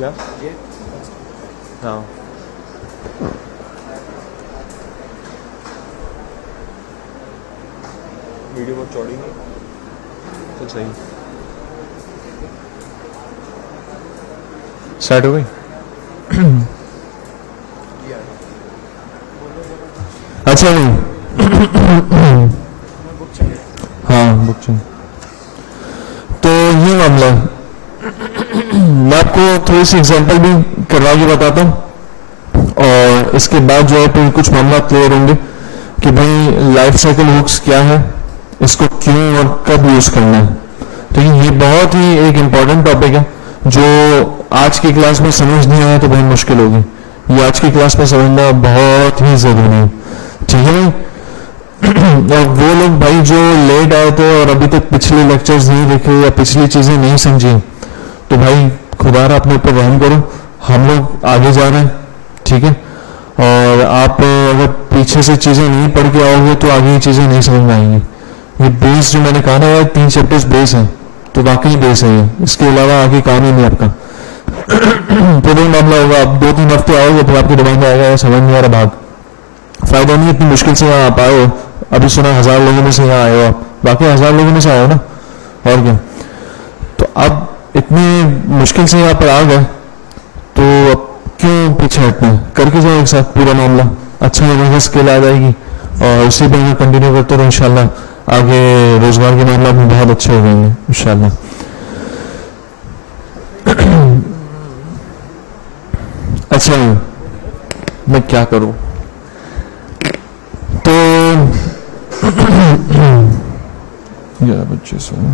क्या? हाँ वीडियो बहुत चौड़ी नहीं तो सही स्टार्ट हो गई। अच्छा नहीं हाँ बुक चाहिए तो ये मामला है। मैं आपको थोड़ी सी एग्जांपल भी करवा के बताता हूँ और इसके बाद जो है फिर कुछ मामला क्लियर होंगे कि भाई लाइफ साइकिल हुक्स क्या है, इसको क्यों और कब यूज करना है। तो ये बहुत ही एक इम्पॉर्टेंट टॉपिक है जो आज की क्लास में समझ नहीं आया तो बहुत मुश्किल होगी। ये आज की क्लास में समझना बहुत ही जरूरी है, ठीक है। और वो लोग भाई जो लेट आए थे और अभी तक पिछले लेक्चर्स नहीं देखे या पिछली चीजें नहीं समझी, तो भाई खुदारा अपने ऊपर रहम करो, हम लोग आगे जा रहे हैं, ठीक है। और आप अगर पीछे से चीजें नहीं पढ़ के आओगे तो आगे ये चीजें नहीं समझ में आएंगी। ये बेस जो मैंने कहा ना यार 3 चैप्टर्स बेस हैं, तो वाकई बेस है ये, इसके अलावा आगे काम ही नहीं आपका। तो वो मामला होगा, आप 2-3 हफ्ते आओगे फिर आपके दिमाग में आएगा समझ नहीं आ रहा भाग, फायदा नहीं इतनी मुश्किल से यहाँ आप आए हो। अभी सुना 1000 लोगों में से यहाँ आए हो आप, बाकी 1000 लोगों में से आए हो ना, और क्या। तो अब इतनी मुश्किल से यहाँ पर आ गए तो अब क्यों पीछे हटना है, करके जाओ एक साथ पूरा मामला, अच्छा लगेगा, स्किल आ जाएगी और उसी पर अगर कंटिन्यू करते रहो इंशाल्लाह आगे रोजगार के मामला भी बहुत अच्छे हो जाएंगे इंशाल्लाह। अच्छा मैं क्या करूं तो यार बच्चे सुनो,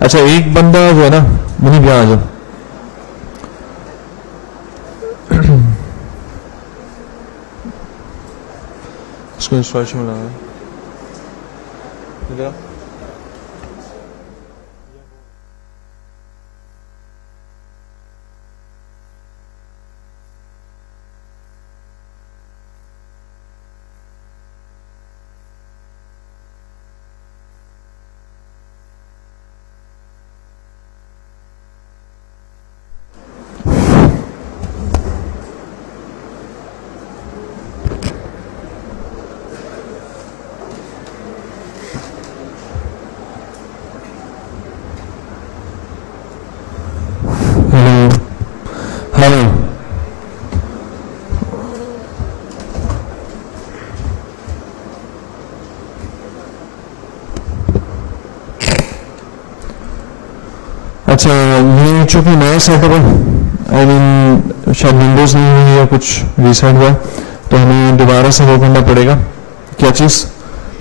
अच्छा एक बंदा जो है ना मुझे भी आ जाओ, इसको इंस्टॉलेशन में लगा अच्छा ये चूंकि नया सेटअप है, आई मीन शायद विंडोज नहीं हुई या कुछ रीसेट हुआ, तो हमें दोबारा से वो करना पड़ेगा। क्या चीज़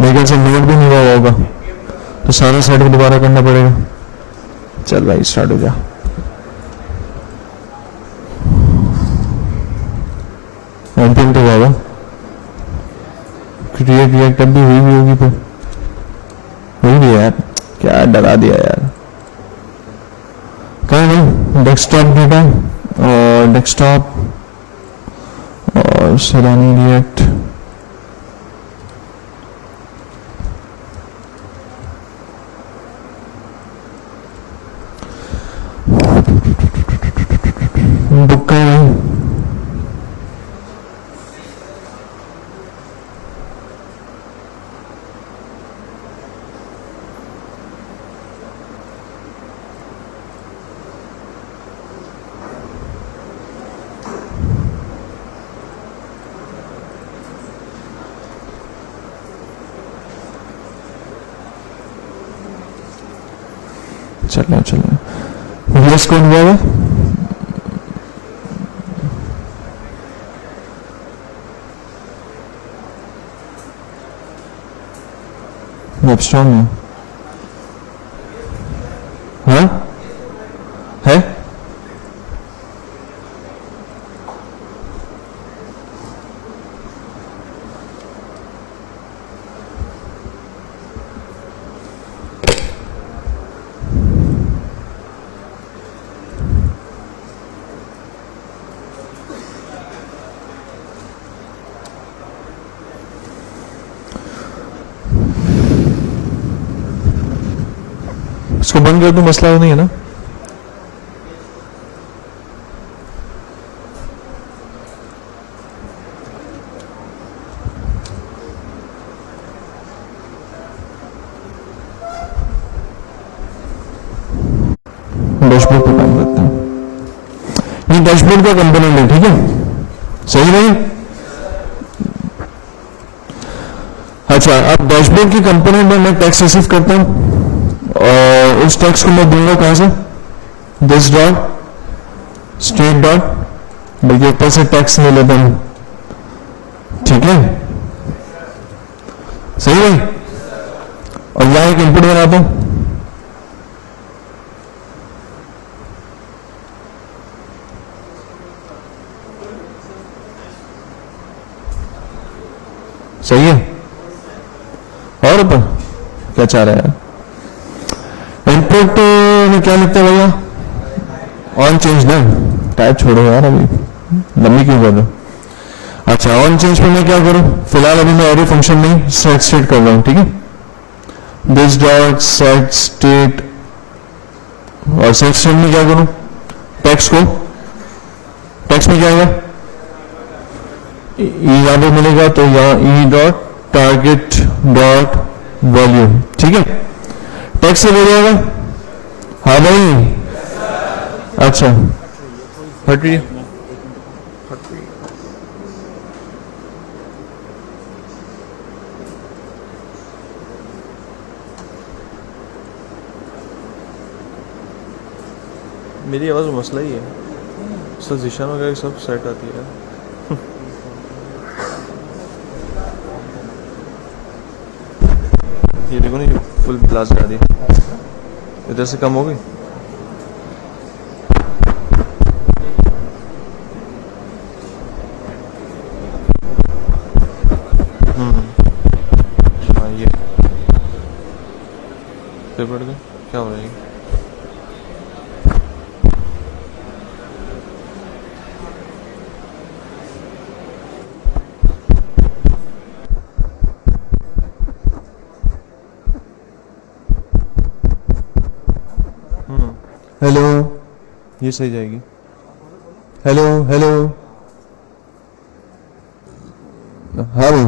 मेरे ख्याल से नोट भी नहीं हुआ होगा, तो सारा सेटअप दोबारा करना पड़ेगा। चल भाई स्टार्ट हो जा। एमपीएम तो होगा, क्रिएट रिएक्ट अब भी हुई भी होगी, फिर हुई भी यार, क्या डरा दिया यार। कहाँ है डेस्कटॉप डेटा और डेस्कटॉप और सलानी रिएक्ट, बुक का है चलो चलो वीएस कौन हुआ है वेबस्टॉन में हाँ है इसको बंद कर दूं, मसला नहीं है ना? डैशबोर्ड पे काम करते हैं। ये डैशबोर्ड का कंपोनेंट है, ठीक है, सही नहीं? अच्छा, अब डैशबोर्ड के कंपोनेंट में मैं टेक्स्ट रिसीव करता हूं और उस टेक्स्ट को मैं दूंगा कहां से? दिस डॉट स्टेट डॉट, बल्कि ऊपर से टेक्स्ट ले लेता हूं, ठीक है, सही नहीं? और यहां एक इनपुट बनाता हूं, सही है? और ऊपर क्या चाह रहा है? इनपुट में क्या लिखते हैं भैया? ऑन चेंज ना, टाइप छोड़ो यार, अभी लंबी क्यों कर रहे हो? अच्छा, ऑन चेंज पे मैं क्या करूं? फिलहाल अभी मैं एरे फंक्शन में सेट स्टेट कर रहा हूं, ठीक है? दिस डॉट सेट स्टेट, और सेट स्टेट में क्या करूं? टेक्स्ट को, टेक्स्ट में क्या आएगा? यहां पे मिलेगा, तो यहां E dot target dot volume, ठीक है, टेक्स्ट से बोल जाएगा। हाँ भाई, अच्छा, हट रही है, मेरी आवाज़ में मसला ही है, सब जिशान वगैरह सब सेट आती है। ये देखो ना, ये फुल ब्लास्ट करा दी, इधर से कम हो गई। हाँ, ये फिर बढ़ गया, क्या हो रहा है? हेलो, ये सही जाएगी। हेलो, हेलो, हाँ भाई,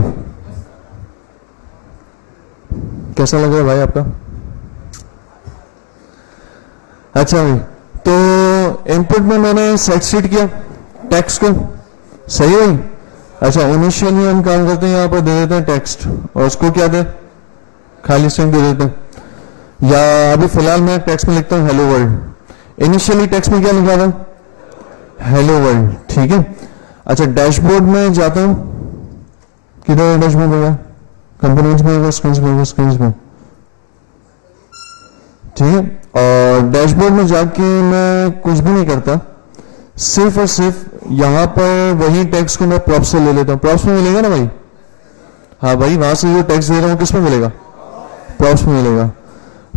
कैसा लग रहा है भाई आपका? अच्छा भाई, तो इनपुट में मैंने सेट स्टेट किया टेक्स्ट को, सही है भाई? अच्छा, इनिशियली हम काम करते हैं, यहाँ पर दे देते हैं टेक्स्ट, और उसको क्या दे? खाली स्ट्रिंग दे देते हैं, या अभी फिलहाल मैं टेक्स्ट में लिखता हूँ हेलो वर्ल्ड। इनिशियली टेक्स्ट में क्या लिखा था? हेलो वर्ल्ड, ठीक है। अच्छा, डैशबोर्ड में जाता हूं, किधर है डैशबोर्ड होगा? कंपोनेंट्स में होगा, स्क्रीन्स में होगा, स्क्रीन्स में, ठीक है। और डैशबोर्ड में जाके मैं कुछ भी नहीं करता, सिर्फ और सिर्फ यहां पर वही टेक्स्ट को मैं प्रॉप्स से ले लेता हूं। प्रॉप्स में मिलेगा ना भाई? हाँ भाई, वहां से जो टेक्स्ट दे रहा हूं किस में मिलेगा? प्रॉप्स में मिलेगा।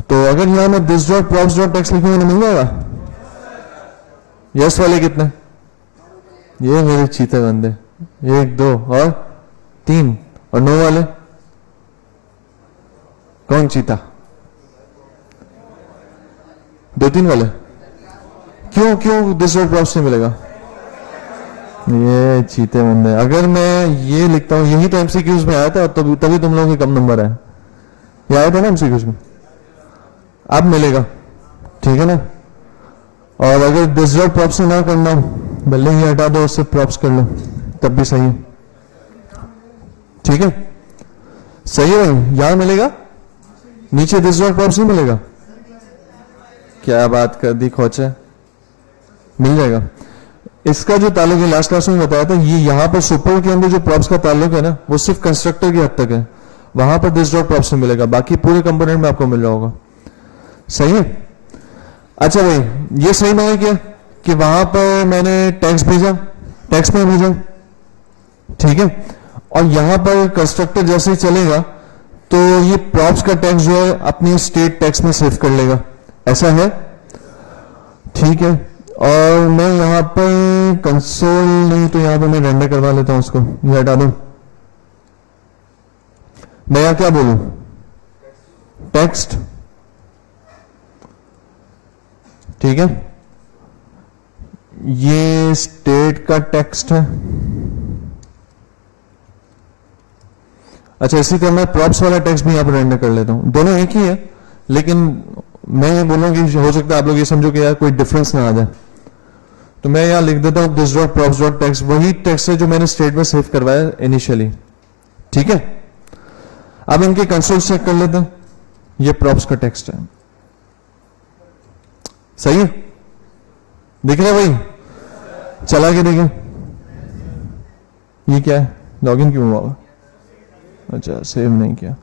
तो अगर यहां मैं this dot props dot text लिखूंगा तो मिल जाएगा। यस वाले कितने? ये मेरे चीते बंदे, 1 2 और 3, और 9 वाले कौन चीता? 2 3 वाले क्यों? क्यों दिस डॉट प्रॉप्स नहीं मिलेगा? ये चीते बंदे। अगर मैं ये लिखता हूं, यही तो एमसीक्यूज में आया था, तभी तुम लोगों के कम नंबर है। ये आया था ना एमसीक्यूज में, अब मिलेगा, ठीक है ना। और अगर दिस डॉट प्रॉप्स से ना करना, भले ही हटा दो, उससे प्रॉप्स कर लो, तब भी सही है, ठीक है। सही है भाई, यहां मिलेगा, नीचे दिस डॉट प्रॉप्स नहीं मिलेगा। क्या बात कर दी खोचे, मिल जाएगा। इसका जो ताल्लुक है, लास्ट क्लास में बताया था, ये यहां पर सुपर के अंदर जो प्रॉप्स का ताल्लुक है ना, वो सिर्फ कंस्ट्रक्टर की हद तक है, वहां पर दिस डॉट प्रॉप्स नहीं मिलेगा, बाकी पूरे कंपोनेंट में आपको मिल रहा होगा। सही है। अच्छा भाई, ये सही नहीं है क्या कि वहां पर मैंने टेक्स्ट भेजा, टेक्स्ट में भेजा, ठीक है, और यहां पर कंस्ट्रक्टर जैसे ही चलेगा तो ये प्रॉप्स का टेक्स्ट जो है अपनी स्टेट टेक्स्ट में सेव कर लेगा, ऐसा है, ठीक है। और मैं यहां पर कंसोल नहीं, तो यहां पर मैं रेंडर करवा लेता हूं उसको, ये हटा दूं। मैं यहां क्या बोलूं? टेक्स्ट, ठीक है, ये स्टेट का टेक्स्ट है। अच्छा, इसी तरह मैं प्रॉप्स वाला टेक्स्ट भी यहां पर रेंडर कर लेता हूं। दोनों एक ही है, लेकिन मैं ये बोलूं कि हो सकता है आप लोग ये समझो कि यार कोई डिफरेंस ना आ जाए, तो मैं यहां लिख देता हूं this dot props dot text, वही टेक्स्ट है जो मैंने स्टेट में सेव करवाया इनिशियली। ठीक है, अब इनके कंसोल चेक कर लेते हैं। ये प्रॉप्स का टेक्स्ट है, सही है, दिख रहा है भाई? चला के देखें, ये क्या है, लॉगिन क्यों हुआ? अच्छा, सेव नहीं किया।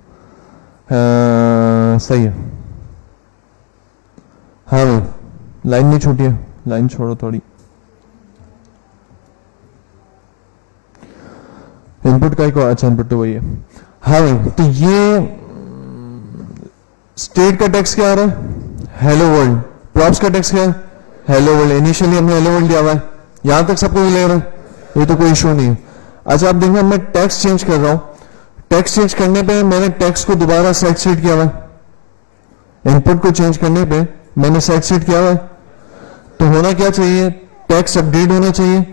सही है। हाँ भाई, लाइन नहीं छूटी है, लाइन छोड़ो थोड़ी। इनपुट का ही, अच्छा इनपुट तो वही है। हाँ भाई, तो ये स्टेट का टेक्स्ट क्या आ रहा है? Hello world. प्रॉप्स का टेक्स्ट क्या है? Hello world. इनिशियली हमने हेलो वर्ल्ड दिया हुआ है, यहां तक सबको ले रहा है, ये तो कोई इशू नहीं है। अच्छा, आप देखिए मैं टेक्स्ट चेंज कर रहा हूं, टेक्स्ट चेंज करने पे मैंने टेक्स्ट को दोबारा सेट शीट किया हुआ है। इनपुट को चेंज करने पे मैंने सेट शीट किया हुआ है, तो होना क्या चाहिए? टेक्स्ट अपडेट होना चाहिए,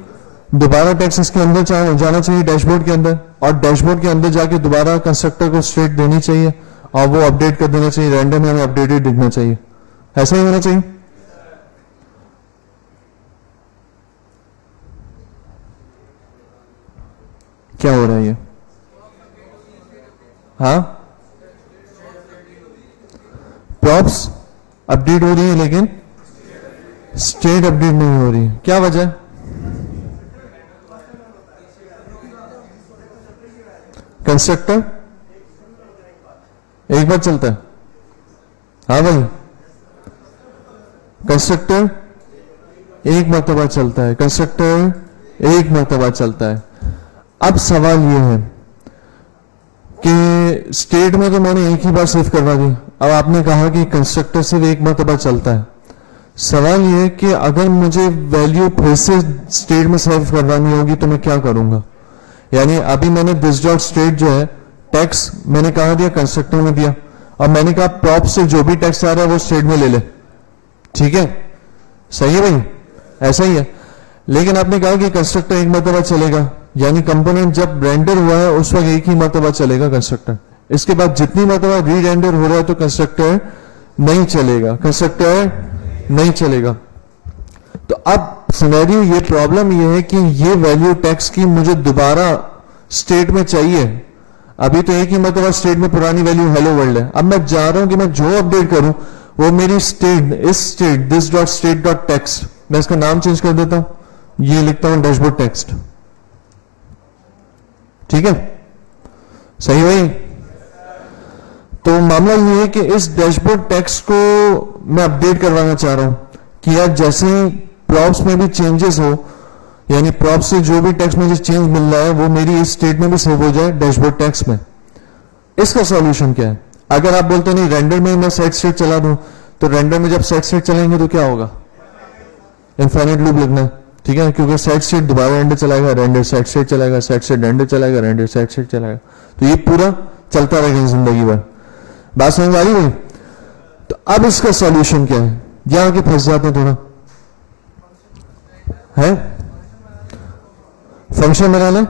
दोबारा टेक्स्ट इसके अंदर जाना चाहिए डैशबोर्ड के अंदर, और डैशबोर्ड के अंदर जाके दोबारा कंस्ट्रक्टर को स्टेट देनी चाहिए और वो अपडेट कर देना चाहिए, रैंडम हमें अपडेटेड दिखना चाहिए। ऐसा ही होना चाहिए। क्या हो रहा है ये? हाँ, प्रॉप्स अपडेट हो रही है लेकिन स्टेट अपडेट नहीं हो रही है, क्या वजह? कंस्ट्रक्टर एक बार चलता है। हाँ भाई, कंस्ट्रक्टर एक मरतबा चलता है, कंस्ट्रक्टर एक मरतबा चलता है। अब सवाल यह है कि स्टेट में तो मैंने एक ही बार सेव करवा दी, अब आपने कहा कि कंस्ट्रक्टर सिर्फ एक मरतबा चलता है। सवाल यह है कि अगर मुझे वैल्यू फिर से स्टेट में सेव करवानी होगी तो मैं क्या करूंगा? यानी अभी मैंने दिस डॉट स्टेट जो है टेक्स्ट मैंने कहा दिया, कंस्ट्रक्टर में दिया, और मैंने कहा प्रॉप से जो भी टेक्स्ट आ रहा है वो स्टेट में ले ले। ठीक है, सही है भाई, ऐसा ही है। लेकिन आपने कहा कि कंस्ट्रक्टर एक मरतबा चलेगा, यानी कंपोनेंट जब रेंडर हुआ है उस वक्त एक ही मरतबा चलेगा कंस्ट्रक्टर। इसके बाद जितनी मरतबा री रेंडर हो रहा है तो कंस्ट्रक्टर नहीं चलेगा, कंस्ट्रक्टर नहीं चलेगा। तो अब सिनेरियो, ये प्रॉब्लम ये है कि ये वैल्यू टेक्स्ट की मुझे दोबारा स्टेट में चाहिए। अभी तो एक ही मतलब स्टेट में पुरानी वैल्यू हेलो वर्ल्ड है, अब मैं जा रहा हूं कि मैं जो अपडेट करूं वो मेरी स्टेट, इस state this dot state dot text, मैं इसका नाम चेंज कर देता हूं, ये लिखता हूं डैशबोर्ड टेक्स्ट। ठीक है, सही भाई? तो मामला ये है कि इस डैशबोर्ड टेक्स्ट को मैं अपडेट करवाना चाह रहा हूं कि यार जैसे प्रॉप्स में भी चेंजेस हो, यानी प्रॉप्स से जो भी टेक्स्ट में चेंज मिल रहा है वो मेरी इस स्टेट में भी सेव हो जाए डैशबोर्ड टेक्स्ट में। इसका सॉल्यूशन क्या है? अगर आप बोलते नहीं रेंडर में मैं सेट स्टेट चला दूं, तो रेंडर में जब सेट स्टेट चलाएंगे तो क्या होगा? इनफाइनाइट लूप लिखना है, ठीक है, क्योंकि सेट स्टेट दोबारा रेंडर चलाएगा, रेंडर सेट स्टेट चलाएगा, सेट स्टेट रेंडर चलाएगा, रेंडर सेट स्टेट चलाएगा, तो ये पूरा चलता रहेगा जिंदगी भर। बात समझ आ रही है? तो अब इसका सॉल्यूशन क्या है? यहां आके फंस जाते हैं थोड़ा, है फंक्शन बना लें,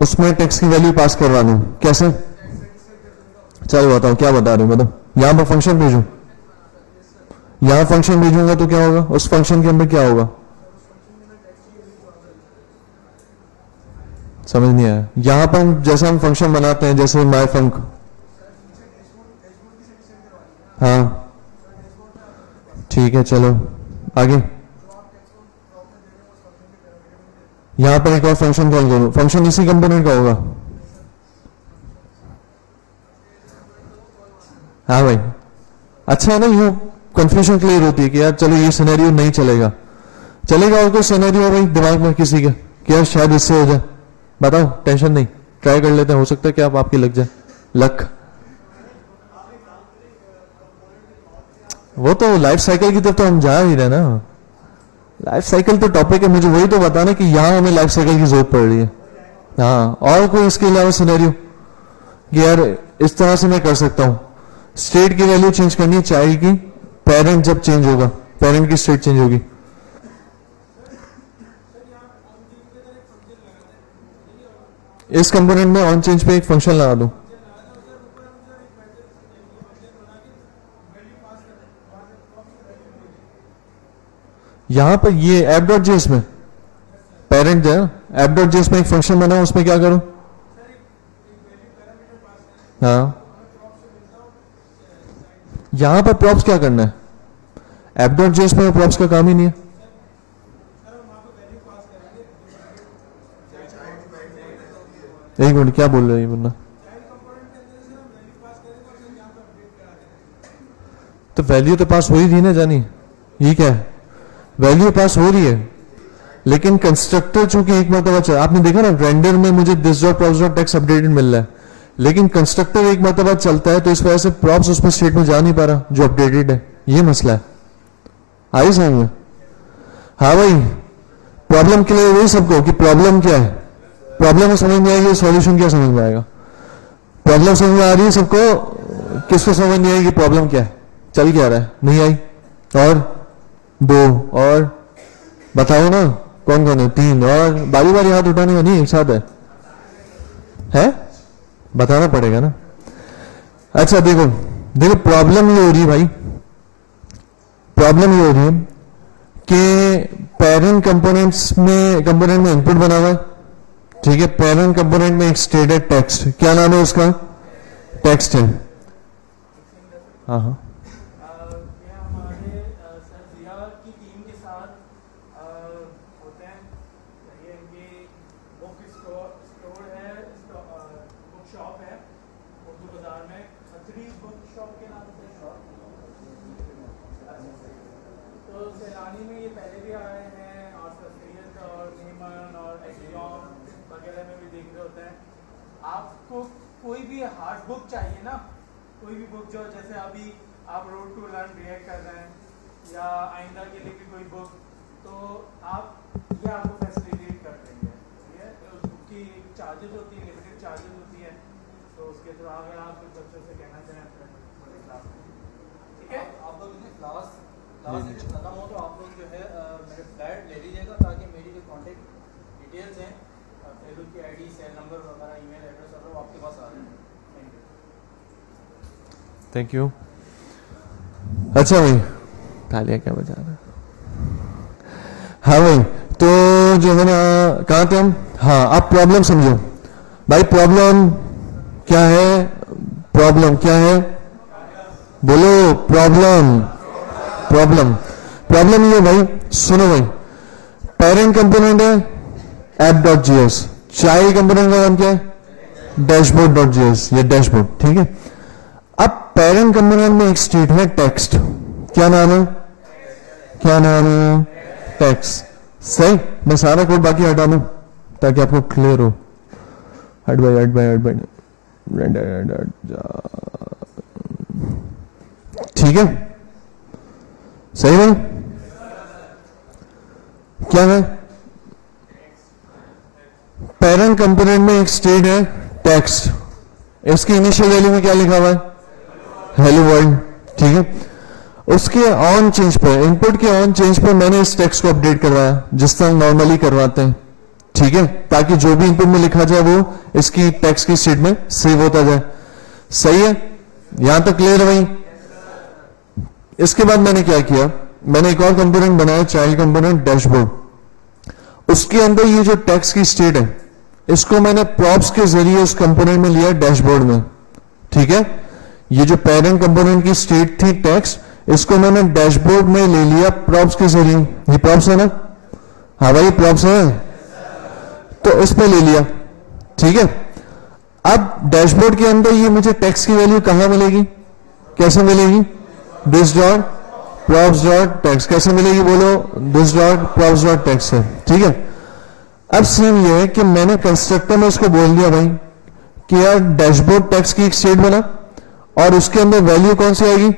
उसमें टेक्स्ट की वैल्यू पास करवा दूं, कैसे? चलो बताओ, क्या बता रहे हो? बताओ। यहां पर फंक्शन भेजूं, यहां फंक्शन भेजूंगा तो क्या होगा? उस फंक्शन के अंदर क्या होगा? समझ नहीं आया। यहां पर जैसे हम फंक्शन बनाते हैं, जैसे माय फंक, हाँ ठीक है, चलो आगे। यहां पर एक और फंक्शन कॉल करो, फंक्शन इसी कंपोनेंट का होगा। हाँ भाई, अच्छा है ना, यू कंफ्यूजन क्लियर होती है कि यार चलो ये सिनेरियो नहीं चलेगा, चलेगा और कोई सिनेरियो है भाई दिमाग में किसी के कि यार शायद इससे हो जाए, बताओ, टेंशन नहीं, ट्राई कर लेते हैं, हो सकता है कि आप आपकी लग जाए लक। वो तो लाइफ साइकिल की तरफ तो हम जा ही रहे ना, लाइफ साइकिल तो टॉपिक है, मुझे वही तो बताना कि यहां हमें लाइफ साइकिल की जरूरत पड़ रही है। हाँ, और कोई इसके अलावा सिनेरियो कि यार इस तरह से मैं कर सकता हूं, स्टेट की वैल्यू चेंज करनी है चाइल्ड की, पेरेंट जब चेंज होगा, पेरेंट की स्टेट चेंज होगी। इस कंपोनेंट में ऑन चेंज पे एक फंक्शन लगा दो। यहां पर ये app.js में पेरेंट है, app.js में एक फंक्शन बना, उसमें क्या करो? हाँ, यहां पर प्रॉप्स क्या करना है? app.js में प्रॉप्स का काम ही नहीं है। एक मिनट, क्या बोल रहे हैं ये बंदा? तो वैल्यू तो पास हो ही रही ना जानी, ये क्या है? वैल्यू पास हो रही है, लेकिन कंस्ट्रक्टर चूंकि एक मरतबा चला, आपने देखा ना रेंडर में मुझे this dot props dot text updated मिल रहा है, लेकिन कंस्ट्रक्टर एक मरतबा चलता है तो इस वजह से प्रॉप्स उसमें स्टेट में जा नहीं पा रहा जो अपडेटेड है। ये मसला है, आई समझ में? हाँ भाई, प्रॉब्लम क्लियर हुई सबको कि प्रॉब्लम क्या है? प्रॉब्लम समझ में आएगी, सॉल्यूशन क्या समझ में आएगा? प्रॉब्लम समझ में आ रही है सबको? किसको समझ नहीं आएगी प्रॉब्लम क्या है, चल क्या रहा है? नहीं आई? और दो और बताओ ना, कौन कौन है? तीन और बारी बारी हाथ उठाने का नहीं, एक साथ है? बताना पड़ेगा ना। अच्छा देखो देखो, प्रॉब्लम ये हो रही है भाई, प्रॉब्लम ये हो रही है कि पेरेंट कंपोनेंट में इनपुट बना हुआ है, ठीक है? पेरेंट कंपोनेंट में एक स्टेट है टेक्स्ट, क्या नाम है उसका? टेक्स्ट है। हाँ हाँ, आपको कोई भी हार्ड बुक चाहिए ना, कोई भी बुक जो जैसे अभी आप रोड टू लर्न रिएक्ट कर रहे हैं या आइंदा के लिए कोई बुक, तो आप ये आपको फैसिलिटेट कर देंगे। ये उस बुक की चार्जेस होती है, लिमिटेड चार्जेस होती है, तो उसके थ्रू अगर आप कुछ बच्चों से कहना चाहें अपने बड़े क्लास में, ठीक है? आप लोग क्लास खत्म हो तो आप लोग जो है मेरे फ्लैट ले लीजिएगा, ताकि मेरी जो कॉन्टेक्ट डिटेल्स हैं, फेसबुक की आईडी, सेल नंबर वगैरह, ईमेल एड्रेस वगैरह, वो आपके पास आ जाए। Thank you. अच्छा भाई, तालियां क्या बजा रहा है? हाँ भाई, तो जो है ना, कहाँ थे हम? हाँ, आप प्रॉब्लम समझो भाई। प्रॉब्लम क्या है? प्रॉब्लम क्या है? बोलो प्रॉब्लम। प्रॉब्लम प्रॉब्लम ये भाई, सुनो भाई, पेरेंट कंपोनेंट है app.js, चाइल्ड कंपोनेंट का नाम क्या है? dashboard.js, ये डैशबोर्ड, ठीक है? अब पेरेंट कंपोनेंट में एक स्टेट है टेक्स्ट, क्या नाम है? क्या नाम है? टेक्स्ट। सही, मैं सारा कोड बाकी हटा दूं ताकि आपको क्लियर हो। हट भाई, ठीक है? सही भाई, क्या है? पेरेंट कंपोनेंट में एक स्टेट है टेक्स्ट, इसकी इनिशियल वैल्यू में क्या लिखा हुआ है? हेलो वर्ल्ड, ठीक है? उसके ऑन चेंज पर, इनपुट के ऑन चेंज पर मैंने इस टेक्स्ट को अपडेट करवाया जिस तरह नॉर्मली करवाते हैं, ठीक है? ताकि जो भी इनपुट में लिखा जाए वो इसकी टेक्स्ट की स्टेट में सेव होता जाए। सही है? यहां तक क्लियर है भाई? इसके बाद मैंने क्या किया, मैंने एक और कंपोनेंट बनाया, चाइल्ड कंपोनेंट डैशबोर्ड। उसके अंदर ये जो टेक्स्ट की स्टेट है, इसको मैंने प्रॉप्स के जरिए उस कंपोनेंट में लिया डैशबोर्ड में, ठीक है? ये जो पेरेंट कंपोनेंट की स्टेट थी टेक्स्ट, इसको मैंने डैशबोर्ड में ले लिया प्रॉप्स के जरिए। ये प्रॉप्स है ना? हाँ भाई, प्रॉप्स है, तो इस पे ले लिया, ठीक है? अब डैशबोर्ड के अंदर ये मुझे टेक्स्ट की वैल्यू कहां मिलेगी, कैसे मिलेगी? This dot props dot text. कैसे मिलेगी बोलो? This dot props dot text है, ठीक है? अब सीन ये है कि मैंने कंस्ट्रक्टर में इसको बोल दिया भाई कि यार डैशबोर्ड टेक्स्ट की एक स्टेट बना और उसके अंदर वैल्यू कौन सी आएगी?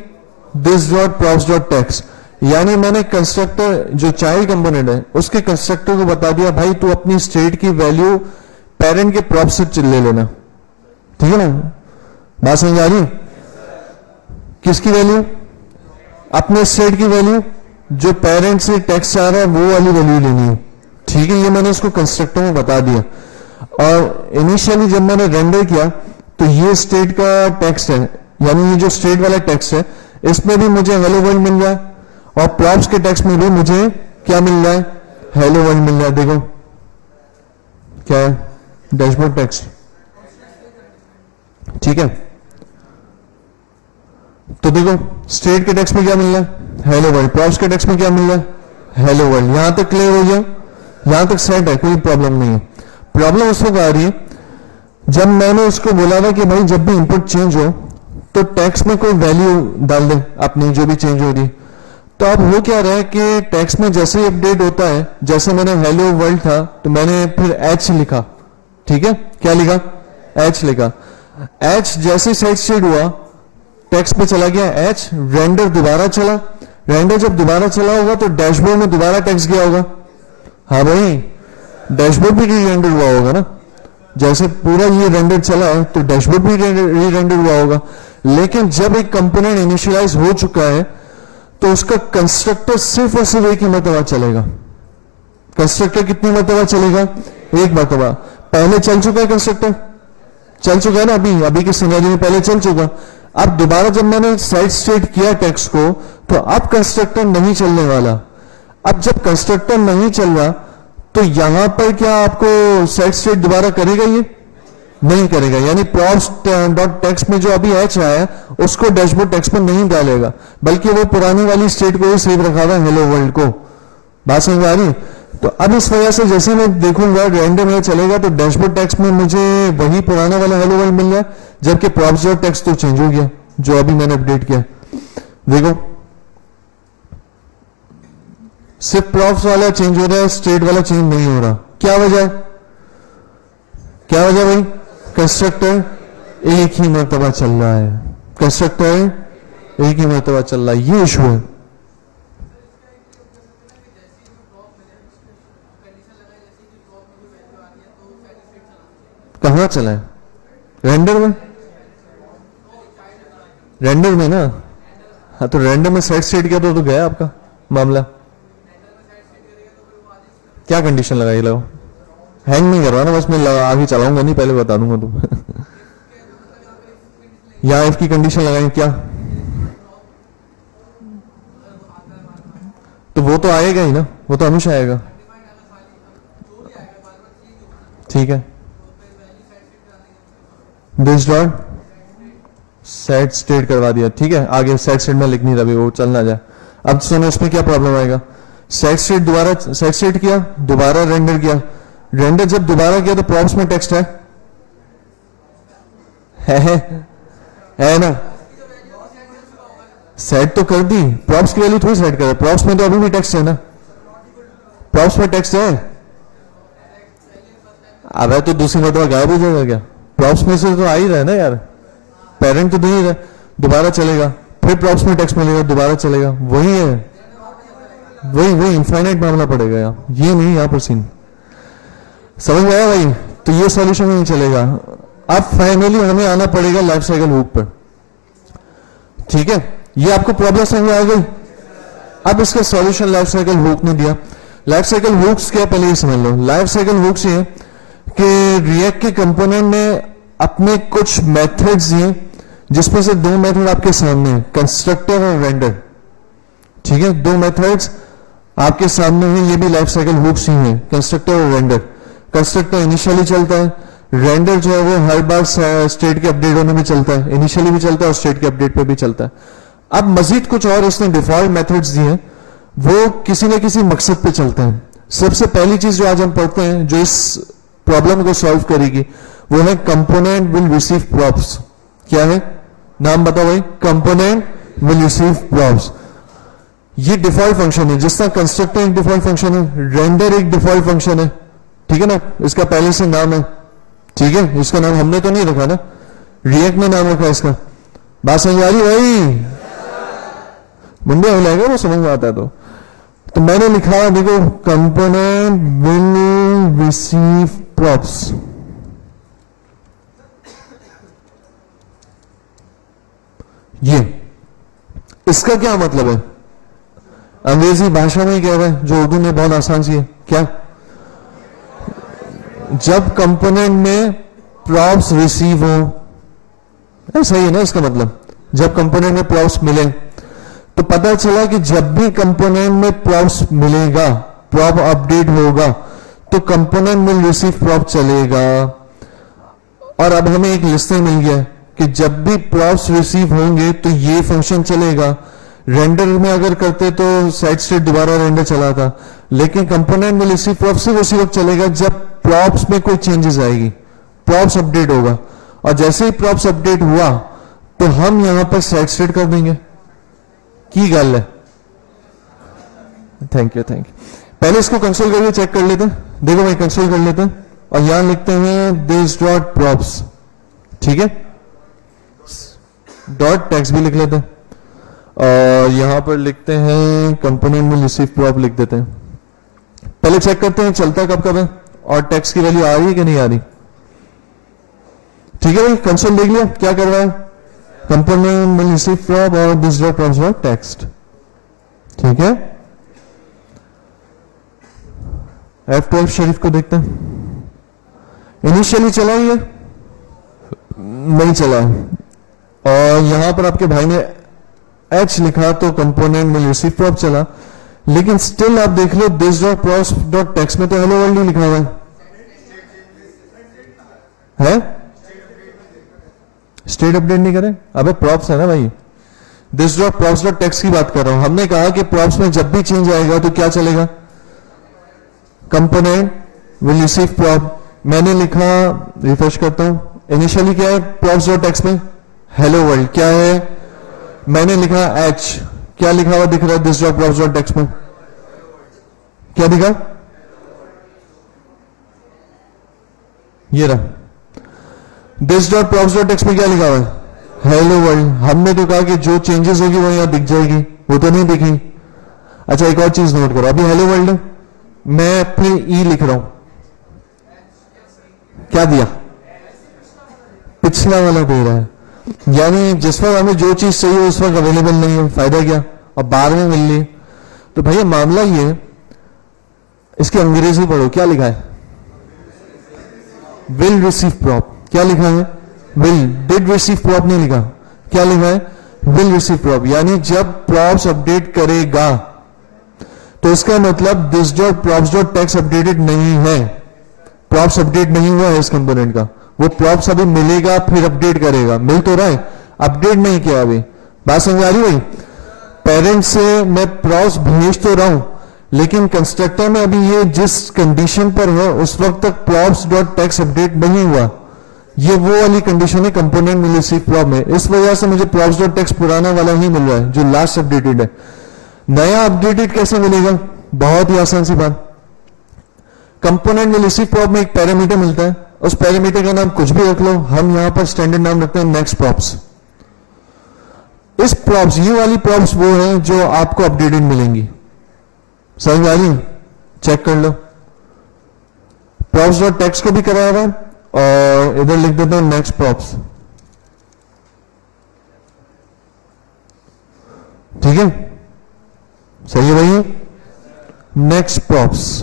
This dot props dot text. यानी मैंने कंस्ट्रक्टर जो चाइल्ड कंपोनेंट है उसके कंस्ट्रक्टर को बता दिया भाई तू अपनी स्टेट की वैल्यू पेरेंट के प्रॉप्स से ले लेना, ठीक है ना? बात समझ आ रही? किसकी वैल्यू? अपने स्टेट की वैल्यू, जो पेरेंट से टेक्स्ट आ रहा है वो वाली वैल्यू लेनी है। ठीक है, ये मैंने इसको कंस्ट्रक्टर में बता दिया। और इनिशियली जब मैंने रेंडर किया तो ये स्टेट का टेक्स्ट है, यानी ये जो स्टेट वाला टेक्स्ट है इसमें भी मुझे हेलो वर्ल्ड मिल रहा है और प्रॉप्स के टेक्स्ट में भी मुझे क्या मिल रहा है? हेलो वर्ल्ड मिल रहा है। देखो क्या है? Dashboard text. ठीक है, तो देखो स्टेट के टेक्स्ट में क्या मिल रहा है? Hello world. प्रॉप्स के टेक्स्ट में क्या मिल रहा है? Hello world. यहां तक क्लियर हो गया? यहां तक सेट है, कोई प्रॉब्लम नहीं है। प्रॉब्लम उस वक्त आ रही है जब मैंने उसको बोला था कि भाई जब भी इनपुट चेंज हो तो टेक्स्ट में कोई वैल्यू डाल दे अपनी, जो भी चेंज हो रही। तो अब हो क्या रहा है कि टेक्स्ट में जैसे ही अपडेट होता है, जैसे मैंने हेलो वर्ल्ड था तो मैंने फिर एच लिखा। ठीक है, क्या लिखा? एच लिखा। एच जैसे सेट स्टेट हुआ टेक्स्ट पे चला गया एच, रेंडर दोबारा चला। रेंडर जब दोबारा चला होगा तो डैशबोर्ड में दोबारा टेक्स्ट गया होगा। हाँ भाई, डैशबोर्ड भी री रेंडर हुआ होगा ना। जैसे पूरा ये रेंडर चला है तो डैशबोर्ड भी री रेंडर हुआ होगा। लेकिन जब एक कंपोनेंट इनिशियलाइज हो चुका है तो उसका कंस्ट्रक्टर सिर्फ और सिर्फ एक ही मरतबा चलेगा। कंस्ट्रक्टर कितनी मरतबा चलेगा? एक मरतबा। पहले चल चुका है कंस्ट्रक्टर, चल चुका है ना, अभी के सिनेरियो में पहले चल चुका। अब दोबारा जब मैंने सेट स्टेट किया टेक्स्ट को तो अब कंस्ट्रक्टर नहीं चलने वाला। अब जब कंस्ट्रक्टर नहीं चल रहा तो यहां पर क्या आपको सेट स्टेट दोबारा करेगा? ये नहीं करेगा। यानी प्रॉप्स डॉट टेक्स्ट में जो अभी एच आया उसको डैशबोर्ड टेक्स्ट में नहीं डालेगा, बल्कि वो पुरानी वाली स्टेट को ही सेव रखा हुआ हेलो वर्ल्ड को। बात समझ आ रही? तो अब इस वजह से जैसे मैं देखूंगा रेंडर में चलेगा तो डैशबोर्ड टेक्स्ट में मुझे वही पुराना वाला हेलो वर्ल्ड मिल रहा है, जबकि प्रॉप्स डॉट टेक्स्ट तो चेंज हो गया जो अभी मैंने अपडेट किया। देखो सिर्फ प्रॉप्स वाला चेंज हो रहा है, स्टेट वाला चेंज नहीं हो रहा। क्या वजह? क्या वजह भाई? कंस्ट्रक्टर एक ही मरतबा चल रहा है। कंस्ट्रक्टर एक ही मरतबा चल रहा है, ये इशू है। कहां चला है? रेंडर में? रेंडर में ना। हाँ तो रेंडर में सेट स्टेट किया तो गया आपका मामला। क्या कंडीशन लगाई? लो हैंग नहीं करवाना, बस मैं आगे चलाऊंगा नहीं, पहले बता दूंगा तुम। यहां इफ की कंडीशन लगाई क्या? तो वो तो आएगा ही ना, वो तो हमेशा आएगा। ठीक है, दिस डॉट सेट स्टेट करवा दिया। ठीक है, आगे सेट स्टेट में लिख नहीं रहा, वो चल ना जाए। अब सुनो उसमें क्या प्रॉब्लम आएगा। सेट स्टेट दोबारा सेट स्टेट किया, दोबारा रेंडर किया। रेंडर जब दोबारा किया तो प्रॉप्स में टेक्स्ट है ना। सेट तो कर दी, प्रॉप्स की वैल्यू थोड़ी सेट कर, प्रॉप्स में तो अभी भी टेक्स्ट है ना। प्रॉप्स में टेक्स्ट है। अब है तो दूसरी मरतबा गायब हो जाएगा क्या? प्रॉप्स में से तो आ ही रहा है ना यार, पेरेंट तो दे ही रहा, दोबारा चलेगा, फिर प्रॉप्स में टेक्स्ट मिलेगा, दोबारा चलेगा, वही है, वही इनफाइनाइट मामला पड़ेगा यार, ये नहीं यहां पर सीन। समझ में आया भाई? तो ये सॉल्यूशन नहीं चलेगा। अब फाइनली हमें आना पड़ेगा लाइफ साइकिल हुक पर। ठीक है, ये आपको प्रॉब्लम समझ में आ गई। अब इसका सॉल्यूशन लाइफ साइकिल हुक ने दिया। लाइफ साइकिल हुक्स क्या, पहले ये समझ लो। लाइफ साइकिल हुक्स ये कि रिएक्ट के कंपोनेंट ने अपने कुछ मेथड्स दिए, जिसमें से दो मेथड आपके सामने है, कंस्ट्रक्टर और रेंडर। ठीक है, दो मेथड्स आपके सामने हैं, ये भी लाइफ साइकिल हुक्स ही है, कंस्ट्रक्टर और रेंडर। कंस्ट्रक्टर इनिशियली चलता है, रेंडर जो है वो हर बार स्टेट के अपडेट होने में चलता है, इनिशियली भी चलता है और स्टेट के अपडेट पे भी चलता है। अब मजीद कुछ और इसने डिफॉल्ट मेथड्स दिए हैं, वो किसी न किसी मकसद पे चलते हैं। सबसे पहली चीज जो आज हम पढ़ते हैं, जो इस प्रॉब्लम को सॉल्व करेगी, वो है कंपोनेंट विल रिसीव प्रॉप्स। क्या है नाम बताओ भाई? Component will receive props. ये डिफॉल्ट फंक्शन है, जिस तरह कंस्ट्रक्टर एक डिफॉल्ट फंक्शन है, रेंडर एक डिफॉल्ट फंक्शन है। ठीक है ना, इसका पहले से नाम है। ठीक है, इसका नाम हमने तो नहीं रखा ना, रिएक्ट में नाम रखा इसका। बात समझ आ रही भाई? मुंडे हिलाएगा वो समझ में आता है तो मैंने लिखा, देखो कंपोनेंट विल रिसीव प्रॉप्स। ये इसका क्या मतलब है? अंग्रेजी भाषा में कह रहा है, जो उर्दू में बहुत आसान सी है। क्या? जब कंपोनेंट में प्रॉप्स रिसीव हो, ऐसा ही है ना इसका मतलब। जब कंपोनेंट में प्रॉप्स मिले तो पता चला कि जब भी कंपोनेंट में प्रॉप्स मिलेगा, प्रॉप अपडेट होगा, तो कंपोनेंट विल रिसीव प्रॉप चलेगा। और अब हमें एक लिस्टिंग मिल गया कि जब भी प्रॉप्स रिसीव होंगे तो ये फंक्शन चलेगा। रेंडर में अगर करते तो साइड स्टेट दोबारा रेंडर चला था, लेकिन कंपोनेंट विल रिसीव प्रॉप सिर्फ उसी वक्त चलेगा जब प्रॉप्स में कोई चेंजेस आएगी, प्रॉप्स अपडेट होगा। और जैसे ही प्रॉप्स अपडेट हुआ तो हम यहां पर साइड स्टेट कर देंगे। की गल है। Thank you, thank you. पहले इसको कंसोल करके चेक कर लेते हैं। देखो भाई, कंसोल कर लेते हैं और यहां लिखते हैं दिस डॉट प्रॉप्स, ठीक है, डॉट टेक्स्ट भी लिख लेते हैं और यहां पर लिखते हैं कंपोनेंट में रिसीव प्रॉप लिख देते हैं। पहले चेक करते हैं चलता कब कब है और टेक्स्ट की वैल्यू आ रही है कि नहीं आ रही। ठीक है भाई, कंसोल देख लिया क्या कर रहा है, कंपोनेंट में रिसीव प्रॉप और this dot props dot text. ठीक है, F12 शरीफ को देखते हैं। इनिशियली चला ही है, नहीं चला है, और यहां पर आपके भाई ने H लिखा तो कंपोनेंट में रिसीव प्रॉप चला, लेकिन स्टिल आप देख लो this dot props dot text में तो हेलो वर्ल्ड ही लिखा हुआ है। स्टेट अपडेट नहीं करें? अबे प्रॉप्स है ना भाई, this dot props dot text की बात कर रहा हूं। हमने कहा कि प्रॉप्स में जब भी चेंज आएगा तो क्या चलेगा, कंपोनेंट विल रिसीव प्रॉप। मैंने लिखा, रिफ्रेश करता हूं, इनिशियली क्या है प्रॉप्स डॉट टेक्स्ट में हेलो वर्ल्ड, क्या है, मैंने लिखा H, क्या लिखा हुआ दिख रहा है this dot props dot text में, क्या दिखा, ये रहा this dot props dot text में क्या लिखा हुआ है हेलो वर्ल्ड। हमने तो कहा कि जो चेंजेस होगी वो यहां दिख जाएगी, वो तो नहीं दिखी। अच्छा एक और चीज नोट करो, अभी हेलो वर्ल्ड मैं फिर ई लिख रहा हूं, क्या दिया, पिछला वाला दे रहा है, यानी जिस वक्त हमें जो चीज चाहिए उस वक्त अवेलेबल नहीं है, फायदा क्या, अब बाद में मिल ली। तो भैया मामला ये, इसकी अंग्रेजी पढ़ो, क्या लिखा है, विल रिसीव प्रॉप, क्या लिखा है, विल, डिड रिसीव प्रॉप नहीं लिखा, क्या लिखा है, विल रिसीव प्रॉप। यानी जब प्रॉप्स अपडेट करेगा तो इसका मतलब this dot props dot text updated नहीं है, प्रॉप्स अपडेट नहीं हुआ है इस कंपोनेंट का, वो प्रॉप्स अभी मिलेगा फिर अपडेट करेगा। मिल तो रहा है, अपडेट नहीं किया अभी। बात समझ आ रही भाई, पेरेंट से मैं प्रॉप्स भेज तो रहा हूं, लेकिन कंस्ट्रक्टर में अभी ये जिस कंडीशन पर है उस वक्त तक प्रॉप्स डॉट टेक्स्ट अपडेट नहीं हुआ। ये वो वाली कंडीशन है कंपोनेंट में रिसीव प्रॉप में, इस वजह से मुझे प्रॉप्स डॉट टेक्स्ट पुराना वाला ही मिल रहा है जो लास्ट अपडेटेड है। नया अपडेटेड कैसे मिलेगा, बहुत ही आसान सी बात, कंपोनेंट में रिसीव प्रॉप में एक पैरामीटर मिलता है, उस पैरामीटर का नाम कुछ भी रख लो, हम यहां पर स्टैंडर्ड नाम रखते हैं नेक्स्ट प्रॉप्स। इस प्रॉप्स, ये वाली प्रॉप्स वो हैं जो आपको अपडेटेड मिलेंगी, समझ आ रही, चेक कर लो। प्रॉप्स डॉट टेक्स्ट को भी कराया हुआ और इधर लिख देता हूं नेक्स्ट प्रॉप्स, ठीक है, सही है भाई, नेक्स्ट प्रॉप्स।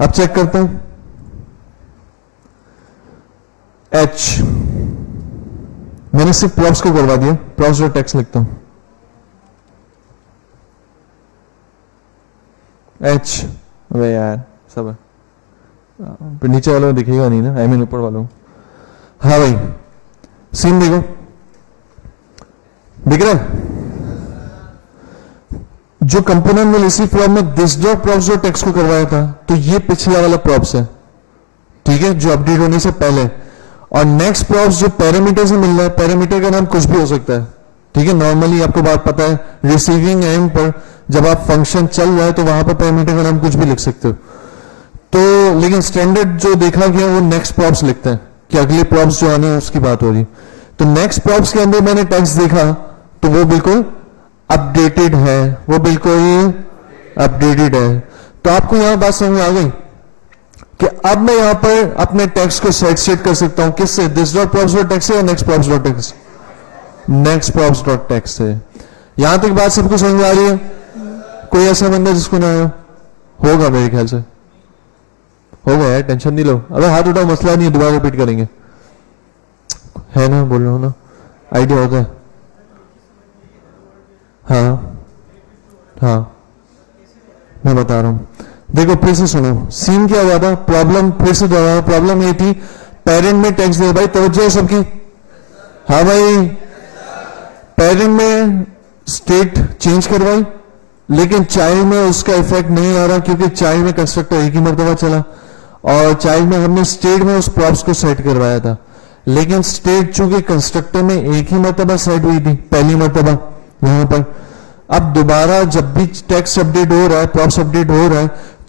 अब चेक करते हैं H, मैंने सिर्फ प्रॉप्स को करवा दिया, प्रॉप्स डॉट टेक्स्ट लिखता हूं H। अबे यार सब है, फिर नीचे वालों को दिखेगा नहीं ना, आई मीन ऊपर वालों। हाँ भाई सीन देखो, दिख रहा है, जो कंपोनेंट में रिसीव प्रॉप में this dot props dot text को करवाया था, तो ये पिछला वाला प्रॉप्स है, ठीक है, जो अपडेट होने से पहले। और नेक्स्ट प्रॉप्स जो पैरामीटर से मिल रहा है, पैरामीटर का नाम कुछ भी हो सकता है, ठीक है, नॉर्मली आपको बात पता है, रिसीविंग एंड पर जब आप फंक्शन चल रहा है तो वहां पर पैरामीटर का नाम कुछ भी लिख सकते हो। तो लेकिन स्टैंडर्ड जो देखा गया वो नेक्स्ट प्रॉप्स लिखते हैं कि अगले प्रॉप्स जो आने हैं उसकी बात हो रही। तो नेक्स्ट प्रॉप्स के अंदर मैंने टेक्स्ट देखा तो वो बिल्कुल अपडेटेड है, वो बिल्कुल अपडेटेड है। तो आपको यहां बात समझ में आ गई कि अब मैं यहां पर अपने टेक्स्ट को सेट कर सकता हूं, किससे, this dot props dot text या next props dot text, next props dot text है। यहां तक बात सबको समझ आ रही है? कोई ऐसा बंदा जिसको ना आया होगा? मेरे ख्याल से होगा यार, टेंशन नहीं लो। अबे हाथ उठाओ, मसला नहीं है, दोबारा रिपीट करेंगे, है ना? बोल रहा हूं ना, आइडिया होता है। हाँ हाँ, मैं बता रहा हूं, देखो फिर से सुनो। सीन क्या हुआ था? प्रॉब्लम फिर से दोहरा, प्रॉब्लम ये थी, पेरेंट में टेक्स्ट दे, भाई तवज्जो है सबकी? हाँ भाई, पेरेंट में स्टेट चेंज करवाई, लेकिन चाइल्ड में उसका इफेक्ट नहीं आ रहा, क्योंकि चाइल्ड में कंस्ट्रक्टर एक ही मरतबा चला, और चाइल्ड में हमने स्टेट में उस प्रॉप्स को सेट करवाया था, लेकिन स्टेट चूंकि कंस्ट्रक्टर में एक ही मरतबा सेट हुई थी, पहली मरतबा यहां पर। अब दोबारा जब भी टेक्स्ट अपडेट हो रहा है, प्रॉप्स अपडेट हो रहा है,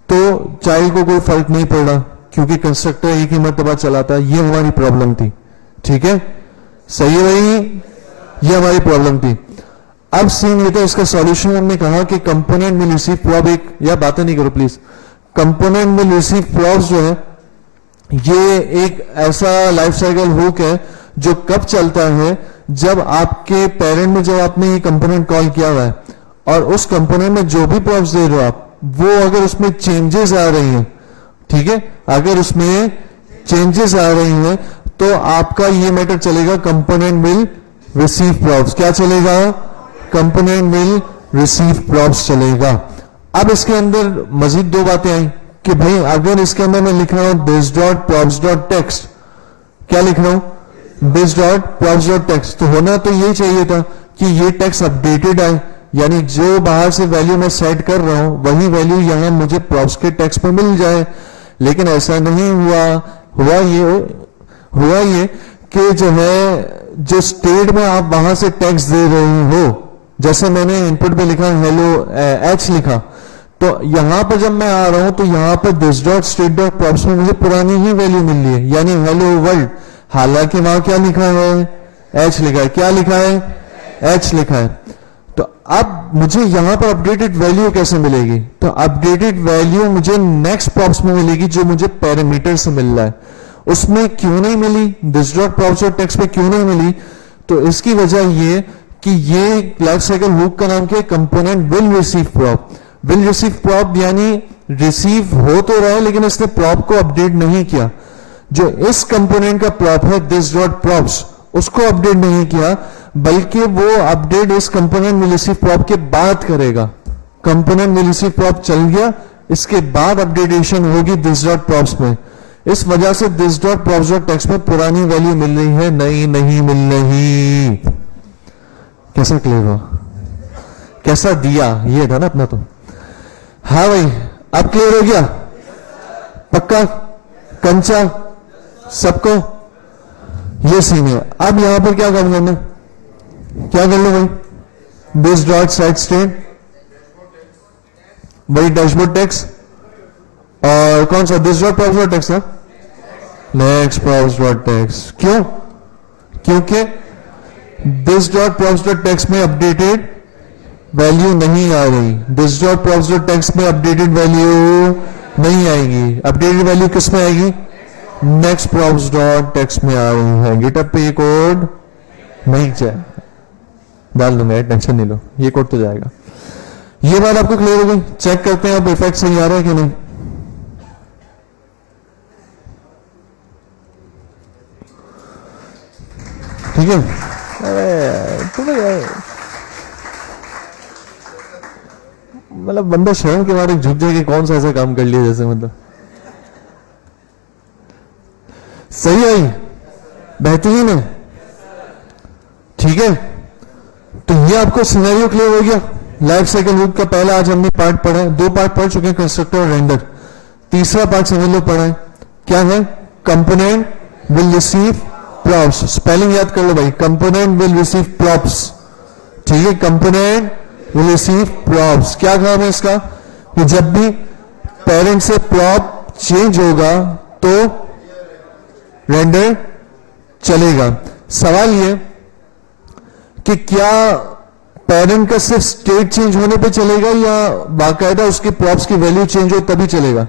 तो चाइल्ड को कोई फर्क नहीं पड़ रहा, क्योंकि कंस्ट्रक्टर एक ही मरतबा चलाता। ये हमारी प्रॉब्लम थी, ठीक है? सही है भाई, ये हमारी प्रॉब्लम थी। अब सीन ये था, इसका सॉल्यूशन हमने कहा कि कंपोनेंट विल रिसीव प्रॉप, एक या बातें नहीं करो please, component will receive props जो है, ये एक ऐसा लाइफ साइकिल हुक है जो कब चलता है? जब आपके पेरेंट में जब आपने ये कंपोनेंट कॉल किया हुआ है, और उस कंपोनेंट में जो भी प्रॉप्स दे रहे हो आप, वो अगर उसमें चेंजेस आ रही हैं, ठीक है, अगर उसमें चेंजेस आ रही हैं, तो आपका ये मैटर चलेगा, कंपोनेंट विल रिसीव प्रॉप्स। क्या चलेगा? कंपोनेंट विल रिसीव प्रॉप्स चलेगा। अब इसके अंदर मजीद दो बातें आई कि भाई अगर इसके अंदर मैं लिख रहा हूं this dot props dot text, क्या लिख रहा हूं? This dot props dot text, तो होना तो ये चाहिए था कि ये टेक्स्ट अपडेटेड आए, यानी जो बाहर से वैल्यू मैं सेट कर रहा हूं वही वैल्यू यहां मुझे प्रॉप्स के टेक्स्ट पर मिल जाए, लेकिन ऐसा नहीं हुआ। हुआ ये कि जो है, जो स्टेट में आप वहां से टेक्स्ट दे रहे हो, जैसे मैंने इनपुट पे लिखा हेलो एच लिखा, तो यहां पर जब मैं आ रहा हूं तो यहां पर this dot state dot props में मुझे पुरानी ही वैल्यू मिल रही है, यानी हेलो वर्ल्ड, हालांकि वहां क्या लिखा है? एच लिखा है। क्या लिखा है? एच लिखा है। तो अब मुझे यहां पर अपडेटेड वैल्यू कैसे मिलेगी? तो अपडेटेड वैल्यू मुझे नेक्स्ट प्रॉप्स में मिलेगी, जो मुझे पैरामीटर से मिल रहा है। उसमें क्यों नहीं मिली? This dot props dot text पे क्यों नहीं मिली? तो इसकी वजह ये कि ये लाइफ साइकिल हुक का नाम क्या है? Component will receive prop. Will receive prop यानी रिसीव हो तो रहा है, लेकिन इसने प्रॉप को अपडेट नहीं किया। जो इस कंपोनेंट का प्रॉप है दिस डॉट प्रॉप्स, उसको अपडेट नहीं किया, बल्कि वो अपडेट इस कंपोनेंट विल रिसीव प्रॉप के बाद करेगा। कंपोनेंट विल रिसीव प्रॉप चल गया, इसके बाद अपडेटेशन होगी दिस डॉट प्रॉप्स में। इस वजह से this dot props dot text में पुरानी वैल्यू मिल रही है, नई नहीं मिल रही। कैसा क्लियर हुआ? कैसा दिया? ये था ना अपना तो। हाँ भाई, अब क्लियर हो गया? पक्का? कंचा? सबको? ये सीन है। अब यहां पर क्या काम करना? क्या कर लो भाई? दिस डॉट सेट स्टेट, वही डैशबोर्ड टेक्स्ट, और कौन सा? This dot props dot text है, नेक्स्ट प्रॉप्स डॉट टेक्स्ट। क्यों? क्योंकि this dot props dot text में अपडेटेड वैल्यू नहीं आ रही। This dot props dot text में अपडेटेड वैल्यू नहीं आएगी। अपडेटेड वैल्यू किस में आएगी? नेक्स्ट प्रॉप्स डॉट टेक्स्ट में आ रही है। गिटहब पे ये कोड नहीं जाए, डाल दूंगा, टेंशन नहीं लो, ये कोड तो जाएगा। ये बात आपको क्लियर हो गई? चेक करते हैं अब इफेक्ट सही आ रहा है कि नहीं। ठीक है? मतलब बंदा शर्म के मारे झुक जाए कि कौन सा ऐसा काम कर लिया, जैसे मतलब सही आई, बेहतरीन है। ठीक है, तो ये आपको सिनेरियो क्लियर हो गया। लाइफ साइकिल हुक का पहला आज हमने पार्ट पढ़ा है, 2 पार्ट पढ़ चुके हैं, कंस्ट्रक्टर और रेंडर। तीसरा पार्ट समझ लो पढ़ा है, क्या है? Component will receive props. Spelling याद कर लो भाई, कंपोनेंट विल रिसीव प्रॉप्स। ठीक है, कंपोनेंट विल रिसीव प्रॉप्स। क्या काम है इसका? कि जब भी पेरेंट से प्रॉप चेंज होगा तो रेंडर चलेगा। सवाल ये कि क्या पेरेंट का सिर्फ स्टेट चेंज होने पे चलेगा या बाकायदा उसके प्रॉप्स की वैल्यू चेंज हो तभी चलेगा?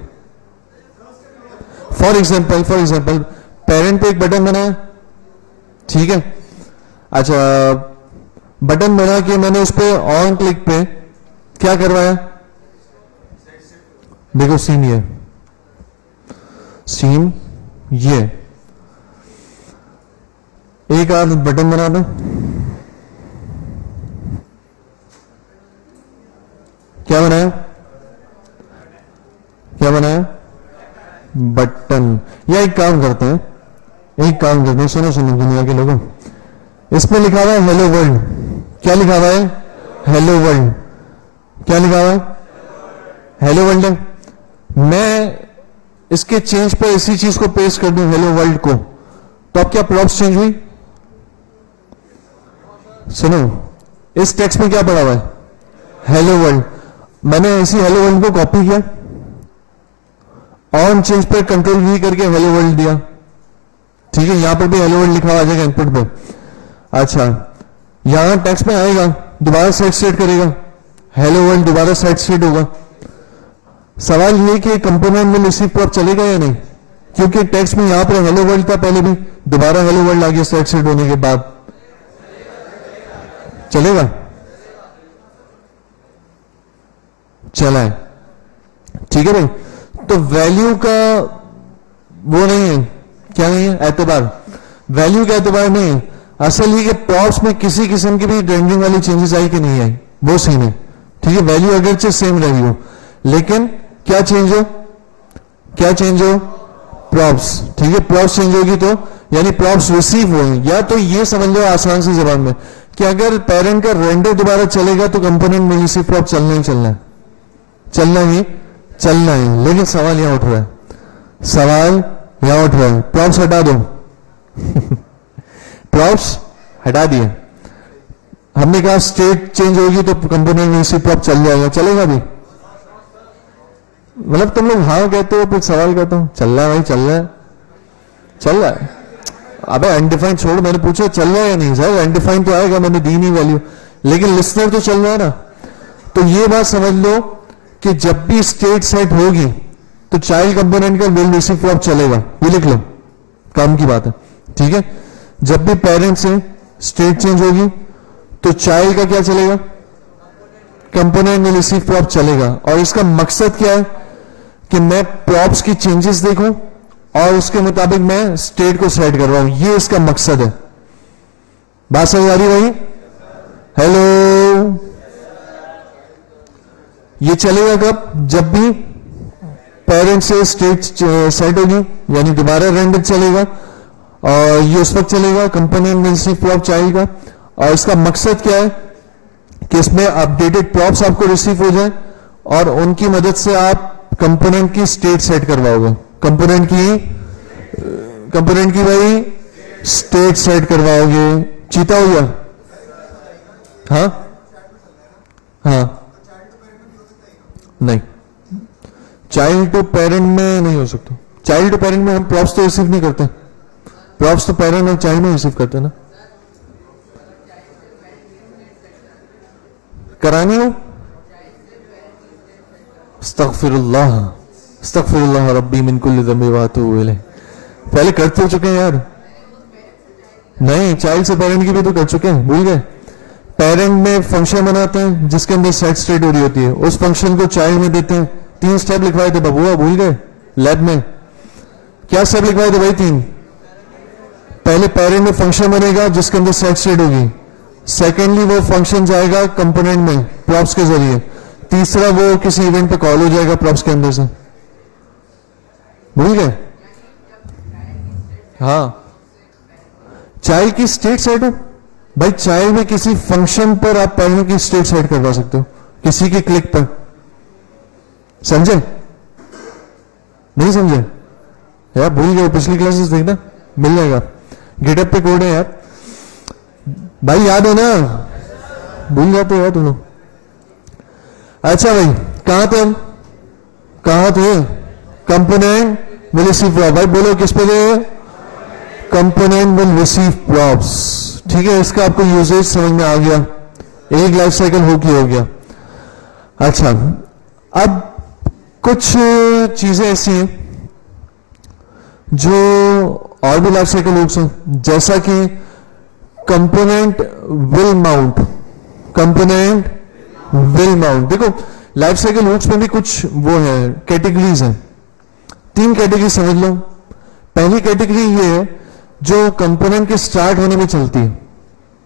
फॉर एग्जाम्पल पेरेंट पे एक बटन बनाया, ठीक है, अच्छा बटन बना के मैंने उस पर ऑन क्लिक पे क्या करवाया, देखो सीन ये, सीन ये, एक आध बटन बना दो, क्या बनाया, क्या बनाया, बटन। या एक काम करते हैं, सुनो सुनो दुनिया के लोगों, इसमें लिखा हुआ है हेलो वर्ल्ड, क्या लिखा हुआ है, हेलो वर्ल्ड, क्या लिखा हुआ है, हेलो वर्ल्ड है। मैं इसके चेंज पर इसी चीज को पेस्ट कर दूं, हेलो वर्ल्ड को, तो अब क्या प्रॉप्स चेंज हुई, सुनो इस टेक्स्ट में क्या पड़ा हुआ है, हेलो वर्ल्ड। मैंने इसी हेलो वर्ल्ड को कॉपी किया, ऑन चेंज पर कंट्रोल वी करके हेलो वर्ल्ड दिया, ठीक है, यहां पर भी हेलो वर्ल्ड लिखा हुआ आ जाएगा इनपुट पे। अच्छा, यहां टेक्स्ट में आएगा, दोबारा सेट स्टेट करेगा, हेलो वर्ल्ड दोबारा सेट स्टेट होगा। सवाल ये कि कंपोनेंट में रिसीव प्रॉप चलेगा या नहीं, क्योंकि टेक्स्ट में यहां पर हेलो वर्ल्ड था पहले भी, दोबारा हेलो वर्ल्ड आ गया सेट स्टेट होने के बाद, चलेगा, चला है, ठीक है भाई। तो वैल्यू का वो नहीं है, क्या नहीं है, एतबार, वैल्यू का एतबार नहीं है। असल ही कि प्रॉप्स में किसी किस्म की भी रेंडरिंग वाली चेंजेस आई कि नहीं आई, वो सीन है, ठीक है। वैल्यू अगरचे सेम रही हो, लेकिन क्या चेंज हो, क्या चेंज हो, प्रॉप्स, ठीक है। प्रॉप्स चेंज होगी तो यानी प्रॉप्स रिसीव हो, या तो ये समझ लो आसान सी जबान में कि अगर पेरेंट का रेंडर दोबारा चलेगा तो कंपोनेंट में रिसीव प्रॉप चलना ही चलना है, चलना ही चलना है। लेकिन सवाल यहां उठ रहा है, सवाल यहां उठ रहा है, प्रॉप्स हटा दो प्रॉप्स हटा दिए, हमने कहा स्टेट चेंज होगी तो कंपोनेंट में रिसीव प्रॉप चल जाएगा, चलेगा भी, मतलब तुम लोग हाँ कहते हो फिर सवाल कहता हूं, चल रहा है भाई, चल रहा है, चल रहा है। अबे अनडिफाइंड छोड़, मैंने पूछा चल रहा है या नहीं, सर अनडिफाइंड तो आएगा, मैंने दी नहीं वैल्यू, लेकिन लिस्नर तो चल रहा है ना। तो ये बात समझ लो कि जब भी स्टेट सेट होगी तो चाइल्ड कंपोनेंट का विल रिसीव प्रॉप चलेगा, ये लिख लो, काम की बात है, ठीक है। जब भी पेरेंट से स्टेट चेंज होगी तो चाइल्ड का क्या चलेगा, कंपोनेंट में रिसीव प्रॉप चलेगा। और इसका मकसद क्या है कि मैं प्रॉप्स की चेंजेस देखूं और उसके मुताबिक मैं स्टेट को सेट कर रहा हूं, ये इसका मकसद है। बात समझ आ रही भाई, हेलो। ये चलेगा कब, जब भी पेरेंट से स्टेट सेट होगी, यानी दोबारा रेंडर चलेगा, और ये उस वक्त चलेगा कंपोनेंट में रिसीव प्रॉप चाइल्ड का। और इसका मकसद क्या है कि इसमें अपडेटेड प्रॉप्स आपको रिसीव हो जाए और उनकी मदद से आप कंपोनेंट की स्टेट सेट करवाओगे, कंपोनेंट की भाई स्टेट सेट करवाओगे। चीता हो गया, हाँ हाँ, नहीं, चाइल्ड टू पेरेंट में नहीं हो सकता, चाइल्ड टू पेरेंट में हम प्रॉप्स तो रिसीव नहीं करते, प्रॉप्स तो पेरेंट और चाइल्ड में रिसीव करते ना, करानी हो। अस्तगफिरुल्लाह, अस्तगफिरुल्लाह रब्बी मिन कुल्ली ज़ंबि व अतूबु इलैह। पहले कर तो चुके हैं यार, नहीं चाइल्ड से पेरेंट की भी तो कर चुके हैं, भूल गए। पेरेंट में फंक्शन बनाते हैं जिसके अंदर सेट स्टेट हो रही होती है, उस फंक्शन को चाइल्ड में देते हैं। 3 स्टेप लिखवाए थे बबुआ, भूल गए लैब में, क्या स्टेप लिखवाए थे भाई 3। पहले पेरेंट में फंक्शन बनेगा जिसके अंदर सेट स्टेट होगी, सेकेंडली वो फंक्शन जाएगा कंपोनेंट में प्रॉप्स के जरिए, तीसरा वो किसी इवेंट पे कॉल हो जाएगा प्रॉप्स के अंदर से, भूल गए। हाँ, चाइल्ड की स्टेट सेट हो भाई, चाइल्ड में किसी फंक्शन पर आप पेरेंट की स्टेट सेट करवा सकते हो, किसी की क्लिक पर, समझे नहीं समझे यार, भूल गए, पिछली क्लासेस देखना मिल जाएगा, गिटअप पे कोड है यार भाई, याद है ना, भूल जाते हो यार तुम लोग। अच्छा भाई कहां थे हम, कहां थे, कंपोनेंट विल रिसीव प्रॉप, भाई बोलो किस पे थे, कंपोनेंट विल रिसीव प्रॉप्स, ठीक है। इसका आपको यूजेज समझ में आ गया, एक लाइफ साइकिल हो गया। अच्छा, अब कुछ चीजें ऐसी हैं जो और भी लाइफ साइकिल लूप्स हैं, जैसा कि component will mount, component will mount. देखो लाइफ साइकिल हुक्स में भी कुछ वो है, कैटेगरीज हैं। 3 कैटेगरी समझ लो। पहली कैटेगरी ये है जो कंपोनेंट के स्टार्ट होने में चलती है,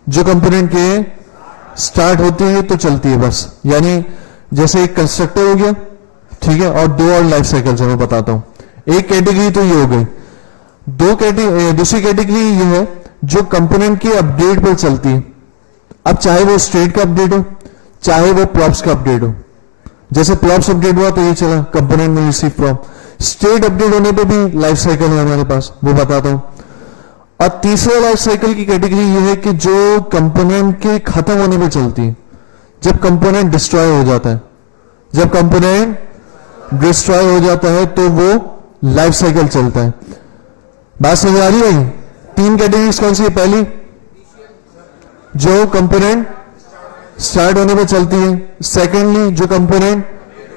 जो कंपोनेंट के स्टार्ट होती है तो चलती है बस, यानी जैसे एक कंस्ट्रक्टर हो गया, ठीक है, और 2 और लाइफ साइकिल से मैं बताता हूं। एक कैटेगरी तो ये हो गई। दूसरी कैटेगरी ये है जो कंपोनेंट के अपडेट पर चलती है। अब चाहे वो स्टेट का अपडेट हो, चाहे वो प्रॉप्स का अपडेट हो। जैसे प्रॉप्स अपडेट हुआ तो ये चला कंपोनेंट में रिसीव प्रॉप। स्टेट अपडेट होने पे भी लाइफ साइकिल है हमारे पास, वो बताता हूं। और तीसरा लाइफ साइकिल की कैटेगरी ये है कि जो कंपोनेंट के खत्म होने पे चलती है, जब कंपोनेंट डिस्ट्रॉय हो जाता है। जब कंपोनेंट डिस्ट्रॉय हो जाता है तो वो लाइफ साइकिल चलता है। बात समझ आ रही है? 3 कैटेगरीज कौन सी है? पहली जो कंपोनेंट स्टार्ट होने पे चलती है, सेकेंडली जो कंपोनेंट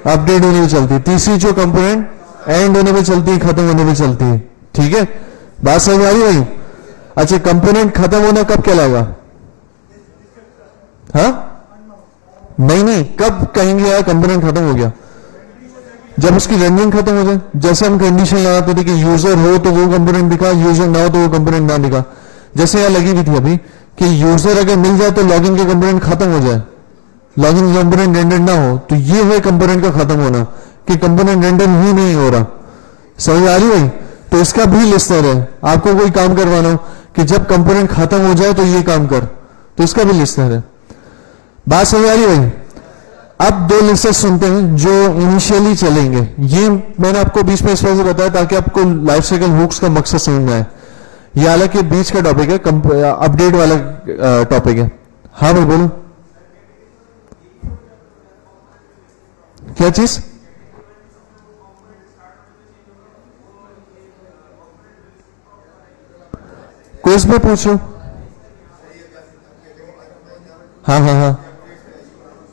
अपडेट होने पे चलती है, तीसरी जो कंपोनेंट एंड होने पे चलती है, खत्म होने पे चलती है। ठीक है, बात समझ आ रही है? अच्छा, कंपोनेंट खत्म होना कब कहलाएगा? हाँ, नहीं, कब कहेंगे यार कंपोनेंट खत्म हो गया? जब उसकी रेंडरिंग खत्म हो जाए। जैसे हम कंडीशन लगाते थे कि यूजर हो तो वो कंपोनेंट दिखा, यूजर ना हो तो वो कंपोनेंट ना दिखा। जैसे यहां लगी हुई थी अभी कि यूजर अगर मिल जाए तो लॉगिन के कंपोनेंट खत्म हो जाए, लॉगिन कंपोनेंट रेंडर ना हो, तो ये है कंपोनेंट का खत्म होना, कि कंपोनेंट रेंडर ही नहीं हो रहा। समझ आ रही है? तो इसका भी लिस्टर है। आपको कोई काम करवाना हो कि जब कंपोनेंट खत्म हो जाए तो ये काम कर, तो इसका भी लिस्टर है। बात समझ आ रही है? अब 2 लिस्टर सुनते हैं जो इनिशियली चलेंगे। ये मैंने आपको बीच में इस वजह से बताया ताकि आपको लाइफ साइकिल हुक्स का मकसद समझ में आए। ये हालांकि बीच का टॉपिक है, अपडेट वाला टॉपिक है। हाँ भाई बोलो, क्या चीज? क्विज में पूछो।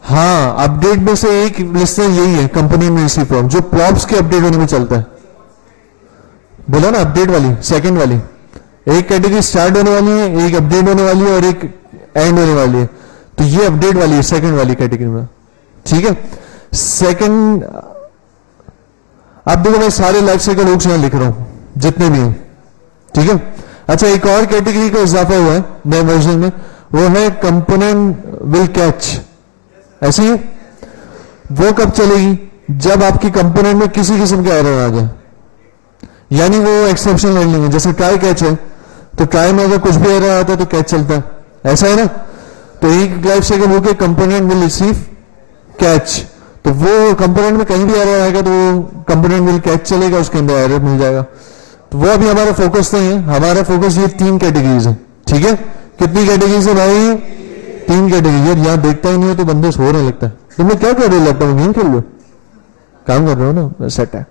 हाँ, अपडेट में से एक लिस्टर यही है, कंपनी में रिसीव फ्रॉम, जो प्रॉप्स के अपडेट होने में चलता है। बोला ना अपडेट वाली, सेकंड वाली। एक कैटेगरी स्टार्ट होने वाली है, एक अपडेट होने वाली है और एक एंड होने वाली है। तो ये अपडेट वाली है सेकंड वाली कैटेगरी में। ठीक है, सेकंड। अब देखो मैं सारे लाइफ साइकिल हुक्स यहां लिख रहा हूं जितने भी हैं। ठीक है, अच्छा एक और कैटेगरी का इजाफा हुआ है नए वर्जन में, वो है कंपोनेंट विल कैच। ऐसे ही वो कब चलेगी? जब आपकी कंपोनेंट में किसी किस्म का एरर आ जाए, यानी वो एक्सेप्शन हैंडलिंग है। जैसे ट्राई कैच है, तो ट्राई में अगर कुछ भी एरर आता है तो कैच चलता है, ऐसा है ना? तो एक लाइफ साइकिल हो के कंपोनेंट विल रिसीव कैच, तो वो कंपोनेंट में कहीं भी एरर आएगा तो वो कंपोनेंट विल कैच चलेगा, उसके अंदर एरर मिल जाएगा। तो वो अभी हमारा फोकस नहीं है, हमारा फोकस ये 3 कैटेगरीज है। ठीक है, कितनी कैटेगरीज है भाई? 3 कैटेगरी। यार यहाँ देखता ही नहीं है तो बंदे सो रहे लगता है। तुमने क्या कर रहे हो? लैपटॉप में गेम खेल रहे हो? काम कर रहे हो ना? सेट है,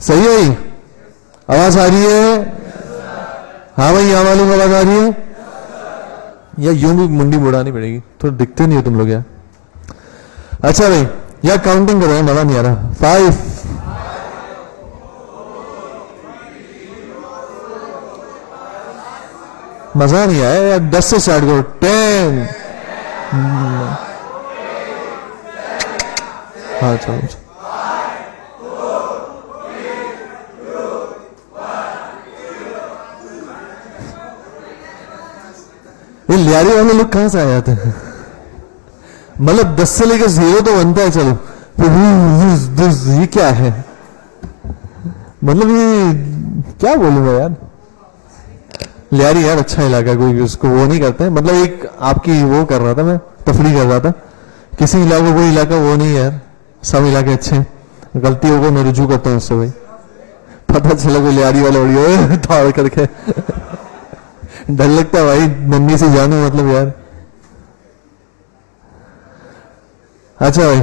सही है? आवाज आ रही है? हाँ भाई, यहाँ वालों को आवाज आ रही है? या यूं भी मुंडी मुड़ानी पड़ेगी, थोड़ा दिखते नहीं हो तुम लोग यार। अच्छा भाई, यार काउंटिंग करो, मजा नहीं आ रहा। 5 मजा नहीं आया यार। 10 से स्टार्ट करो। 10। हाँ चलो। ये लियारी वाले लोग कहां से आ जाते हैं? मतलब 10 से लेकर 0 तो बनता है, चलो ये क्या है? मतलब ये क्या बोलूंगा यार। लियारी यार अच्छा इलाका, कोई उसको वो नहीं करते हैं। मतलब एक आपकी वो कर रहा था, मैं तफरी कर रहा था। किसी इलाके कोई इलाका वो नहीं है यार, सब इलाके अच्छे हैं। गलतियों को मैं रुजू करता हूँ उससे भाई। पता चला कोई लियारी वाले उड़ी थाड़ करके डर लगता है भाई, मम्मी से जानू मतलब यार। अच्छा भाई,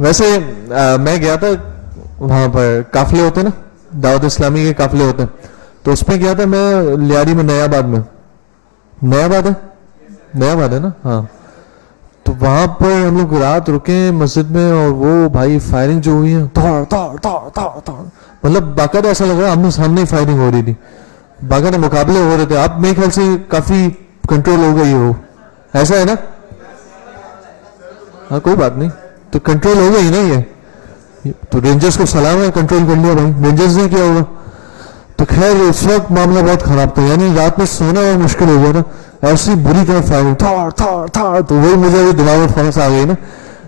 वैसे मैं गया था वहां पर, काफले होते ना, दावत इस्लामी के काफले होते हैं, तो उसमें गया था मैं लियारी में, नयाबाद में। नयाबाद है ना? हाँ, तो वहां पर हम लोग रात रुके मस्जिद में, और वो भाई फायरिंग जो हुई है, मतलब बाकायदा ऐसा लग रहा है आमने सामने फायरिंग हो रही थी। बाकी मुकाबले हो रहे थे, आप मेरे ख्याल से काफी कंट्रोल हो गई हो, ऐसा है ना? हाँ कोई बात नहीं, तो कंट्रोल हो गई ना ये, तो रेंजर्स को सलाम है, कंट्रोल कर लिया भाई, रेंजर्स ने क्या होगा। तो खैर उस वक्त मामला बहुत खराब था, यानी रात में सोना और मुश्किल हो गया ना, ऐसी बुरी तरह फायरिंग थार थार थार, तो वही मुझे भी दिमाग में फंस आ गई ना,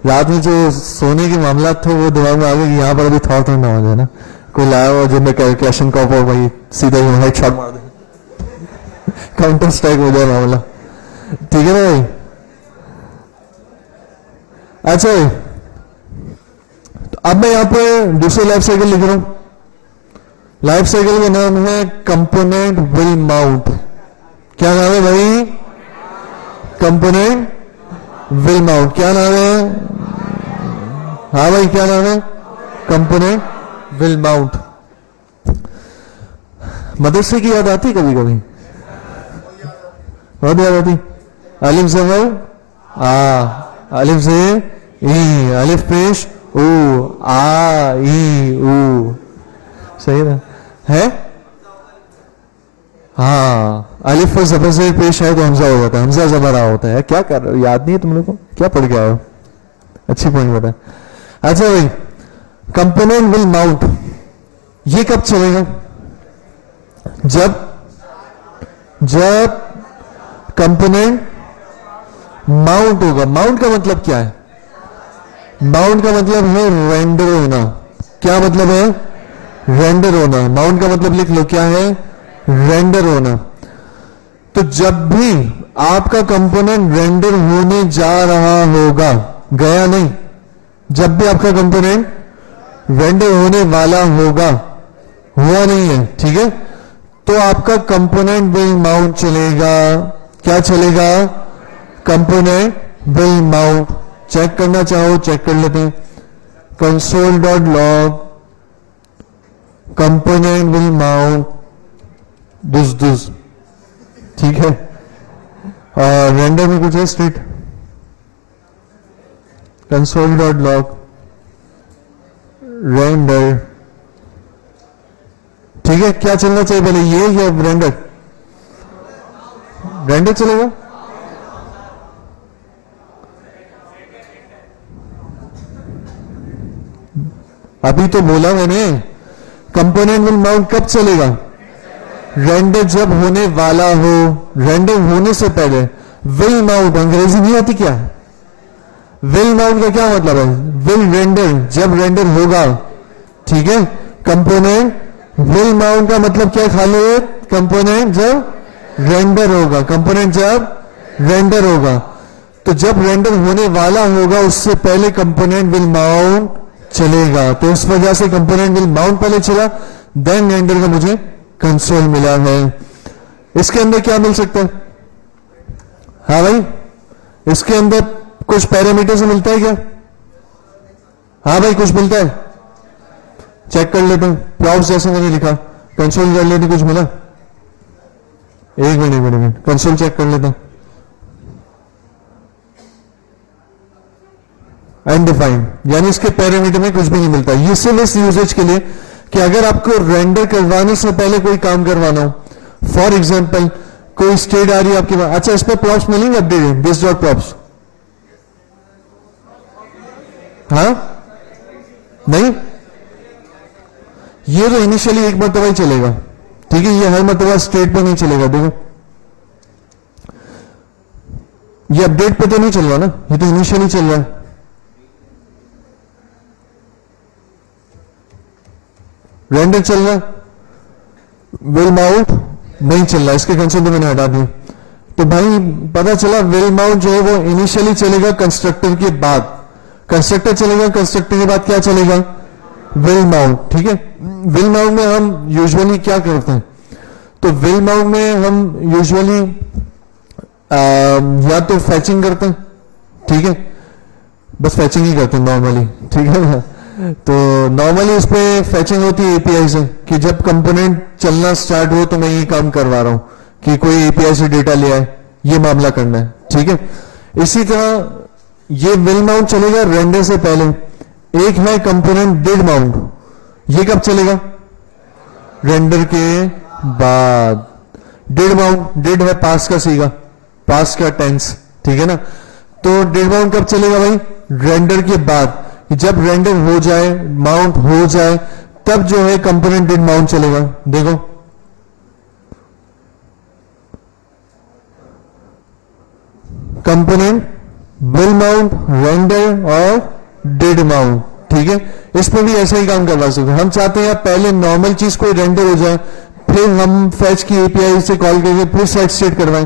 रात में जो सोने के मामला थे वो दिमाग में आ गए कि यहाँ पर अभी थार थार ना हो जाए ना, कोई लाया हुआ जो मैं कैल्कुलेशन का और भाई सीधा ही हेड शॉट मार दे, काउंटर स्ट्राइक हो जाए मामला, ठीक है ना भाई। अच्छा भाई, तो अब मैं यहाँ पे दूसरे लाइफ साइकिल लिख रहा हूं, लाइफ साइकिल का नाम है कंपोनेंट विल माउंट। क्या नाम है भाई? Component will mount. क्या नाम है? हाँ भाई क्या नाम है? Component will mount. मदरसे की याद आती कभी कभी? बहुत याद आती। अलिफ ज़बर अलिफ से ई, अलिफ पेश ऊ, आ ई ऊ, सही ना है? हाँ, अलिफ पर ज़बर से पेश है तो हमजा हो जाता है, हमजा ज़बर आ होता है। क्या कर रहे हो, याद नहीं है तुम लोग को? क्या पढ़ के आए हो? अच्छी पॉइंट बता। अच्छा भाई, कंपोनेंट विल माउंट ये कब चलेगा? जब कंपोनेंट माउंट होगा। माउंट का मतलब क्या है? माउंट का मतलब है रेंडर होना। क्या मतलब है? रेंडर होना। माउंट का मतलब लिख लो, क्या है? रेंडर होना। तो जब भी आपका कंपोनेंट रेंडर होने जा रहा होगा, गया नहीं, जब भी आपका कंपोनेंट रेंडर होने वाला होगा, हुआ नहीं है, ठीक है, तो आपका कंपोनेंट विल माउंट चलेगा। क्या चलेगा? Component will mount. चेक करना चाहो चेक कर लेते हैं। console.log कंपोनेंट विल माउंट दुस, ठीक है। और रेंडर में कुछ है स्ट्रीट, console.log रेंडर, ठीक है। क्या चलना चाहिए पहले, ये या रेंडर? रेंडर चलेगा। अभी तो बोला मैंने, कंपोनेंट विल माउंट कब चलेगा? रेंडर जब होने वाला हो, रेंडर होने से पहले। विल माउंट अंग्रेजी नहीं आती क्या? विल माउंट का क्या मतलब है? विल रेंडर, जब रेंडर होगा, ठीक है। कंपोनेंट विल माउंट का मतलब क्या खाली है? कंपोनेंट जब रेंडर होगा, कंपोनेंट जब रेंडर होगा। तो जब रेंडर होने वाला होगा उससे पहले कंपोनेंट विल माउंट चलेगा। तो इस वजह से कंपोनेंट विल माउंट पहले चला, देन रेंडर का मुझे कंसोल मिला है। इसके अंदर क्या मिल सकता है? हाँ भाई, इसके अंदर कुछ पैरामीटर से मिलता है क्या? हाँ भाई कुछ मिलता है, चेक कर लेते हैं। प्रॉप्स जैसे मैंने लिखा, कंसोल कर लेते, कुछ मिला? एक मिनट कंसोल चेक कर लेते हैं। अनडिफाइंड, यानी इसके पैरामीटर में कुछ भी नहीं मिलता। ये सिर्फ इस यूजेज के लिए कि अगर आपको रेंडर करवाने से पहले कोई काम करवाना हो, फॉर एग्जांपल कोई स्टेट आ रही है आपके पास, अच्छा इस पे प्रॉप्स मिलेंगे अपडेटेड, दिस डॉट प्रॉप्स? हाँ नहीं, ये तो इनिशियली एक मरतबा ही चलेगा, ठीक है। ये हर मरतबा स्टेट पर नहीं चलेगा। देखो ये अपडेट पे तो नहीं चल रहा ना, ये तो इनिशियली चल रहा है। रेंडर चल रहा, विल माउंट नहीं चल रहा, इसके कंसोल तो मैंने हटा दिया। तो भाई पता चला विल माउंट जो है वो इनिशियली चलेगा कंस्ट्रक्टर के बाद, कंस्ट्रक्टर चलेगा, कंस्ट्रक्टर के बाद क्या चलेगा? विल माउंट, ठीक है। विल माउंट में हम यूजुअली क्या करते हैं? तो विल माउंट में हम यूजुअली या तो फैचिंग करते हैं, ठीक है, बस फैचिंग ही करते हैं नॉर्मली, ठीक है ना। तो नॉर्मली इस पे फैचिंग होती है एपीआई से, कि जब कंपोनेंट चलना स्टार्ट हो तो मैं ये काम करवा रहा हूं कि कोई एपीआई से डेटा ले आए, ये मामला करना है, ठीक है। इसी तरह ये विल माउंट चलेगा रेंडर से पहले। एक है कंपोनेंट डिड माउंट, ये कब चलेगा? रेंडर के बाद। डिड माउंट, डिड है पास्ट का सीगा, पास्ट का टेंस, ठीक है ना। तो डिड माउंट कब चलेगा भाई? रेंडर के बाद। जब रेंडर हो जाए, माउंट हो जाए, तब जो है कंपोनेंट डिड माउंट चलेगा। देखो कंपोनेंट विल माउंट, रेंडर और डिड माउंट, ठीक है। इसमें भी ऐसा ही काम करवा सकते हैं। हम चाहते हैं पहले नॉर्मल चीज कोई रेंडर हो जाए, फिर हम फैच की एपीआई से कॉल करके फिर सेट स्टेट करवाएं,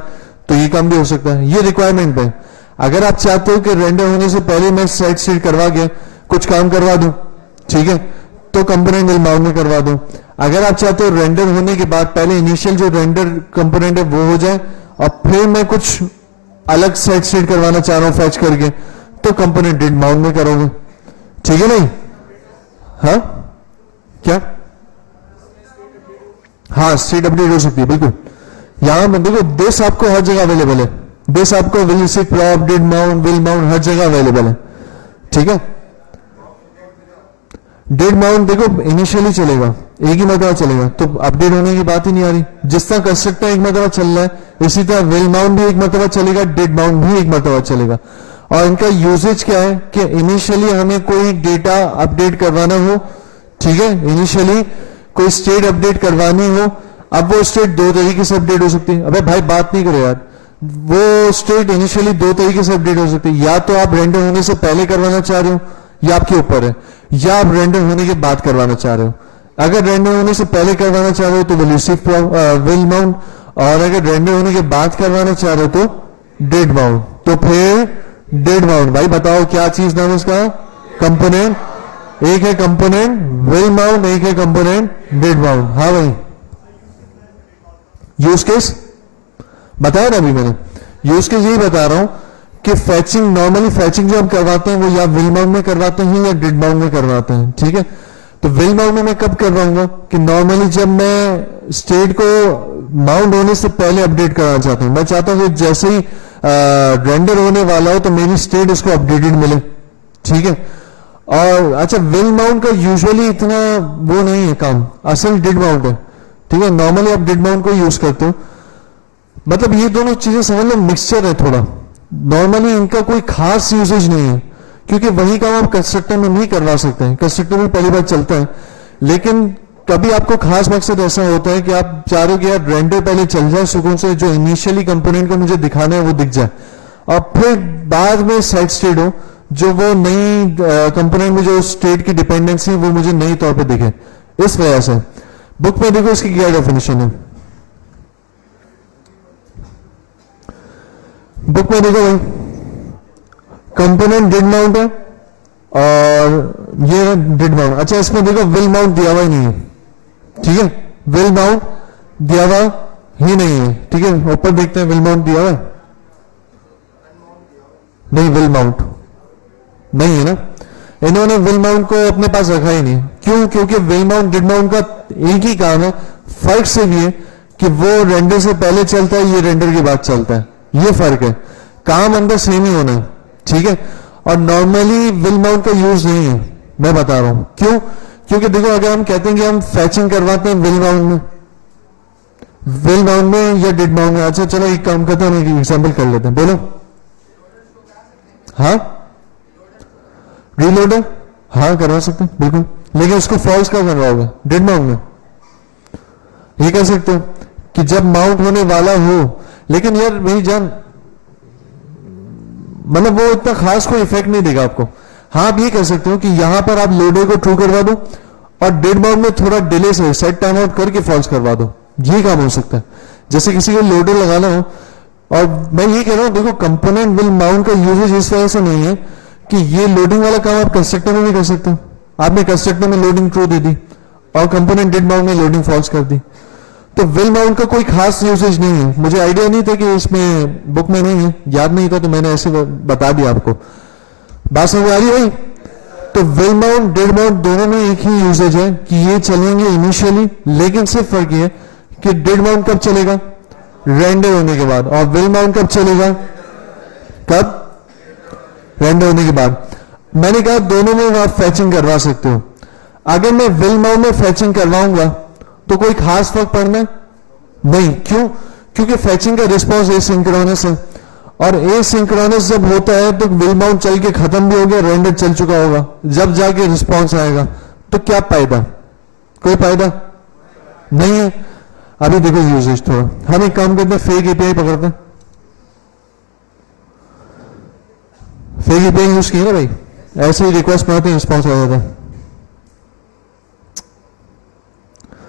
तो ये काम भी हो सकता है। ये रिक्वायरमेंट है। अगर आप चाहते हो कि रेंडर होने से पहले मैं सेट स्टेट करवा के कुछ काम करवा दूं, ठीक है, तो कंपोनेंट विल माउंट में करवा दूं। अगर आप चाहते हो रेंडर होने के बाद पहले इनिशियल जो रेंडर कंपोनेंट है वो हो जाए और फिर मैं कुछ अलग सेट स्टेट करवाना चाह रहा हूं फैच करके, तो कंपोनेंट डिड माउंट में करोगे, ठीक है नहीं? हाँ क्या? हाँ स्टेट अपडेट हो सकती है बिल्कुल। यहां पर देखो दिस आपको हर जगह अवेलेबल है। दिस आपको will receive prop, did mount, will mount हर जगह अवेलेबल है, ठीक है। डिड माउंट देखो इनिशियली चलेगा, एक ही मरतबा चलेगा, तो अपडेट होने की बात ही नहीं आ रही। जिस तरह कंस्ट्रक्टर एक मरतबा चल रहा है, इसी तरह विल माउंट भी एक मरतबा चलेगा, डिड माउंट भी एक मरतबा चलेगा। और इनका यूजेज क्या है कि इनिशियली हमें कोई डेटा अपडेट करवाना हो, ठीक है, इनिशियली कोई स्टेट अपडेट करवानी हो। अब वो स्टेट दो तरीके से अपडेट हो सकती है। अबे भाई बात नहीं करो यार। वो स्टेट इनिशियली दो तरीके से अपडेट हो सकती है। या तो आप रेंडर होने से पहले करवाना चाह रहे हो, या आपके ऊपर है, या आप रेंडर होने के बाद करवाना चाह रहे हो। अगर रेंडर होने से पहले करवाना चाह रहे हो तो विल रिसीव विल माउंट, और अगर रेंडर होने के बाद करवाना चाह रहे हो तो डिड माउंट। तो फिर डिड माउंट, भाई बताओ क्या चीज नाम है इसका? कंपोनेंट। एक है कंपोनेंट विल माउंट, एक है कंपोनेंट डिड माउंट। हाँ भाई यूज केस बताया ना अभी मैंने। यूज केस यही बता रहा हूं कि फैचिंग, नॉर्मली फैचिंग जो हम करवाते हैं वो या विल माउंट में करवाते हैं या डिड माउंट में करवाते हैं, ठीक है। तो विल माउंट में मैं कब करवाऊंगा कि नॉर्मली जब मैं स्टेट को माउंट होने से पहले अपडेट कराना चाहता हूं। मैं चाहता हूं कि जैसे ही रेंडर होने वाला हो तो मेरी स्टेट उसको अपडेटेड मिले, ठीक है। और अच्छा विल माउंट का यूजुअली इतना वो नहीं है काम, असल डिड माउंट है, ठीक है। नॉर्मली आप डिड माउंट को यूज करते हो, मतलब ये दोनों चीजें समझ लो मिक्सचर है थोड़ा। नॉर्मली इनका कोई खास यूजेज नहीं है, क्योंकि वही काम आप कंस्ट्रक्टर में नहीं करवा सकते हैं। कंस्ट्रक्टर में पहली बार चलता है, लेकिन कभी आपको खास मकसद ऐसा होता है कि आप चाह रहे हो कि यार रेंडर पहले चल जाए सुकून से, जो इनिशियली कंपोनेंट को मुझे दिखाना है वो दिख जाए, और फिर बाद में साइड स्टेट हो जो वो नई कंपोनेंट में जो स्टेट की डिपेंडेंसी वो मुझे नई तौर पे दिखे। इस वजह से बुक में देखो इसकी क्या डेफिनेशन है। बुक में देखो भाई कंपोनेंट डिड माउंट है और ये डिड माउंट। अच्छा इसमें देखो विल माउंट दिया हुआ ही नहीं है, ठीक है। विल माउंट दिया हुआ ही नहीं है, ठीक है। ऊपर देखते हैं विल माउंट दिया हुआ है, नहीं विल माउंट नहीं है ना। इन्होंने विल माउंट को अपने पास रखा ही नहीं। क्यों? क्योंकि विल माउंट डिड माउंट का एक ही काम है, फर्क सिर्फ ये कि वो रेंडर से पहले चलता है, ये रेंडर के बाद चलता है, ये फर्क है। काम अंदर सेम ही होना है, ठीक है। और नॉर्मली विल माउंट का यूज नहीं है, मैं बता रहा हूं क्यों। क्योंकि देखो अगर हम कहते हैं कि हम फैचिंग करवाते हैं विल माउंट में, विल माउंट में या डिड माउंट में। अच्छा चलो एक काम करते हैं, एक एग्जाम्पल कर लेते हैं, बोलो। हाँ रीलोडर, हाँ करवा सकते हैं बिल्कुल, लेकिन उसको फॉल्स कब करवाओगे? डिड माउंट में। ये कह सकते हो कि जब माउंट होने वाला हो, लेकिन यार मेरी जान मतलब वो इतना खास कोई इफेक्ट नहीं देगा आपको। हाँ आप ये कह सकते हो कि यहां पर आप लोडर को ट्रू करवा दो और डिड माउंट में थोड़ा डिले से सेट टाइम आउट करके फॉल्स करवा दो, ये काम हो सकता है। जैसे किसी को लोडर लगाना हो, और मैं ये कह रहा हूं देखो कंपोनेंट विल माउंट का यूजेज इस वजह से नहीं है कि ये लोडिंग वाला काम आप कंस्ट्रक्टर में भी कर सकते हो। आपने कंस्ट्रक्टर में लोडिंग ट्रू दे दी और कंपोनेंट डिड माउंट में लोडिंग फॉल्स कर दी, तो विल माउंट का कोई खास यूसेज नहीं है। मुझे आइडिया नहीं था कि इसमें बुक में नहीं है, याद नहीं था, तो मैंने ऐसे बता दिया आपको। बात समझ आ रही है भाई? तो विल माउंट डिड माउंट दोनों में एक ही यूसेज है कि ये चलेंगे इनिशियली, लेकिन सिर्फ फर्क ये कि डिड माउंट कब चलेगा? रेंडर होने के बाद, और विल माउंट कब चलेगा? कब? रेंडर होने के बाद। मैंने कहा दोनों में आप फैचिंग करवा सकते हो। अगर मैं विल माउंट में फैचिंग करवाऊंगा तो कोई खास फर्क पड़ना है? नहीं, क्यों? क्योंकि फैचिंग का रिस्पॉन्स एसिंक्रोनस है, और एसिंक्रोनस जब होता है तो विल बाउंड चल के खत्म भी हो गया, रेंडर चल चुका होगा, जब जाके रिस्पॉन्स आएगा तो क्या फायदा? कोई फायदा नहीं है। अभी देखो यूजेज थोड़ा, हम एक काम करते हैं, फेक एपीआई पकड़ते हैं। फेक एपीआई यूज किया ना भाई, ऐसे ही रिक्वेस्ट बनाते हैं, रिस्पॉन्स आ जाता है।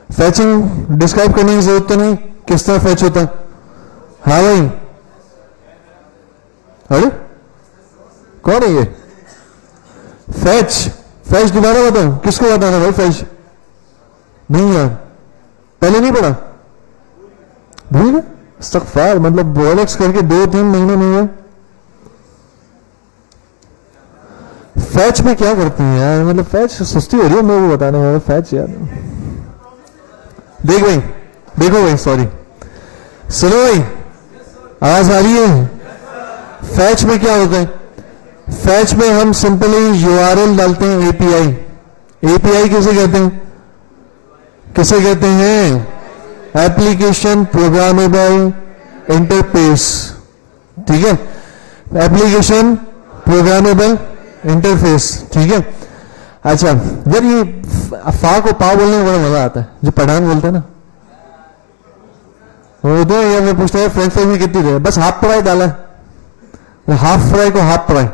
फैचिंग डिस्क्राइब करने की जरूरत तो नहीं, किस तरह फैच होता है। हाँ भाई, अरे कौन है ये? फैच, फैच दोबारा बताओ, किसको बताना भाई फैच? नहीं यार, पहले नहीं पढ़ा, भूल गए? इस्तग़फ़ार, मतलब बोलेक्स करके 2-3 महीने नहीं हुए। फैच में क्या करते हैं यार, मतलब फैच सुस्ती हो रही है मेरे को बताने में, फैच यार। देख भाई, देखो भाई, सॉरी, सुनो भाई, आवाज आ रही है? फैच में क्या होता है? फैच में हम सिंपली यूआरएल डालते हैं, एपीआई। एपीआई किसे कहते हैं? किसे कहते हैं? एप्लीकेशन प्रोग्रामेबल इंटरफेस, ठीक है, एप्लीकेशन प्रोग्रामेबल इंटरफेस, ठीक है। अच्छा यार, ये फा को पा बोलने में बड़ा मजा आता है, जो पठान बोलते हैं ना, वो तो यार मैं पूछता है फ्रेंच फ्राइज में कितनी देर, बस हाफ फ्राई डाला है, हाफ फ्राई को हाफ फ्राई।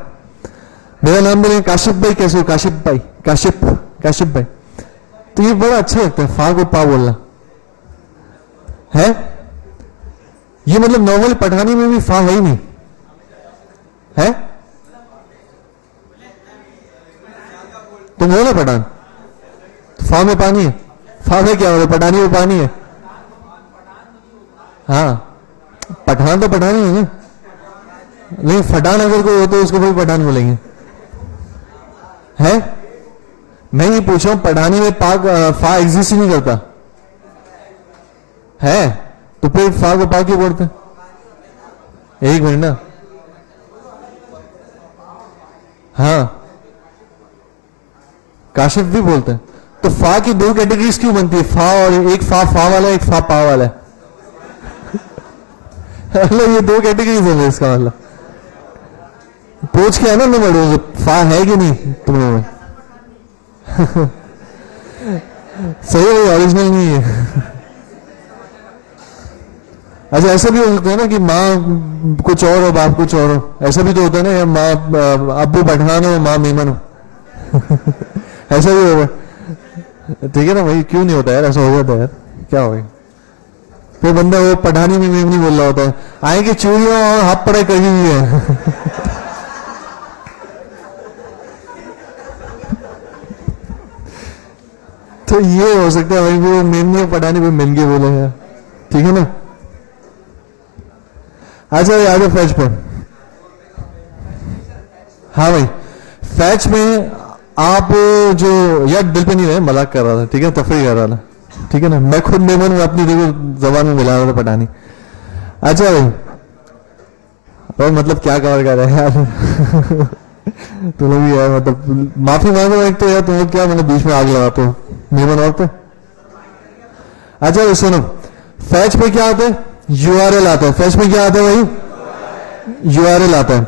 मेरा नाम बोले काशिफ भाई, कैसे हो काशिफ भाई? काशिफ, काशिफ भाई। तो ये बड़ा अच्छा लगता है फा को पा बोलना है। ये मतलब नॉर्मल पठानी में भी फा है ही नहीं है। तुम हो ना पठान, फा में पानी है, फा में क्या हो, पठानी में पानी है। हाँ, पठान तो पठान ही है ना, नहीं फटान अगर कोई हो तो उसको कोई पठान बोलेंगे, है? मैं ये पूछ रहा हूं, पढ़ानी में फा एग्जिस्ट ही नहीं करता है, तो फिर फा को पा क्यों बोलते? एक मिनट ना, हाँ काशिफ भी बोलते हैं। तो फा की 2 कैटेगरीज क्यों बनती है? फा और एक फा वाला, एक फा पा वाला है। मतलब ये 2 कैटेगरीज है इसका मतलब। पूछ के है ना मैं, फा है कि नहीं तुम्हें में? सही है, ओरिजिनल नहीं है। अच्छा ऐसा भी हो सकता है ना कि माँ कुछ और हो बाप कुछ और हो, ऐसा भी तो होता है ना, या माँ अब्बू पठान हो माँ मेमन हो। ऐसा भी होगा, ठीक है ना भाई? क्यों नहीं होता यार, ऐसा हो जाता है यार, क्या हो गया? फिर बंदा वो पठानी में मेमनी बोल रहा होता है, आए कि चूड़ियों और हाथ पढ़ाई करी हुई है। तो ये हो सकता है भाई, वो मेमनी और पठानी में मिल के बोले हैं, ठीक है ना? अच्छा आगे फैच पर। हाँ भाई, फैच में आप जो यार दिल पे नहीं रहे, मजाक कर रहा था, ठीक है, तफरीह कर रहा था, ठीक है ना? मैं खुद मेमन में अपनी देखो जबान में मिला रहा था पठानी। अच्छा भाई, और मतलब क्या कवर कर रहे हैं यार? तुम लोग भी यार मतलब माफी मांगो एक तो यार, तुम लोग क्या मतलब बीच में आग लगाते हो मेमन और पे। अच्छा सुनो, फैच पे क्या आता है? यूआरएल आता है। फैच में क्या आता है भाई? यूआरएल आता है।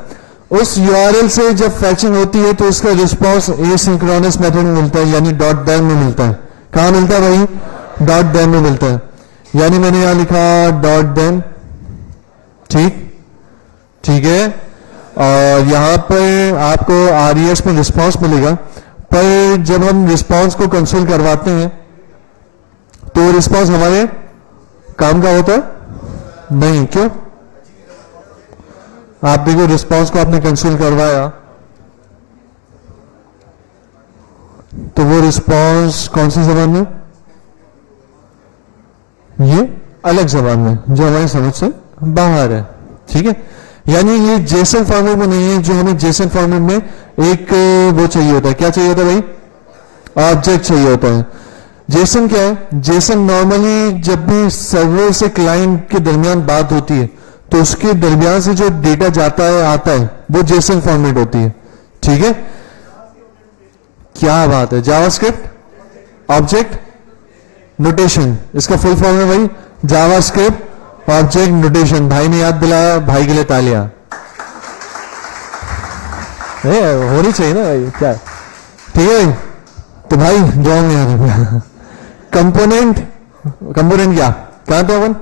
उस यूआरएल से जब फैचिंग होती है तो उसका रिस्पॉन्स एसिंक्रोनस मेथड में मिलता है, यानी डॉट डेम में मिलता है। कहां मिलता है भाई? डॉट डेम में मिलता है। यानी मैंने यहां लिखा डॉट डेम, ठीक ठीक है, और यहां पर आपको आरईएस में रिस्पॉन्स मिलेगा। पर जब हम रिस्पॉन्स को कंसोल करवाते हैं तो रिस्पॉन्स हमारे काम का होता है नहीं। क्यों? आप देखो रिस्पॉन्स को आपने कंसोल करवाया तो वो रिस्पॉन्स कौन सी जबान में? ये अलग जबान में जो हमारी समझ से बाहर है, ठीक है। यानी ये जेसन फॉर्मेट में नहीं है, जो हमें जेसन फॉर्मेट में एक वो चाहिए होता है। क्या चाहिए होता है भाई? ऑब्जेक्ट चाहिए होता है। जेसन क्या है? जेसन नॉर्मली जब भी सर्वर से क्लाइंट के दरमियान बात होती है तो उसके दरमियान से जो डेटा जाता है आता है वो जेसन फॉर्मेट होती है, ठीक है। क्या बात है, जावास्क्रिप्ट ऑब्जेक्ट नोटेशन, इसका फुल फॉर्म है भाई जावास्क्रिप्ट ऑब्जेक्ट नोटेशन। भाई ने याद दिलाया, भाई के लिए तालियां। होनी चाहिए ना भाई, क्या ठीक है भाई। तो भाई दुआ में याद रखना। कंपोनेंट, कंपोनेंट क्या था अपन?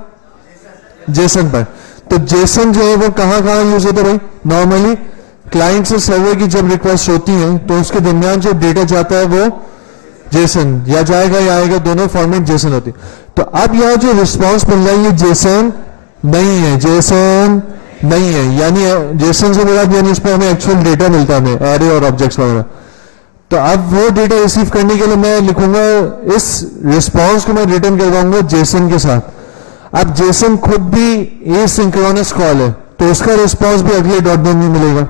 जेसन पर। तो जेसन जो है वो कहां कहां यूज होता है भाई? नॉर्मली क्लाइंट से सर्वर की जब रिक्वेस्ट होती है तो उसके दरमियान जो डेटा जाता है वो जेसन या जाएगा या आएगा, दोनों फॉर्मेट जेसन होती है। तो अब यहां जो रिस्पॉन्स मिल रहा है ये जेसन नहीं है, जेसन नहीं है, यानी जेसन से मेरा यानी इस पर हमें एक्चुअल डेटा मिलता है, एरे और ऑब्जेक्ट्स वगैरह। तो अब वो डेटा रिसीव करने के लिए मैं लिखूंगा, इस रिस्पॉन्स को मैं रिटर्न करवाऊंगा जेसन के साथ। अब जेसन खुद भी एसिंक्रोनस कॉल है, तो उसका रिस्पॉन्स भी अगले डॉट नेम में मिलेगा।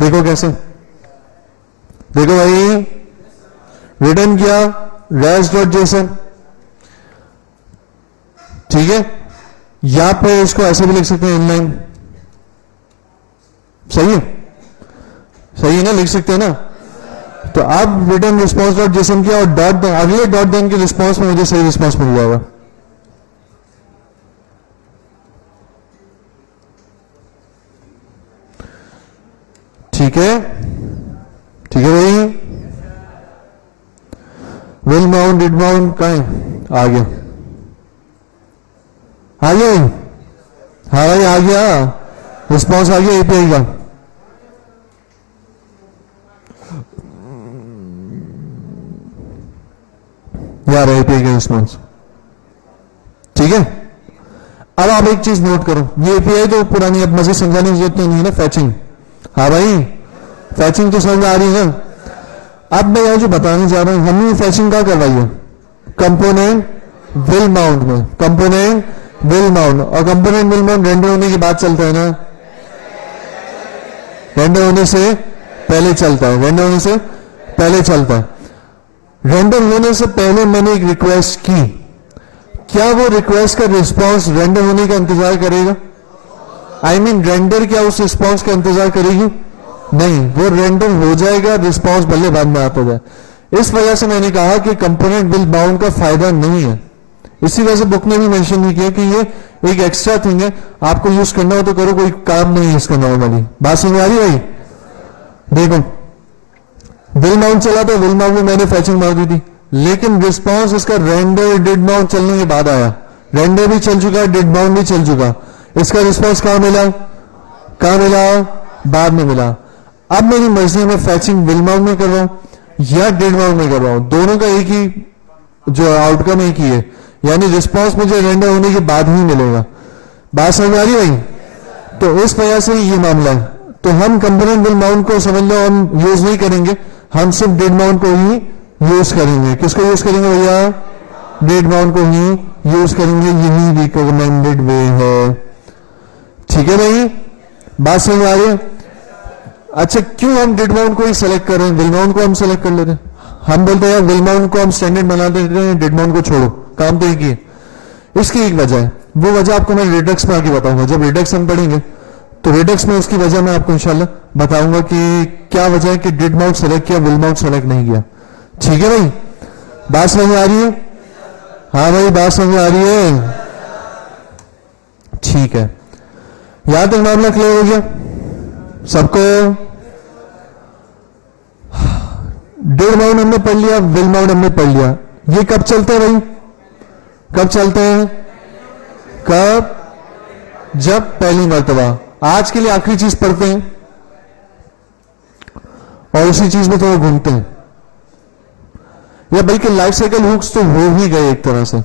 देखो कैसे, देखो भाई रिटर्न किया रेस डॉट जेसन, ठीक है। यहां पे इसको ऐसे भी लिख सकते हैं इनलाइन, सही है, सही है ना, लिख सकते हैं ना। तो अब रिटर्न रिस्पॉन्स डॉट जेसन किया और डॉट अगले डॉट देन के रिस्पॉन्स में मुझे सही रिस्पॉन्स मिल जाएगा। ठीक है, ठीक है भाई। विल माउंट डिड माउंट कहां आ गया? आ गया, हाँ भाई आ गया, रिस्पॉन्स आ गया एपीआई का। यार एपीआई का रिस्पॉन्स, ठीक है। अब आप एक चीज नोट करो, ये एपीआई तो पुरानी, अब मजीद समझाने की जरूरत नहीं है ना। फैचिंग, हाँ भाई फैचिंग तो समझ आ रही है। अब मैं यहां जो बताने जा रहा हूं, हमने फैचिंग क्या करवाई है? कंपोनेंट विल माउंट में, कंपोनेंट विल माउंट, और कंपोनेंट विल माउंट रेंडर होने के बाद चलता है ना, रेंडर होने से पहले चलता है, रेंडर होने से पहले चलता है। रेंडर होने से पहले मैंने एक रिक्वेस्ट की, क्या वो रिक्वेस्ट का रिस्पॉन्स रेंडर होने का इंतजार करेगा? आई मीन रेंडर क्या उस रिस्पॉन्स का इंतजार करेगी? नहीं, वो रेंडर हो जाएगा, रिस्पॉन्स भले बाद में आता जाए। इस वजह से मैंने कहा कि कंपोनेंट विल बाउंड का फायदा नहीं है। इसी वजह से बुक ने भी मेंशन नहीं किया कि ये एक एक्स्ट्रा थिंग है, आपको यूज करना हो तो करो, कोई काम नहीं है इसका नॉर्मली। बात समझ आ रही है भाई? देखो विल माउंट चला था, विल माउंट में मैंने फैचिंग मार दी थी, लेकिन रिस्पॉन्स इसका रेंडर डिड माउंट चलने के बाद आया। रेंडर भी चल चुका, डिड माउंट भी चल चुका, इसका रिस्पॉन्स कहां मिला? कहां मिला? बाद में मिला। अब मेरी मर्जी में फैचिंग विल माउंट में कर रहा हूं या डिड माउंट में कर रहा हूं, दोनों का एक ही जो आउटकम एक ही है, यानी रिस्पॉन्स मुझे रेंडर होने के बाद ही मिलेगा। बात समझ आ रही भाई? तो इस वजह से ये मामला है। तो हम कंपोनेंट विल माउंट को समझ लो हम यूज नहीं करेंगे, हम सिर्फ डिड माउंट को ही यूज करेंगे। किसको यूज करेंगे भैया? डिड माउंट को ही यूज करेंगे, यही रिकमेंडेड वे है। ठीक है भाई, बात समझ आ रही है? अच्छा, क्यों हम डिड माउंट को ही सेलेक्ट कर रहे हैं, विल माउंट को हम सेलेक्ट कर लेते हैं? हम बोलते हैं विल माउंट को हम स्टैंडर्ड बना देते हैं, डिड माउंट को छोड़ो, काम तो एक ही है। इसकी एक वजह है, वो वजह आपको मैं रिडक्स में आगे बताऊंगा। जब रिडक्स हम पढ़ेंगे तो रिडक्स में उसकी वजह मैं आपको इंशाल्लाह बताऊंगा कि क्या वजह है कि डिड माउंट सेलेक्ट किया, विल माउंट सेलेक्ट नहीं किया। ठीक है भाई, बात समझ आ रही है? हाँ भाई, बात समझ आ रही है? ठीक है, यहां तक मामला क्लियर हो गया सबको? डिड माउंट हमने पढ़ लिया, विल माउंट हमने पढ़ लिया। ये कब चलते हैं भाई? कब चलते हैं? कब? जब पहली मर्तबा। आज के लिए आखिरी चीज पढ़ते हैं और उसी चीज में थोड़ा घूमते हैं, या बल्कि लाइफ साइकिल हुक्स तो हो ही गए एक तरह से।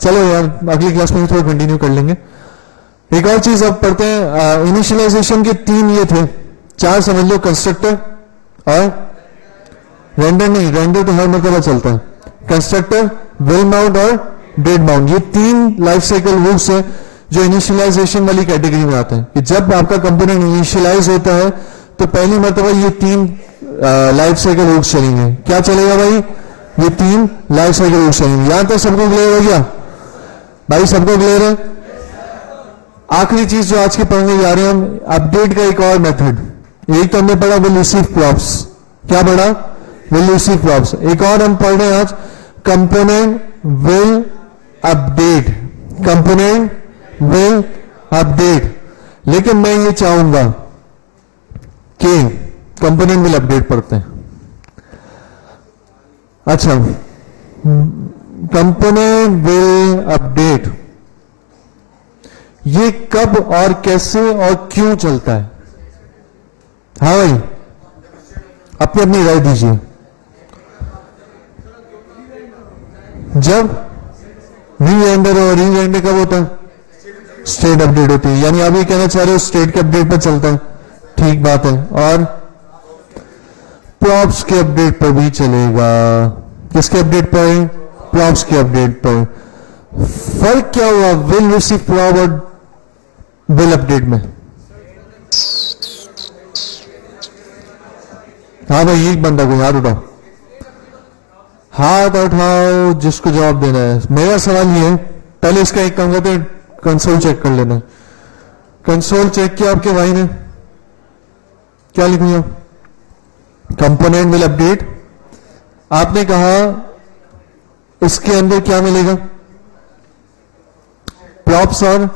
चलो यार, अगली क्लास में थोड़ा कंटिन्यू कर लेंगे। एक और चीज अब पढ़ते हैं। इनिशियलाइजेशन के 3 ये थे, 4 समझ लो, कंस्ट्रक्टर और रेंडर। नहीं, रेंडर तो हर मर्तबा चलता है। कंस्ट्रक्टर, विल माउंट और डिड माउंट, ये 3 लाइफ साइकिल हुक्स है जो इनिशियलाइजेशन वाली कैटेगरी में आते हैं। कि जब आपका कंपोनेंट इनिशियलाइज होता है तो पहली मर्तबा ये 3 लाइफ साइकिल हुक्स चलेंगे। क्या चलेगा भाई? ये 3 लाइफ साइकिल हुक्स चलेंगे। यहां तक सबको क्लियर हो गया भाई? सबको क्लियर है? आखिरी चीज जो आज के पढ़ने जा रहे हैं हम, अपडेट का एक और मेथड। एक तो हमने पढ़ा विल रिसीव प्रॉप्स। क्या पढ़ा? Will receive props. एक और हम पढ़ रहे हैं आज, component will update, component will update. लेकिन मैं ये चाहूंगा कि कंपोनेंट विल अपडेट पढ़ते हैं। अच्छा, कंपोनेंट विल अपडेट ये कब और कैसे और क्यों चलता है? हाँ भाई, अपनी अपनी राय दीजिए। जब री-रेंडर और री-रेंडर कब होता है? स्टेट अपडेट होती है। यानी आप ये कहना चाह रहे हो स्टेट के अपडेट पर चलता है, ठीक बात है। और प्रॉप्स के अपडेट पर भी चलेगा। किसके अपडेट पर? प्रॉप्स के अपडेट पर। फर्क क्या हुआ विल रिसीव प्रॉप और विल अपडेट में? हाँ भाई, एक बंदा को हाथ उठाओ, हाथ उठाओ जिसको जवाब देना है। मेरा सवाल ये है, पहले इसका एक काम करते हैं, कंसोल चेक कर लेना। कंसोल चेक किया आपके भाई ने, क्या लिखूंगा? Component will update. आपने कहा इसके अंदर क्या मिलेगा? प्रॉप्स और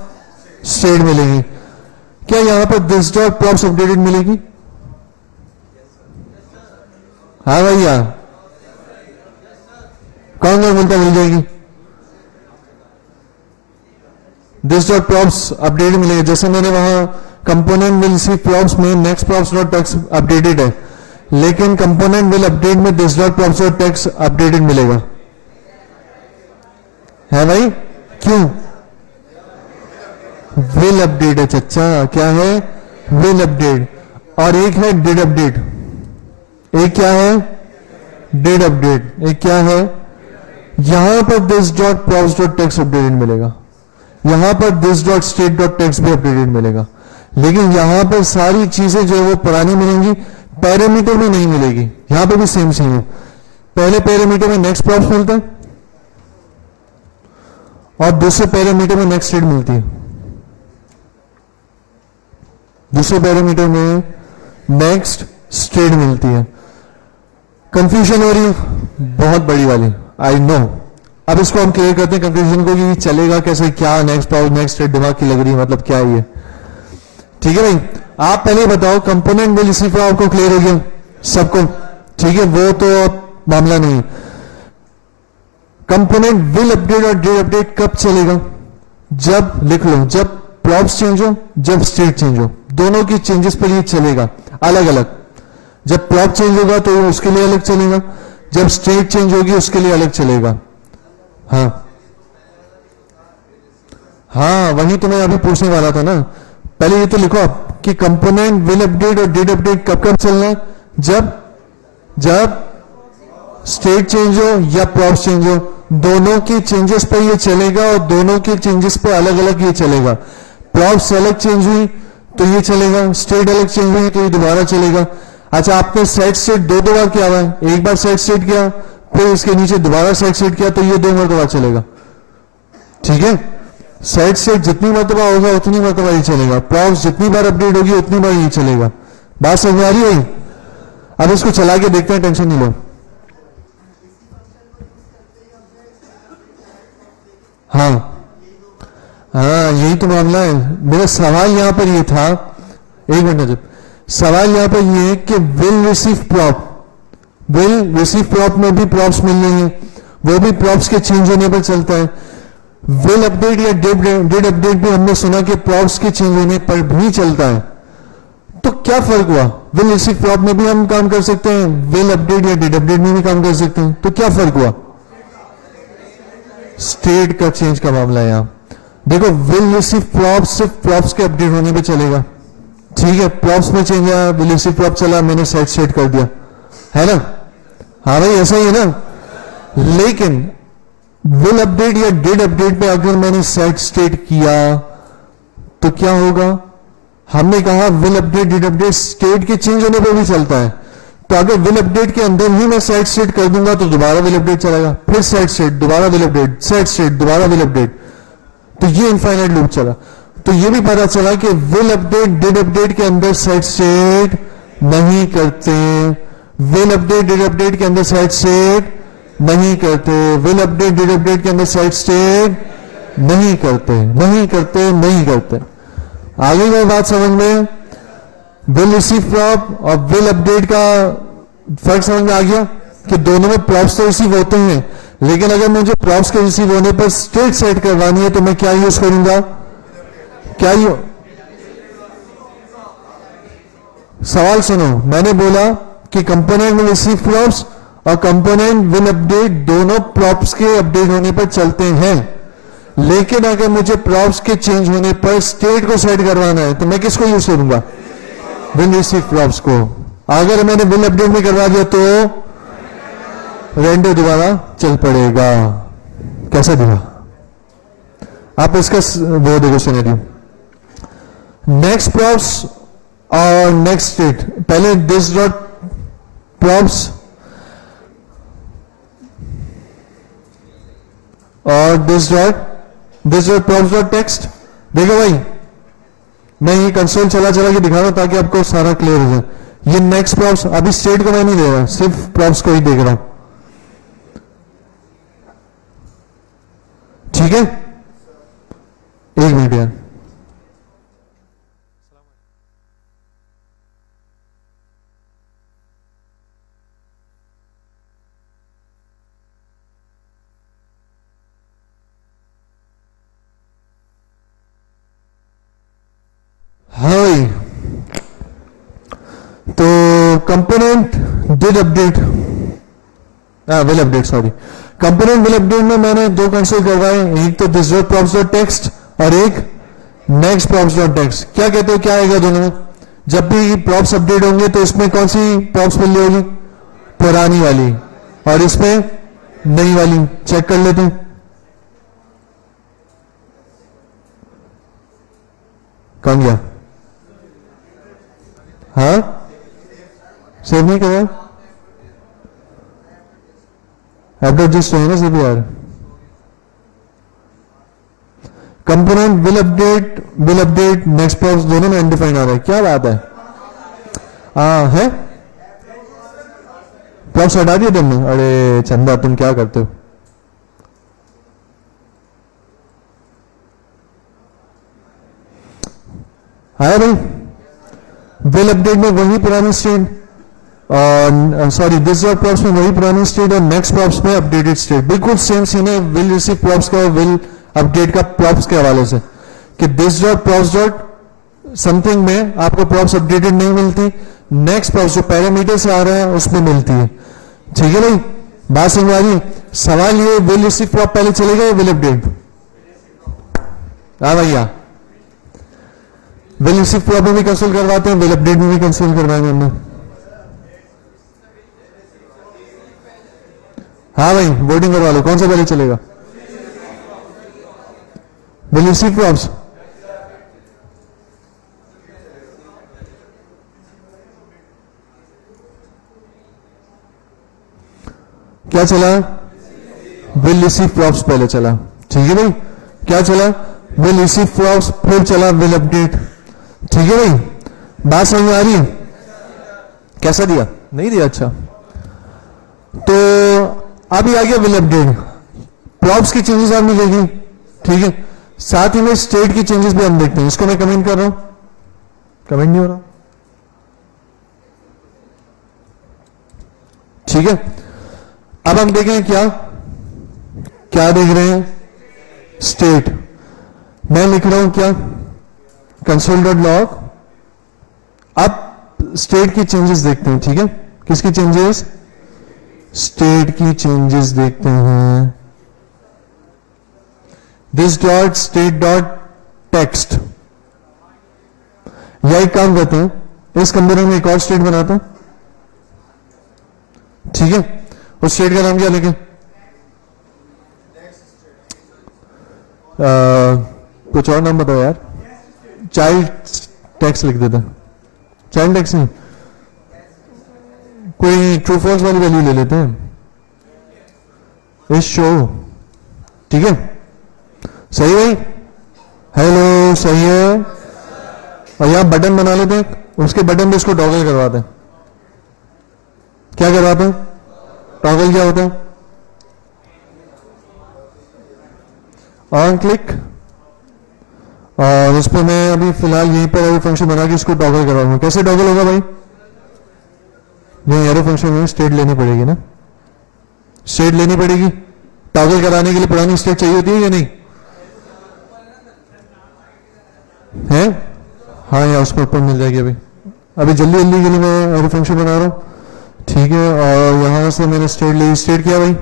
स्टेट मिलेगी। क्या यहां पर दिस डॉट प्रॉप्स अपडेटेड मिलेगी? हाँ भैया, कौन कौन बोलता मिल जाएगी? दिस डॉट प्रॉप्स अपडेटेड मिलेगा। जैसे मैंने वहां कंपोनेंट विल रिसीव प्रॉप्स में next props dot text updated है, लेकिन कंपोनेंट विल अपडेट में this dot props dot text updated मिलेगा। है भाई? क्यों? विल अपडेट है चच्चा। क्या है? Will update. और एक है डिड अपडेट। एक क्या है? Did update. एक क्या है? यहां पर this dot props dot text updated मिलेगा, यहां पर this dot state dot text भी अपडेटेड मिलेगा। लेकिन यहां पर सारी चीजें जो है वो पुरानी मिलेंगी, पैरामीटर में नहीं मिलेगी। यहां पर भी सेम सेम है। पहले पैरामीटर में नेक्स्ट प्रॉप्स मिलता है और दूसरे पैरामीटर में नेक्स्ट स्टेट मिलती है। दूसरे पैरामीटर में नेक्स्ट स्टेट मिलती है। कंफ्यूजन हो रही है बहुत बड़ी वाली, आई नो। अब इसको हम क्लियर करते हैं कंफ्यूजन को कि चलेगा कैसे, क्या नेक्स्ट प्रॉब्लम नेक्स्ट स्टेट दिमाग की लग रही है, मतलब क्या है ये? ठीक है भाई, आप पहले बताओ कंपोनेंट विल रिसीव आपको क्लियर हो गया सबको? ठीक है, वो तो मामला नहीं। कंपोनेंट विल अपडेट और डिड अपडेट कब चलेगा? जब, लिख लो, जब प्रॉप्स चेंज हो, जब स्टेट चेंज हो, दोनों की चेंजेस पर ये चलेगा अलग अलग। जब प्रॉप चेंज होगा तो उसके लिए अलग चलेगा, जब स्टेट चेंज होगी उसके लिए अलग चलेगा। हाँ हाँ, वही तो मैं अभी पूछने वाला था ना। पहले ये तो लिखो आप कि कंपोनेंट विल अपडेट और डिड अपडेट कब कब चलना है? जब जब स्टेट चेंज हो या प्रॉप्स चेंज हो, दोनों की चेंजेस पर ये चलेगा और दोनों के चेंजेस पर अलग अलग ये चलेगा। प्रॉप्स अलग चेंज हुई तो ये चलेगा, स्टेट अलग चेंज हुई तो ये दोबारा चलेगा। अच्छा, आपने सेट स्टेट दो बार किया हुआ है, एक बार सेट स्टेट किया फिर इसके नीचे दोबारा सेट स्टेट किया, तो ये 2 मरतबा चलेगा। ठीक है, सेट स्टेट जितनी मरतबा होगा उतनी मरतबा ये चलेगा, प्रॉप्स जितनी बार अपडेट होगी उतनी बार ये चलेगा। बात समझ में आ रही है? अब इसको चला के देखते हैं, टेंशन नहीं लो। हाँ हाँ, यही तो मामला है। मेरा सवाल यहां पर ये था, एक मिनट, जब सवाल यहां पर ये है कि will receive prop, will receive prop में भी प्रॉप्स मिल रही है, वो भी प्रॉप्स के चेंज होने पर चलता है। विल अपडेट या डिड अपडेट भी हमने सुना कि प्रॉप्स के चेंज होने पर भी चलता है। तो क्या फर्क हुआ? विल रिसीव प्रॉप में भी हम काम कर सकते हैं, विल अपडेट या डिड अपडेट में भी काम कर सकते हैं, तो क्या फर्क हुआ? स्टेट का चेंज का मामला है यहां। देखो, विल रिसीव प्रॉप सिर्फ प्रॉप्स के अपडेट होने पे चलेगा। ठीक है, प्रॉप्स में चेंज आया, विल रिसीव प्रॉप चला, मैंने सेट स्टेट कर दिया, है ना? हाँ भाई, ऐसा ही है ना। लेकिन विल अपडेट या डिड अपडेट पे अगर मैंने सेट स्टेट किया तो क्या होगा? हमने कहा will update did update state के चेंज होने पर भी चलता है। तो अगर विल अपडेट के अंदर ही मैं सेट स्टेट कर दूंगा तो दोबारा विल अपडेट चलेगा, फिर सेट स्टेट, दोबारा विल अपडेट, सेट स्टेट, दोबारा विल अपडेट, तो ये इनफाइनाइट लूप चला। तो ये भी पता चला कि विल अपडेट डिड अपडेट के अंदर सेट स्टेट नहीं करते, विल अपडेट डिड अपडेट के अंदर सेट स्टेट नहीं करते। विल अपडेट डिड अपडेट के अंदर साइड स्टेट नहीं करते, नहीं करते, नहीं करते। आगे कोई बात समझ में? विल रिसीव प्रॉप और विल अपडेट का फर्क समझ में आ गया कि दोनों में प्रॉप्स तो रिसीव होते हैं, लेकिन अगर मुझे प्रॉप्स के रिसीव होने पर स्टेट सेट करवानी है तो मैं क्या यूज करूंगा? क्या सवाल सुनो, मैंने बोला कि कंपोनेंट विल रिसीव प्रॉप्स और कंपोनेंट विल अपडेट दोनों प्रॉप्स के अपडेट होने पर चलते हैं, लेकिन अगर मुझे प्रॉप्स के चेंज होने पर स्टेट को सेट करवाना है तो मैं किसको यूज करूंगा? विल रिसीव प्रॉप्स को। अगर मैंने विल अपडेट में करवा दिया तो रेंडो दोबारा चल पड़ेगा। कैसा दिया? आप इसका वो देखो सिनेरियो। नेक्स्ट प्रॉप्स और नेक्स्ट स्टेट, पहले दिस डॉट प्रॉप्स और this dot props dot text. देखो भाई, मैं ये कंसोल चला चला के दिखा रहा हूं ताकि आपको सारा क्लियर हो जाए। ये नेक्स्ट प्रॉप्स, अभी स्टेट को मैं नहीं दे रहा, सिर्फ प्रॉप्स को ही देख रहा हूं, ठीक है? एक मिनट यार, हाय। तो component did update, will update, sorry, component will update में मैंने दो कंसोल करवाए, एक तो this dot props dot text और एक नेक्स्ट प्रॉप्स डॉट टेक्स्ट। क्या कहते हो, क्या आएगा दोनों में? जब भी प्रॉप्स अपडेट होंगे तो इसमें कौन सी प्रॉप्स मिल रही होगी? पुरानी वाली, और इसमें नई वाली। चेक कर लेते हैं। कौन गया? हाँ, सेव नहीं कर रहा, अपडेट जिस्ट है ना सिर्फ यार। Component will update next props दोनों में अनडिफाइंड आ रहा है। क्या बात है? है प्रॉप्स हटा दिए तुमने? अरे चंदा, तुम क्या करते हो? आया भाई? विल अपडेट में वही पुरानी state, sorry this dot props में वही पुरानी स्टेट और नेक्स्ट प्रॉप्स में अपडेटेड स्टेट। बिल्कुल सेम सीन है विल रिसीव प्रॉप्स का और विल अपडेट का प्रॉप्स के हवाले से, कि this dot props dot something में आपको प्रॉप्स अपडेटेड नहीं मिलती, नेक्स्ट प्रॉप्स जो पैरामीटर से आ रहा है उसमें मिलती है। ठीक है भाई, बात समझ आ रही है? सवाल ये, विल रिसीव प्रॉप पहले चलेगा या विल अपडेट? हाँ भैया, विल रिसीव प्रॉप में भी कंसोल करवाते हैं, विल अपडेट में भी कंसोल करवाएंगे हमने। हाँ भाई, वोटिंग करवा लो, कौन सा पहले चलेगा? Will receive props. क्या चला? विल रिसीव प्रॉप्स पहले चला, ठीक है भाई। क्या चला? विल रिसीव प्रॉप्स, फिर चला विल अपडेट। ठीक है भाई, बात समझ में आ रही है? कैसा दिया? नहीं दिया? अच्छा, तो अभी आ गया विल अपडेट। प्रॉप्स की चेंजेस आपने देखी, ठीक है, साथ ही में स्टेट की चेंजेस भी हम देखते हैं। इसको मैं कमेंट कर रहा हूं, कमेंट नहीं हो रहा, ठीक है। अब हम देखें क्या क्या देख रहे हैं? स्टेट। मैं लिख रहा हूं क्या? Console dot log. अब स्टेट की चेंजेस देखते हैं, ठीक है। किसकी चेंजेस? स्टेट की चेंजेस देखते हैं। This dot state dot text, या एक काम करते हैं, इस कंप्यूटर में एक और स्टेट बनाते हैं, ठीक है। उस स्टेट का नाम क्या लिखें? कुछ और नाम बताओ यार। चाइल्ड टेक्स्ट लिख देते हैं। चाइल्ड टेक्स्ट नहीं, कोई ट्रू फॉल्स वाली वैल्यू ले लेते हैं, इस शो, ठीक है। सही भाई? हेलो, सही है। और यहां बटन बना लेते हैं, उसके बटन पे इसको टॉगल करवाते हैं। क्या करवाते हैं? टॉगल क्या होता है? ऑन क्लिक, और उस पर मैं अभी फिलहाल यहीं पर एरो फंक्शन बना के इसको टॉगल करवाऊंगा। कैसे टॉगल होगा भाई? नहीं, एरो फंक्शन में स्टेट लेनी पड़ेगी ना, स्टेट लेनी पड़ेगी। टॉगल कराने के लिए पुरानी स्टेट चाहिए होती है या नहीं है? हाँ, या उसमें ऊपर मिल जाएगी। अभी जल्दी जल्दी के लिए मैं एरो फंक्शन बना रहा हूँ, ठीक है। और यहां से मैंने स्टेट ली, स्टेट किया भाई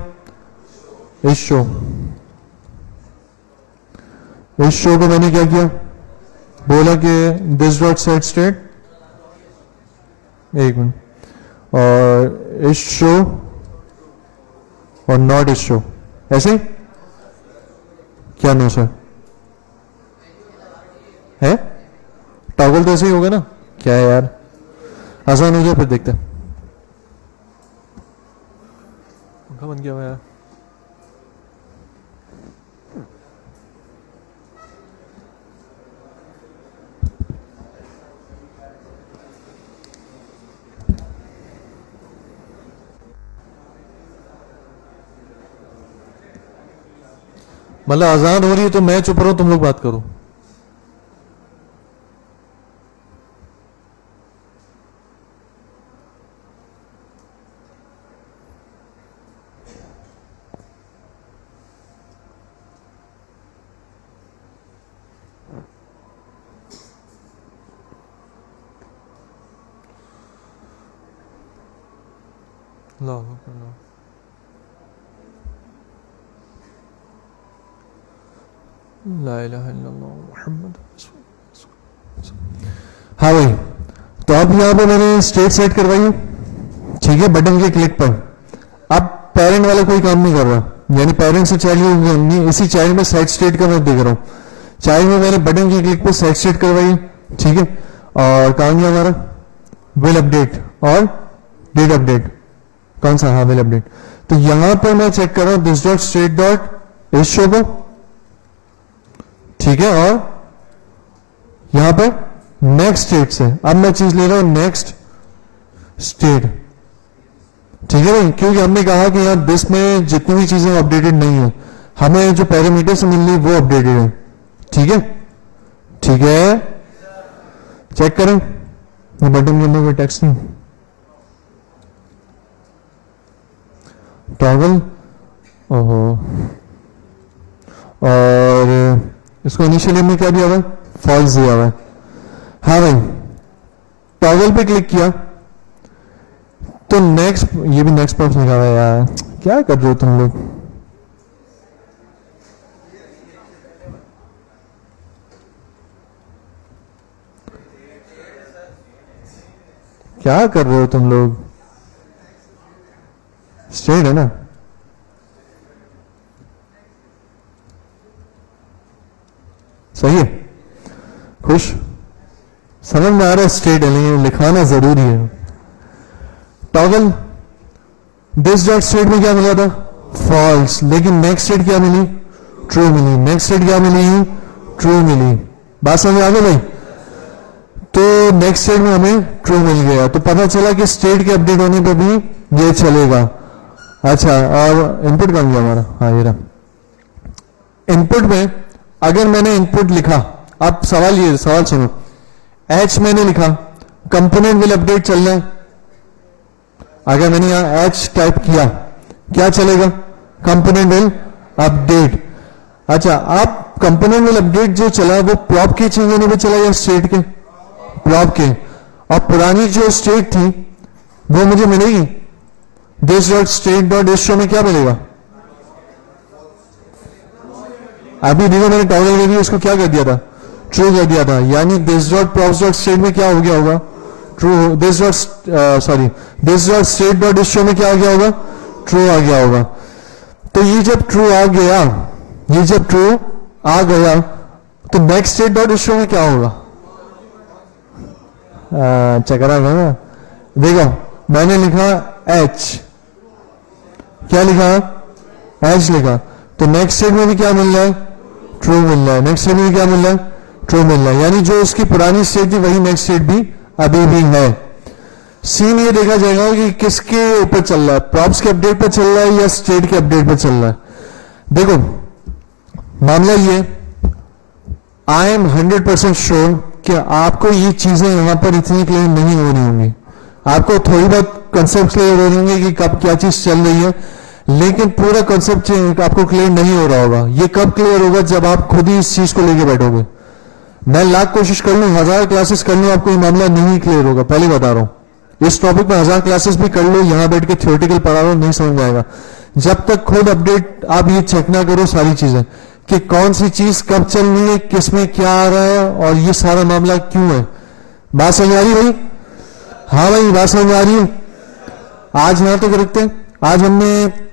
इस शो, इस शो को मैंने क्या किया, बोला कि दिस डॉट सेट स्टेट, एक मिनट, और इस शो और नॉट इस शो, ऐसे क्या नो सर है? टॉगल तो ऐसे ही होगा ना, क्या है यार, आसान हो जाए फिर देखते हैं। पंखा बंद किया हुआ है यार। मतलब आजान हो रही है तो मैं चुप रहा हूं, तुम लोग बात करो। ला ला इलाहा इल्लल्लाह मुहम्मद रसूलुल्लाह। हाँ भाई, तो अब यहां पे मैंने स्टेट सेट करवाई है, ठीक है, बटन के क्लिक पर। अब पेरेंट वाला कोई काम नहीं कर रहा, यानी पेरेंट से चाइल्ड, इसी चाइल्ड में सेट स्टेट का मैं देख रहा हूं। चाइल्ड में मैंने बटन के क्लिक पर सेट स्टेट करवाई है, ठीक है। और कहां गया हमारा विल अपडेट और डेट अपडेट, कौन सा? हाँ, विल अपडेट। तो यहां पर मैं चेक कर रहा हूं दिस डॉट स्टेट डॉट इस शो को, ठीक है। और यहां पर नेक्स्ट स्टेट से अब मैं चीज ले रहा हूं नेक्स्ट स्टेट, ठीक है भाई, क्योंकि हमने कहा कि यार दिस में जितनी भी चीजें अपडेटेड नहीं है, हमें जो पैरामीटर से मिल रही वो अपडेटेड है, ठीक है, ठीक है। चेक करें, ये बटन के अंदर कोई टेक्स्ट नहीं, टॉगल, ओहो, और इसको इनिशियली में क्या दिया हुआ है? फॉल्स दिया हुआ है। हाँ भाई, टॉगल पे क्लिक किया तो नेक्स्ट, ये भी नेक्स्ट प्रॉप्स लिखा हुआ है यार, क्या कर रहे हो तुम लोग? क्या कर रहे हो तुम लोग? स्टेट है ना, सही है, खुश, समझ में आ रहा है? स्टेट है, लेकिन लिखाना जरूरी है। टॉगल दिस डॉट स्टेट में क्या मिला था? फॉल्स, लेकिन नेक्स्ट स्टेट क्या मिली? ट्रू मिली। नेक्स्ट स्टेट क्या मिली? ट्रू मिली। बात समझ आ गई भाई? तो नेक्स्ट स्टेट में हमें ट्रू मिल गया, तो पता चला कि स्टेट के अपडेट होने पर भी ये चलेगा। अच्छा, और इनपुट कौन गया हमारा? हाँ, ये रहा। इनपुट में अगर मैंने इनपुट लिखा, अब सवाल सुनो, एच मैंने लिखा, कंपोनेंट विल अपडेट चलना है। अगर मैंने यहां एच टाइप किया, क्या चलेगा? Component will update. अच्छा, आप कंपोनेंट विल अपडेट जो चला वो प्रॉप के चेंज होने पे चला या स्टेट के? प्रॉप के। और पुरानी जो स्टेट थी वो मुझे मिलेगी दिस डॉट स्टेट डॉट इस शो में क्या मिलेगा? अभी देखो मैंने टॉगल ले लिया, उसको क्या कर दिया था? ट्रू कर दिया था, यानी this dot props dot state में क्या हो गया होगा? True. This dot state dot इस शो में क्या आ गया होगा? ट्रू आ गया होगा। तो ये जब ट्रू आ गया, ये जब ट्रू आ गया तो नेक्स्ट स्टेट डॉट इस शो में क्या होगा? चकरा ना, देखो मैंने लिखा एच, क्या लिखा? एच लिखा, तो नेक्स्ट स्टेट में भी क्या मिल रहा है? ट्रू मिल रहा है। नेक्स्ट स्टेट में क्या मिल रहा है? ट्रू मिल रहा है, यानी जो उसकी पुरानी स्टेट थी वही नेक्स्ट स्टेट भी अभी भी है। सीन ये देखा जाएगा कि किसके ऊपर चल रहा है, प्रॉप्स के अपडेट पर चल रहा है या स्टेट के अपडेट पर चल रहा है। देखो मामला ये, आई एम 100% श्योर कि आपको ये चीजें यहां पर इतनी क्लियर नहीं हो रही होंगी। आपको थोड़ी बहुत कंसेप्ट क्लियर हो रही होंगे कि कब क्या चीज चल रही है, लेकिन पूरा कंसेप्ट आपको क्लियर नहीं हो रहा होगा। ये कब क्लियर होगा? जब आप खुद ही इस चीज को लेके बैठोगे। मैं लाख कोशिश कर लूं, 1000 क्लासेस कर लूं, आपको ये मामला नहीं क्लियर होगा, पहले बता रहा हूं। इस टॉपिक में 1000 क्लासेस भी कर लो, यहां बैठ के थ्योरेटिकल पढ़ा लो, नहीं समझ में आएगा जब तक खुद अपडेट आप ये चेक ना करो सारी चीजें कि कौन सी चीज कब चल रही है, किसमें क्या आ रहा है और ये सारा मामला क्यों है। बात समझ आ रही भाई? हाँ भाई, बात समझ आ रही है। आज यहां तक रखते हैं। आज हमने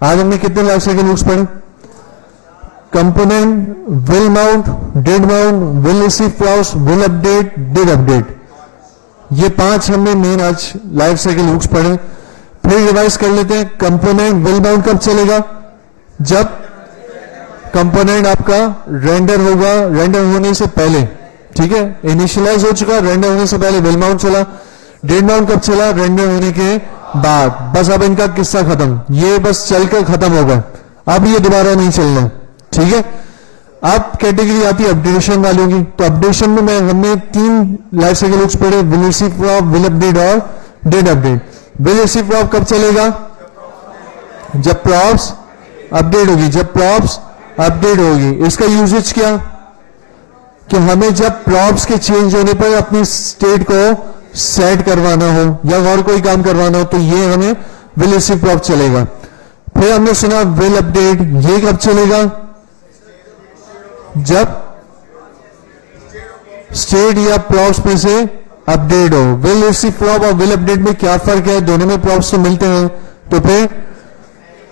आज हमने कितने लाइफ साइकिल लूप्स पढ़े? Component, will mount, did mount, will receive clause, will update, did update, ये 5 हमने मेन आज लाइफ साइकिल लूप्स पढ़े। फिर रिवाइज कर लेते हैं। कंपोनेंट विल माउंट कब चलेगा? जब कंपोनेंट आपका रेंडर होगा, रेंडर होने से पहले, ठीक है, इनिशियलाइज हो चुका, रेंडर होने से पहले विल माउंट चला। डिड माउंट कब चला? रेंडर होने के बाद। बस अब इनका किस्सा खत्म, ये बस चलकर खत्म हो गया, अब ये दोबारा नहीं चलना, ठीक है। अब कैटेगरी आती है अपडेशन वालों की। तो अपडेशन में हमने 3 लाइफ साइकिल लूप्स पढ़े, will receive from, will update और did update. Will receive from कब चलेगा? जब प्रॉप्स अपडेट होगी, जब प्रॉप्स अपडेट होगी। इसका यूजेज क्या कि हमें जब प्रॉप्स के चेंज होने पर अपनी स्टेट को सेट करवाना हो या और कोई काम करवाना हो तो ये हमें विल रिसीव प्रॉप चलेगा। फिर हमने सुना विल अपडेट, ये कब चलेगा? जब स्टेट या प्रॉप्स में से अपडेट हो। विल रिसीव प्रॉप और विल अपडेट में क्या फर्क है? दोनों में प्रॉप्स तो मिलते हैं। तो फिर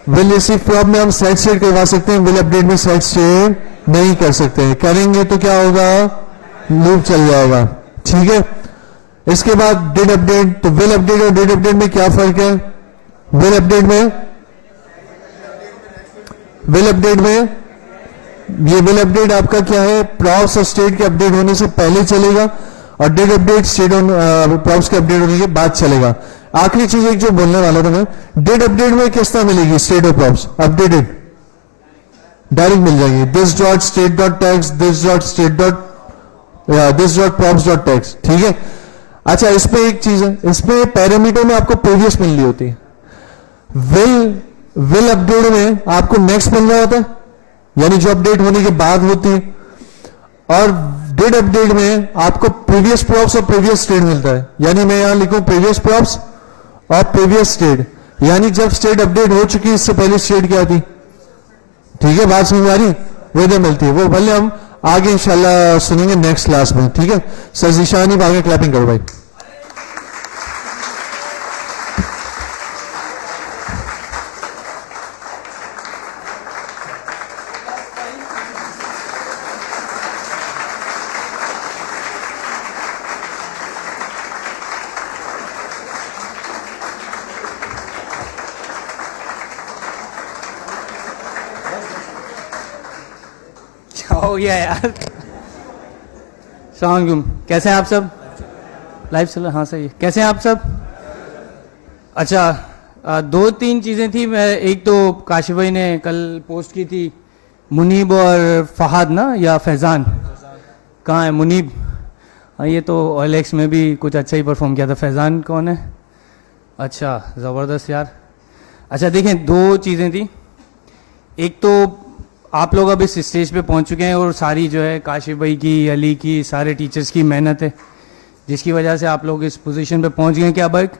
विल रिसीव प्रॉप में हम सेट स्टेट करवा सकते हैं, विल अपडेट में सेट स्टेट नहीं कर सकते हैं। करेंगे तो क्या होगा? लूप चल जाएगा, ठीक है। इसके बाद डिड अपडेट। तो विल अपडेट और डिड अपडेट में क्या फर्क है? विल अपडेट में ये विल अपडेट आपका क्या है? प्रॉप्स और स्टेट के अपडेट होने से पहले चलेगा और डिड अपडेट स्टेट प्रॉप्स के अपडेट होने के बाद चलेगा। आखिरी चीज एक जो बोलने वाला था मैं, डिड अपडेट में किस तरह मिलेगी? स्टेट और प्रॉप्स अपडेटेड डायरेक्ट मिल जाएगी। This dot state dot text, this dot state dot, this dot props dot text, ठीक है। अच्छा, इसमें एक चीज है, इसमें पैरामीटर में आपको प्रीवियस मिल रही होती है। विल अपडेट में आपको नेक्स्ट मिल रहा होता है, यानी जो अपडेट होने के बाद होती है। और डिड अपडेट में आपको प्रीवियस प्रॉप्स और प्रीवियस स्टेट मिलता है, यानी मैं यहां लिखूं प्रीवियस प्रॉप्स और प्रीवियस स्टेट, यानी जब स्टेट अपडेट हो चुकी है इससे पहले स्टेट क्या थी, ठीक है। बात समझ आ रही? वो जो मिलती है वो भले हम आगे इंशाल्लाह सुनेंगे नेक्स्ट क्लास में, ठीक है। सर जीशानी आगे क्लैपिंग करो भाई। हो गया यार। सलाम, कैसे हैं आप सब? लाइव चल रहा? हाँ सही है। कैसे हैं आप सब? अच्छा, 2-3 चीज़ें थी। मैं एक तो काशिफ भाई ने कल पोस्ट की थी, मुनीब और फहाद ना, या फैज़ान, कहाँ है मुनीब? ये तो OLX में भी कुछ अच्छा ही परफॉर्म किया था। फैज़ान कौन है? अच्छा, ज़बरदस्त यार। अच्छा देखें, 2 चीज़ें थी। एक तो आप लोग अब इस स्टेज पे पहुंच चुके हैं और सारी जो है काशिफ भाई की, अली की, सारे टीचर्स की मेहनत है, जिसकी वजह से आप लोग इस पोजीशन पे पहुंच गए कि अब एक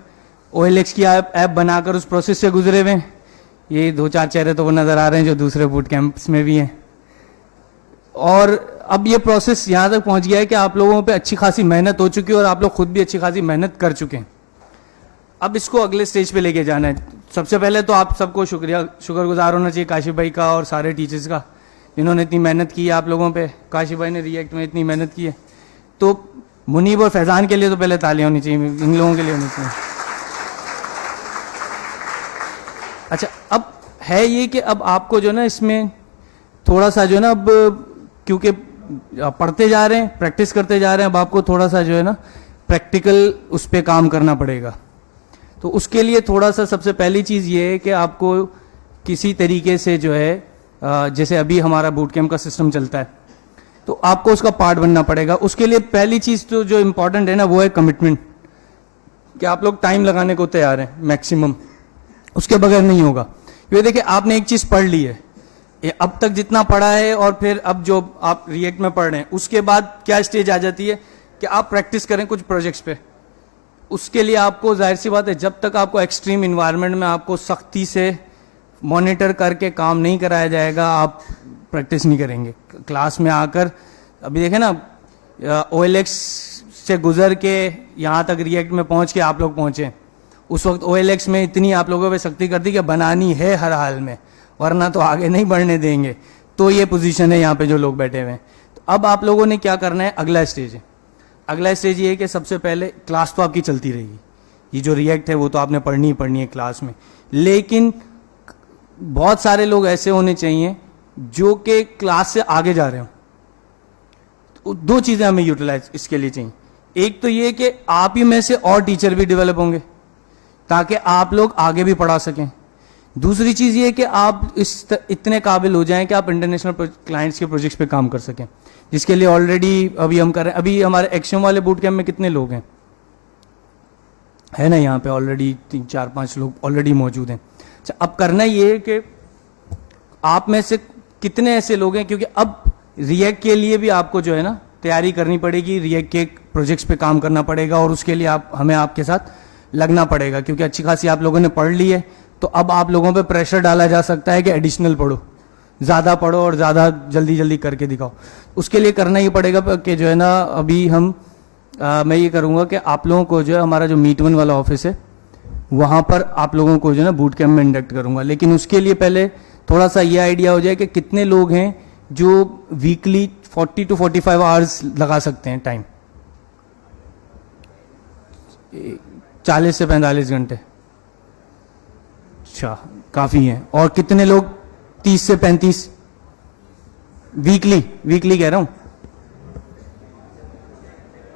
OLX की ऐप बनाकर उस प्रोसेस से गुजरे हुए हैं। ये 2-4 चेहरे तो वो नज़र आ रहे हैं जो दूसरे बूट कैंप्स में भी हैं। और अब ये प्रोसेस यहाँ तक पहुँच गया है कि आप लोगों पर अच्छी खासी मेहनत हो चुकी है और आप लोग खुद भी अच्छी खासी मेहनत कर चुके हैं। अब इसको अगले स्टेज पे लेके जाना है। सबसे पहले तो आप सबको शुक्रगुजार होना चाहिए काशिफ भाई का और सारे टीचर्स का, जिन्होंने इतनी मेहनत की है आप लोगों पे। काशिफ भाई ने रिएक्ट में इतनी मेहनत की है, तो मुनीब और फैज़ान के लिए तो पहले तालियां होनी चाहिए, इन लोगों के लिए होनी चाहिए। अच्छा, अब है ये कि अब आपको जो ना इसमें थोड़ा सा जो ना, अब क्योंकि पढ़ते जा रहे हैं, प्रैक्टिस करते जा रहे हैं, अब आपको थोड़ा सा जो है ना प्रैक्टिकल उस पर काम करना पड़ेगा। तो उसके लिए थोड़ा सा सबसे पहली चीज़ ये है कि आपको किसी तरीके से जो है जैसे अभी हमारा बूट कैम्प का सिस्टम चलता है, तो आपको उसका पार्ट बनना पड़ेगा। उसके लिए पहली चीज तो जो इंपॉर्टेंट है ना, वो है कमिटमेंट, कि आप लोग टाइम लगाने को तैयार हैं मैक्सिमम, उसके बगैर नहीं होगा। ये देखिए, आपने एक चीज पढ़ ली है, ये अब तक जितना पढ़ा है, और फिर अब जो आप रिएक्ट में पढ़ रहे हैं, उसके बाद क्या स्टेज आ जाती है कि आप प्रैक्टिस करें कुछ प्रोजेक्ट्स पे। उसके लिए आपको, जाहिर सी बात है, जब तक आपको एक्सट्रीम इन्वायरमेंट में आपको सख्ती से मॉनिटर करके काम नहीं कराया जाएगा, आप प्रैक्टिस नहीं करेंगे। क्लास में आकर अभी देखें ना, OLX से गुजर के यहाँ तक रिएक्ट में पहुँच के आप लोग पहुँचे, उस वक्त OLX में इतनी आप लोगों पे सख्ती कर दी कि बनानी है हर हाल में, वरना तो आगे नहीं बढ़ने देंगे। तो ये पोजीशन है यहाँ पे जो लोग बैठे हुए हैं। तो अब आप लोगों ने क्या करना है, अगला स्टेज है। अगला स्टेज ये है कि सबसे पहले क्लास तो आपकी चलती रहेगी, ये जो रिएक्ट है वो तो आपने पढ़नी ही पढ़नी है क्लास में, लेकिन बहुत सारे लोग ऐसे होने चाहिए जो कि क्लास से आगे जा रहे हो। तो दो चीजें हमें यूटिलाइज इसके लिए चाहिए। एक तो ये कि आप ही में से और टीचर भी डेवलप होंगे ताकि आप लोग आगे भी पढ़ा सकें। दूसरी चीज ये कि आप इतने काबिल हो जाएं कि आप इंटरनेशनल क्लाइंट्स के प्रोजेक्ट्स पे काम कर सकें, जिसके लिए ऑलरेडी अभी हम कर रहे हैं। अभी हमारे एक्शन वाले बूट कैम्प में कितने लोग हैं, है ना, यहाँ पे ऑलरेडी 3-4-5 लोग ऑलरेडी मौजूद हैं। अच्छा, अब करना ये है कि आप में से कितने ऐसे लोग हैं, क्योंकि अब रिएक्ट के लिए भी आपको जो है ना तैयारी करनी पड़ेगी, रिएक्ट के प्रोजेक्ट्स पे काम करना पड़ेगा, और उसके लिए हमें आपके साथ लगना पड़ेगा, क्योंकि अच्छी खासी आप लोगों ने पढ़ ली है। तो अब आप लोगों पे प्रेशर डाला जा सकता है कि एडिशनल पढ़ो, ज़्यादा पढ़ो और ज़्यादा जल्दी जल्दी करके दिखाओ। उसके लिए करना ये पड़ेगा कि जो है ना, अभी मैं ये करूँगा कि आप लोगों को जो है हमारा जो मीट 1 वाला ऑफिस है, वहाँ पर आप लोगों को जो है ना बूट कैम्प में इंडक्ट करूँगा। लेकिन उसके लिए पहले थोड़ा सा ये आइडिया हो जाए कि कितने लोग हैं जो वीकली 40 to 45 आवर्स लगा सकते हैं टाइम, 40 से 45 घंटे। अच्छा, काफी है। और कितने लोग 30 से 35 वीकली कह रहा हूं,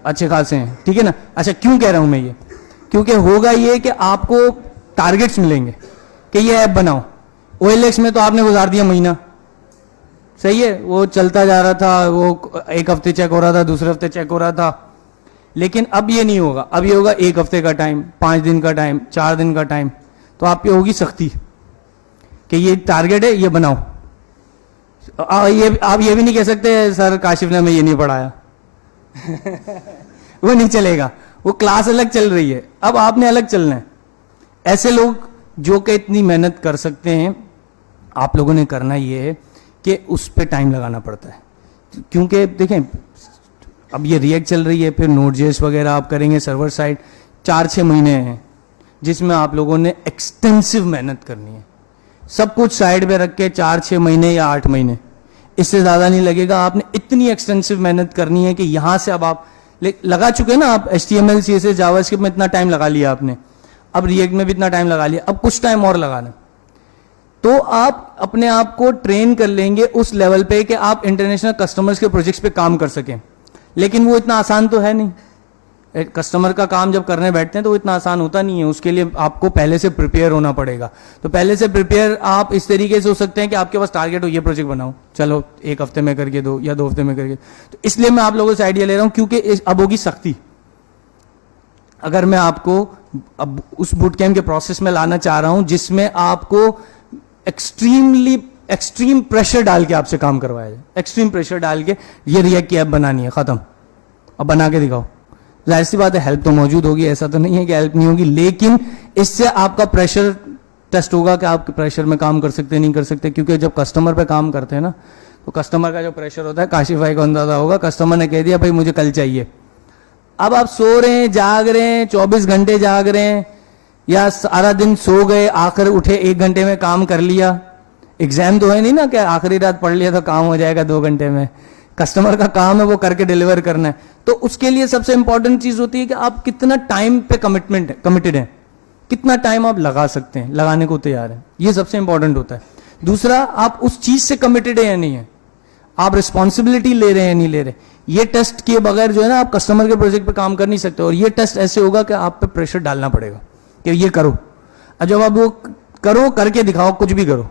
अच्छे खासे हैं, ठीक है ना। अच्छा, क्यों कह रहा हूं मैं ये, क्योंकि होगा ये कि आपको टारगेट्स मिलेंगे कि ये ऐप बनाओ। OLX में तो आपने गुजार दिया महीना, सही है, वो चलता जा रहा था, वो एक हफ्ते चेक हो रहा था, दूसरे हफ्ते चेक हो रहा था। लेकिन अब ये नहीं होगा, अब ये होगा 1 हफ्ते का टाइम, 5 दिन का टाइम, 4 दिन का टाइम। तो आप पे होगी सख्ती कि ये टारगेट है, ये बनाओ। आप ये भी नहीं कह सकते सर काशिफ ने हमें ये नहीं पढ़ाया वो नहीं चलेगा, वो क्लास अलग चल रही है, अब आपने अलग चलना है। ऐसे लोग जो कि इतनी मेहनत कर सकते हैं, आप लोगों ने करना ये है कि उस पर टाइम लगाना पड़ता है। क्योंकि देखें, अब ये रिएक्ट चल रही है, फिर नोड.js वगैरह आप करेंगे सर्वर साइड, 4-6 महीने हैं जिसमें आप लोगों ने एक्सटेंसिव मेहनत करनी है। सब कुछ साइड पे रख के 4-6 महीने या 8 महीने, इससे ज़्यादा नहीं लगेगा। आपने इतनी एक्सटेंसिव मेहनत करनी है कि यहाँ से अब आप लगा चुके हैं ना, आप HTML CSS जावास्क्रिप्ट में इतना टाइम लगा लिया आपने, अब रिएक्ट में भी इतना टाइम लगा लिया, अब कुछ टाइम और लगाना। तो आप अपने आप को ट्रेन कर लेंगे उस लेवल पे कि आप इंटरनेशनल कस्टमर्स के प्रोजेक्ट्स पे काम कर सकें। लेकिन वो इतना आसान तो है नहीं, कस्टमर का काम जब करने बैठते हैं तो वो इतना आसान होता नहीं है। उसके लिए आपको पहले से प्रिपेयर होना पड़ेगा। तो पहले से प्रिपेयर आप इस तरीके से हो सकते हैं कि आपके पास टारगेट हो, ये प्रोजेक्ट बनाओ, चलो 1 हफ्ते में करके दो या 2 हफ्ते में करके। तो इसलिए मैं आप लोगों से आइडिया ले रहा हूं, क्योंकि अब होगी सख्ती। अगर मैं आपको अब उस बूट कैम्प के प्रोसेस में लाना चाह रहा हूं जिसमें आपको एक्सट्रीम प्रेशर डाल के आपसे काम करवाया जाए, एक्सट्रीम प्रेशर डाल के ये रिएक्ट की ऐप बनानी है, खत्म, अब बना के दिखाओ। जाहिर सी बात है हेल्प तो मौजूद होगी, ऐसा तो नहीं है कि हेल्प नहीं होगी, लेकिन इससे आपका प्रेशर टेस्ट होगा कि आप प्रेशर में काम कर सकते नहीं कर सकते। क्योंकि जब कस्टमर पे काम करते हैं ना, तो कस्टमर का जो प्रेशर होता है, काशिफ भाई को अंदाजा होगा, कस्टमर ने कह दिया भाई मुझे कल चाहिए। अब आप सो रहे हैं, जाग रहे हैं, 24 घंटे जाग रहे हैं, या सारा दिन सो गए, आकर उठे 1 घंटे में काम कर लिया। एग्जाम तो है नहीं ना कि आखिरी रात पढ़ लिया तो काम हो जाएगा 2 घंटे में। कस्टमर का काम है वो करके डिलीवर करना है। तो उसके लिए सबसे इंपॉर्टेंट चीज होती है कि आप कितना टाइम पे कमिटेड है, कितना टाइम आप लगा सकते हैं, लगाने को तैयार है, ये सबसे इंपॉर्टेंट होता है। दूसरा, आप उस चीज से कमिटेड है या नहीं है, आप रिस्पॉन्सिबिलिटी ले रहे हैं नहीं ले रहे। ये टेस्ट किए बगैर जो है ना आप कस्टमर के प्रोजेक्ट पे काम कर नहीं सकते। और ये टेस्ट ऐसे होगा कि आप पे प्रेशर डालना पड़ेगा कि ये करो, और जब आप वो करो, करके दिखाओ, कुछ भी करो,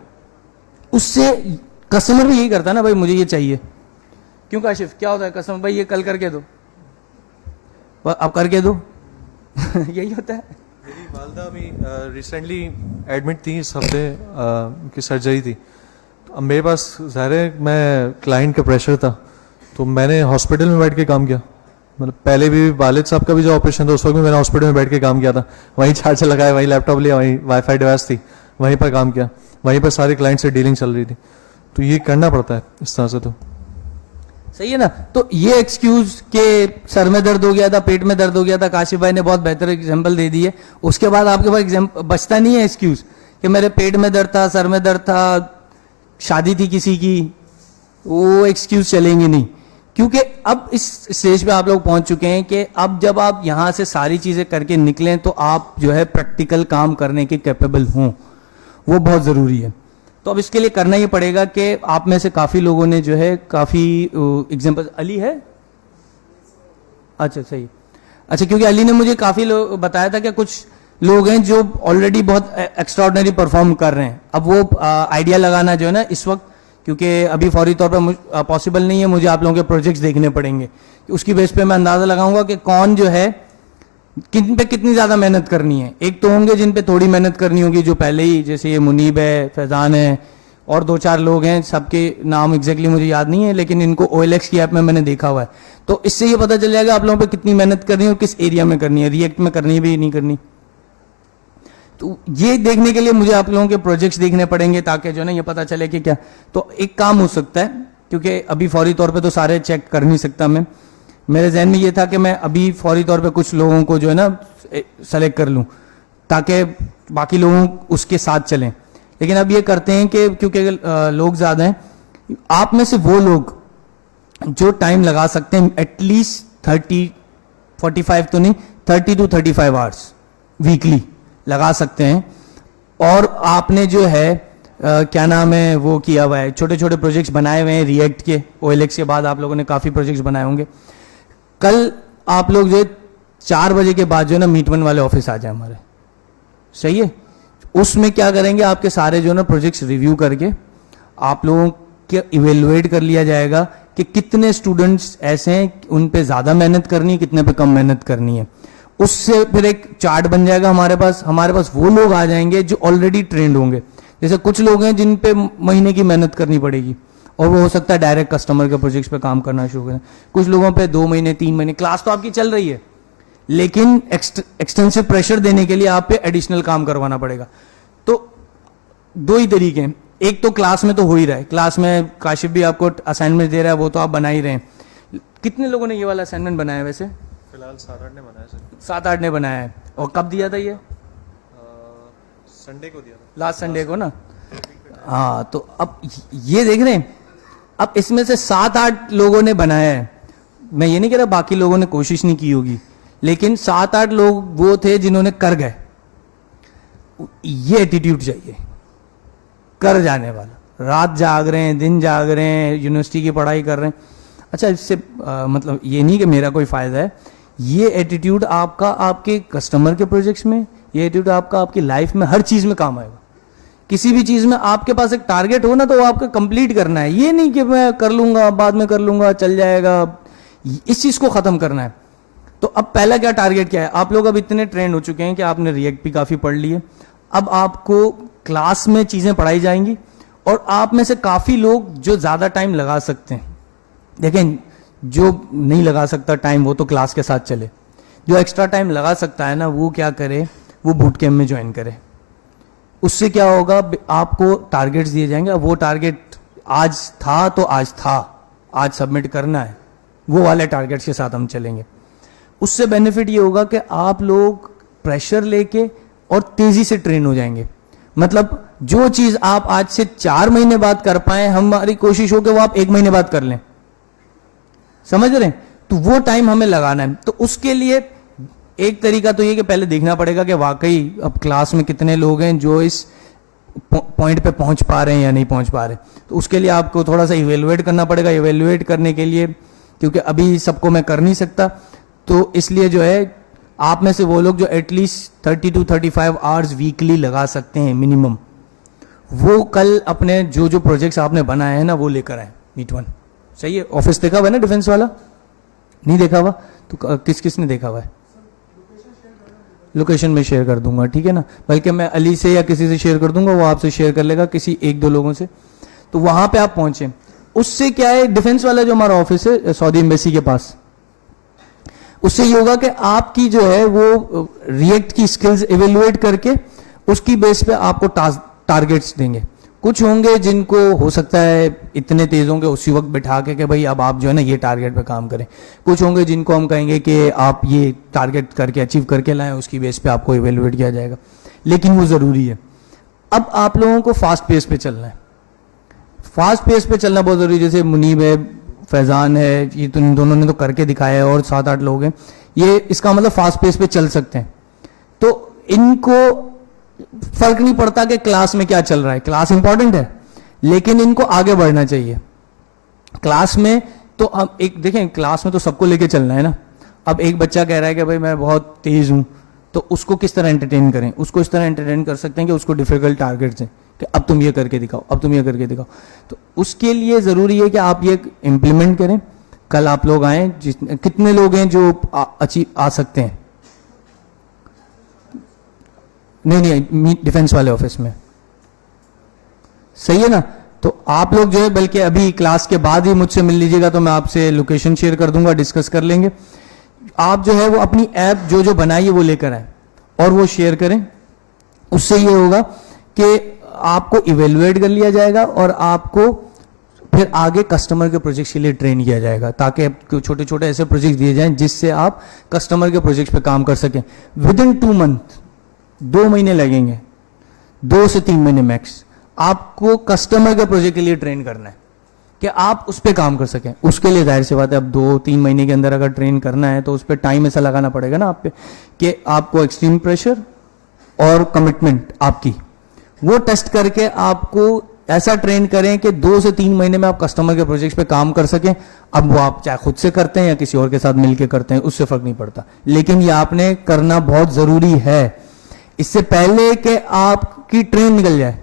उससे कस्टमर भी यही करता है ना भाई, मुझे ये चाहिए। क्यों काशिफ, क्या होता है कस्टमर, भाई ये कल करके दो, अब करके दो यही होता है। मेरी वालदा अभी रिसेंटली एडमिट थी, इस हफ्ते की सर्जरी थी। अब मेरे पास ज़ाहिर है मैं क्लाइंट का प्रेशर था, तो मैंने हॉस्पिटल में बैठ के काम किया। मतलब पहले भी वालिद साहब का भी जो ऑपरेशन था उस वक्त भी मैंने हॉस्पिटल में बैठ के काम किया था। वहीं चार्जर लगाया, वहीं लैपटॉप लिया, वहीं वाईफाई डिवाइस थी, वहीं पर काम किया, वहीं पर सारे क्लाइंट से डीलिंग चल रही थी। तो ये करना पड़ता है इस तरह से। तो सही है ना। तो ये एक्सक्यूज के सर में दर्द हो गया था, पेट में दर्द हो गया था, काशिफ भाई ने बहुत बेहतर एग्जांपल दे दी है। उसके बाद आपके पास बचता नहीं है एक्सक्यूज कि मेरे पेट में दर्द था, सर में दर्द था, शादी थी किसी की, वो एक्सक्यूज चलेंगे नहीं। क्योंकि अब इस स्टेज पे आप लोग पहुंच चुके हैं कि अब जब आप यहां से सारी चीजें करके निकलें तो आप जो है प्रैक्टिकल काम करने के कैपेबल हों, वो बहुत जरूरी है। तो अब इसके लिए करना ही पड़ेगा कि आप में से काफी लोगों ने जो है काफी एग्जांपल, अली है, अच्छा सही, अच्छा, क्योंकि अली ने मुझे काफी लोग बताया था कि कुछ लोग हैं जो ऑलरेडी बहुत एक्स्ट्राऑर्डिनरी परफॉर्म कर रहे हैं। अब वो आइडिया लगाना जो है ना इस वक्त, क्योंकि अभी फौरी तौर पर पॉसिबल नहीं है, मुझे आप लोगों के प्रोजेक्ट्स देखने पड़ेंगे, उसकी बेस पे मैं अंदाजा लगाऊंगा कि कौन जो है किन पे कितनी ज्यादा मेहनत करनी है। एक तो होंगे जिन पे थोड़ी मेहनत करनी होगी, जो पहले ही, जैसे ये मुनीब है, फैजान है, और 2-4 लोग हैं, सबके नाम एग्जैक्टली मुझे याद नहीं है, लेकिन इनको OLX की ऐप में मैंने देखा हुआ है। तो इससे ये पता चल जाएगा आप लोगों पे कितनी मेहनत करनी है और किस एरिया में करनी है, रिएक्ट में करनी है भी नहीं करनी। तो ये देखने के लिए मुझे आप लोगों के प्रोजेक्ट्स देखने पड़ेंगे ताकि जो है ना ये पता चले कि क्या। तो एक काम हो सकता है, क्योंकि अभी फौरी तौर पे तो सारे चेक कर नहीं सकता मैं, मेरे जहन में ये था कि मैं अभी फौरी तौर पे कुछ लोगों को जो है ना सेलेक्ट कर लूं ताकि बाकी लोगों उसके साथ चलें। लेकिन अब ये करते हैं कि क्योंकि लोग ज्यादा हैं, आप में से वो लोग जो टाइम लगा सकते हैं एटलीस्ट 30-45 तो नहीं, 30 to 35 आवर्स वीकली लगा सकते हैं, और आपने जो है क्या नाम है वो किया हुआ है, छोटे छोटे प्रोजेक्ट्स बनाए हुए हैं रिएक्ट के, OLX के बाद आप लोगों ने काफी प्रोजेक्ट्स बनाए होंगे। कल आप लोग जो 4 बजे के बाद जो है ना मीट1 वाले ऑफिस आ जाए हमारे, सही है। उसमें क्या करेंगे, आपके सारे जो है ना प्रोजेक्ट्स रिव्यू करके आप लोगों के इवेलुएट कर लिया जाएगा कि कितने स्टूडेंट्स ऐसे हैं उन पे ज्यादा मेहनत करनी है, कितने पे कम मेहनत करनी है। उससे फिर एक चार्ट बन जाएगा हमारे पास वो लोग आ जाएंगे जो ऑलरेडी ट्रेंड होंगे। जैसे कुछ लोग हैं जिन पे महीने की मेहनत करनी पड़ेगी और वो हो सकता है डायरेक्ट कस्टमर के प्रोजेक्ट्स पे काम करना शुरू करें। कुछ लोगों पे 2 महीने 3 महीने, क्लास तो आपकी चल रही है लेकिन एक्सटेंसिव प्रेशर देने के लिए आप पे एडिशनल काम करवाना पड़ेगा। तो 2 ही तरीके हैं, एक तो क्लास में तो हो ही रहा है, क्लास में काशिफ भी आपको असाइनमेंट दे रहा है, वो तो आप बना ही रहे हैं। कितने लोगों ने ये वाला असाइनमेंट बनाया है वैसे? फिलहाल 7-8 ने बनाया सर। 7-8 ने बनाया है। और कब दिया था ये? संडे को दिया था, लास्ट संडे को ना। हाँ, तो अब ये देख रहे हैं, अब इसमें से 7-8 लोगों ने बनाया है। मैं ये नहीं कह रहा बाकी लोगों ने कोशिश नहीं की होगी, लेकिन 7-8 लोग वो थे जिन्होंने कर गए। ये एटीट्यूड चाहिए, कर जाने वाला, रात जाग रहे हैं, दिन जाग रहे हैं, यूनिवर्सिटी की पढ़ाई कर रहे हैं। अच्छा, इससे मतलब ये नहीं कि मेरा कोई फायदा है, ये एटीट्यूड आपका आपके कस्टमर के प्रोजेक्ट्स में, ये एटीट्यूड आपका आपकी लाइफ में हर चीज में काम आएगा। किसी भी चीज में आपके पास एक टारगेट हो ना तो वो आपका कंप्लीट करना है, ये नहीं कि मैं कर लूंगा बाद में कर लूंगा चल जाएगा, इस चीज को खत्म करना है। तो अब पहला क्या टारगेट क्या है? आप लोग अब इतने ट्रेंड हो चुके हैं कि आपने रिएक्ट भी काफी पढ़ ली है, अब आपको क्लास में चीजें पढ़ाई जाएंगी और आप में से काफी लोग जो ज्यादा टाइम लगा सकते हैं, देखें जो नहीं लगा सकता टाइम वो तो क्लास के साथ चले, जो एक्स्ट्रा टाइम लगा सकता है ना वो क्या करे, वो बूट कैंप में ज्वाइन करे। उससे क्या होगा, आपको टारगेट्स दिए जाएंगे, वो टारगेट आज था तो आज था, आज सबमिट करना है, वो वाले टारगेट्स के साथ हम चलेंगे। उससे बेनिफिट ये होगा कि आप लोग प्रेशर लेके और तेजी से ट्रेन हो जाएंगे। मतलब जो चीज आप आज से 4 महीने बाद कर पाए, हमारी कोशिश हो कि वो आप 1 महीने बाद कर लें, समझ रहे हैं? तो वो टाइम हमें लगाना है। तो उसके लिए एक तरीका तो ये कि पहले देखना पड़ेगा कि वाकई अब क्लास में कितने लोग हैं जो इस पॉइंट पे पहुंच पा रहे हैं या नहीं पहुंच पा रहे। तो उसके लिए आपको थोड़ा सा इवेलुएट करना पड़ेगा। इवेलुएट करने के लिए, क्योंकि अभी सबको मैं कर नहीं सकता, तो इसलिए जो है आप में से वो लोग जो एटलीस्ट 30 to 35 आवर्स वीकली लगा सकते हैं मिनिमम, वो कल अपने जो जो प्रोजेक्ट्स आपने बनाए हैं ना वो लेकर आए मीट वन। सही है? ऑफिस देखा हुआ है ना डिफेंस वाला? नहीं देखा हुआ तो किस किस ने देखा हुआ है? लोकेशन में शेयर कर दूंगा, ठीक है ना? बल्कि मैं अली से या किसी से शेयर कर दूंगा, वो आपसे शेयर कर लेगा किसी एक दो लोगों से। तो वहां पे आप पहुंचे, उससे क्या है, डिफेंस वाला जो हमारा ऑफिस है सऊदी एम्बेसी के पास, उससे ये होगा कि आपकी जो है वो रिएक्ट की स्किल्स इवेल्युएट करके उसकी बेस पे आपको टारगेट्स देंगे। कुछ होंगे जिनको हो सकता है इतने तेज होंगे उसी वक्त बिठा के कि भाई अब आप जो है ना ये टारगेट पे काम करें। कुछ होंगे जिनको हम कहेंगे कि आप ये टारगेट करके अचीव करके लाएं, उसकी बेस पे आपको इवेल्युएट किया जाएगा। लेकिन वो जरूरी है। अब आप लोगों को फास्ट पेस पे चलना है, फास्ट पेस पे चलना बहुत जरूरी है। जैसे मुनीब है, फैजान है, ये तो इन दोनों ने तो करके दिखाया है और 7-8 लोग हैं, ये इसका मतलब फास्ट पेस पे चल सकते हैं। तो इनको फर्क नहीं पड़ता कि क्लास में क्या चल रहा है, क्लास इंपॉर्टेंट है लेकिन इनको आगे बढ़ना चाहिए। क्लास में तो अब एक देखें, क्लास में तो सबको लेके चलना है ना। अब एक बच्चा कह रहा है कि भाई मैं बहुत तेज हूं, तो उसको किस तरह एंटरटेन करें? उसको इस तरह एंटरटेन कर सकते हैं कि उसको डिफिकल्ट टारगेट्स हैं कि अब तुम ये करके दिखाओ, अब तुम ये करके दिखाओ। तो उसके लिए जरूरी है कि आप ये इंप्लीमेंट करें। कल आप लोग आए, कितने लोग हैं जो आ सकते हैं? नहीं, डिफेंस वाले ऑफिस में, सही है ना? तो आप लोग जो है बल्कि अभी क्लास के बाद ही मुझसे मिल लीजिएगा, तो मैं आपसे लोकेशन शेयर कर दूंगा, डिस्कस कर लेंगे। आप जो है वो अपनी ऐप जो जो बनाई है वो लेकर आए और वो शेयर करें। उससे ये होगा कि आपको इवेल्युएट कर लिया जाएगा और आपको फिर आगे कस्टमर के प्रोजेक्ट के लिए ट्रेन किया जाएगा, ताकि आपको छोटे छोटे ऐसे प्रोजेक्ट दिए जाएं जिससे आप कस्टमर के प्रोजेक्ट पे काम कर सकें। विद इन 2 मंथ, 2 महीने लगेंगे, 2 से 3 महीने मैक्स, आपको कस्टमर के प्रोजेक्ट के लिए ट्रेन करना है कि आप उस पर काम कर सकें। उसके लिए जाहिर सी बात है, अब 2-3 महीने के अंदर अगर ट्रेन करना है तो उस पर टाइम ऐसा लगाना पड़ेगा ना आप पे कि आपको एक्सट्रीम प्रेशर और कमिटमेंट आपकी वो टेस्ट करके आपको ऐसा ट्रेन करें कि 2 से 3 महीने में आप कस्टमर के प्रोजेक्ट पे काम कर सकें। अब वो आप चाहे खुद से करते हैं या किसी और के साथ मिलकर करते हैं, उससे फर्क नहीं पड़ता, लेकिन ये आपने करना बहुत जरूरी है। इससे पहले कि आपकी ट्रेन निकल जाए,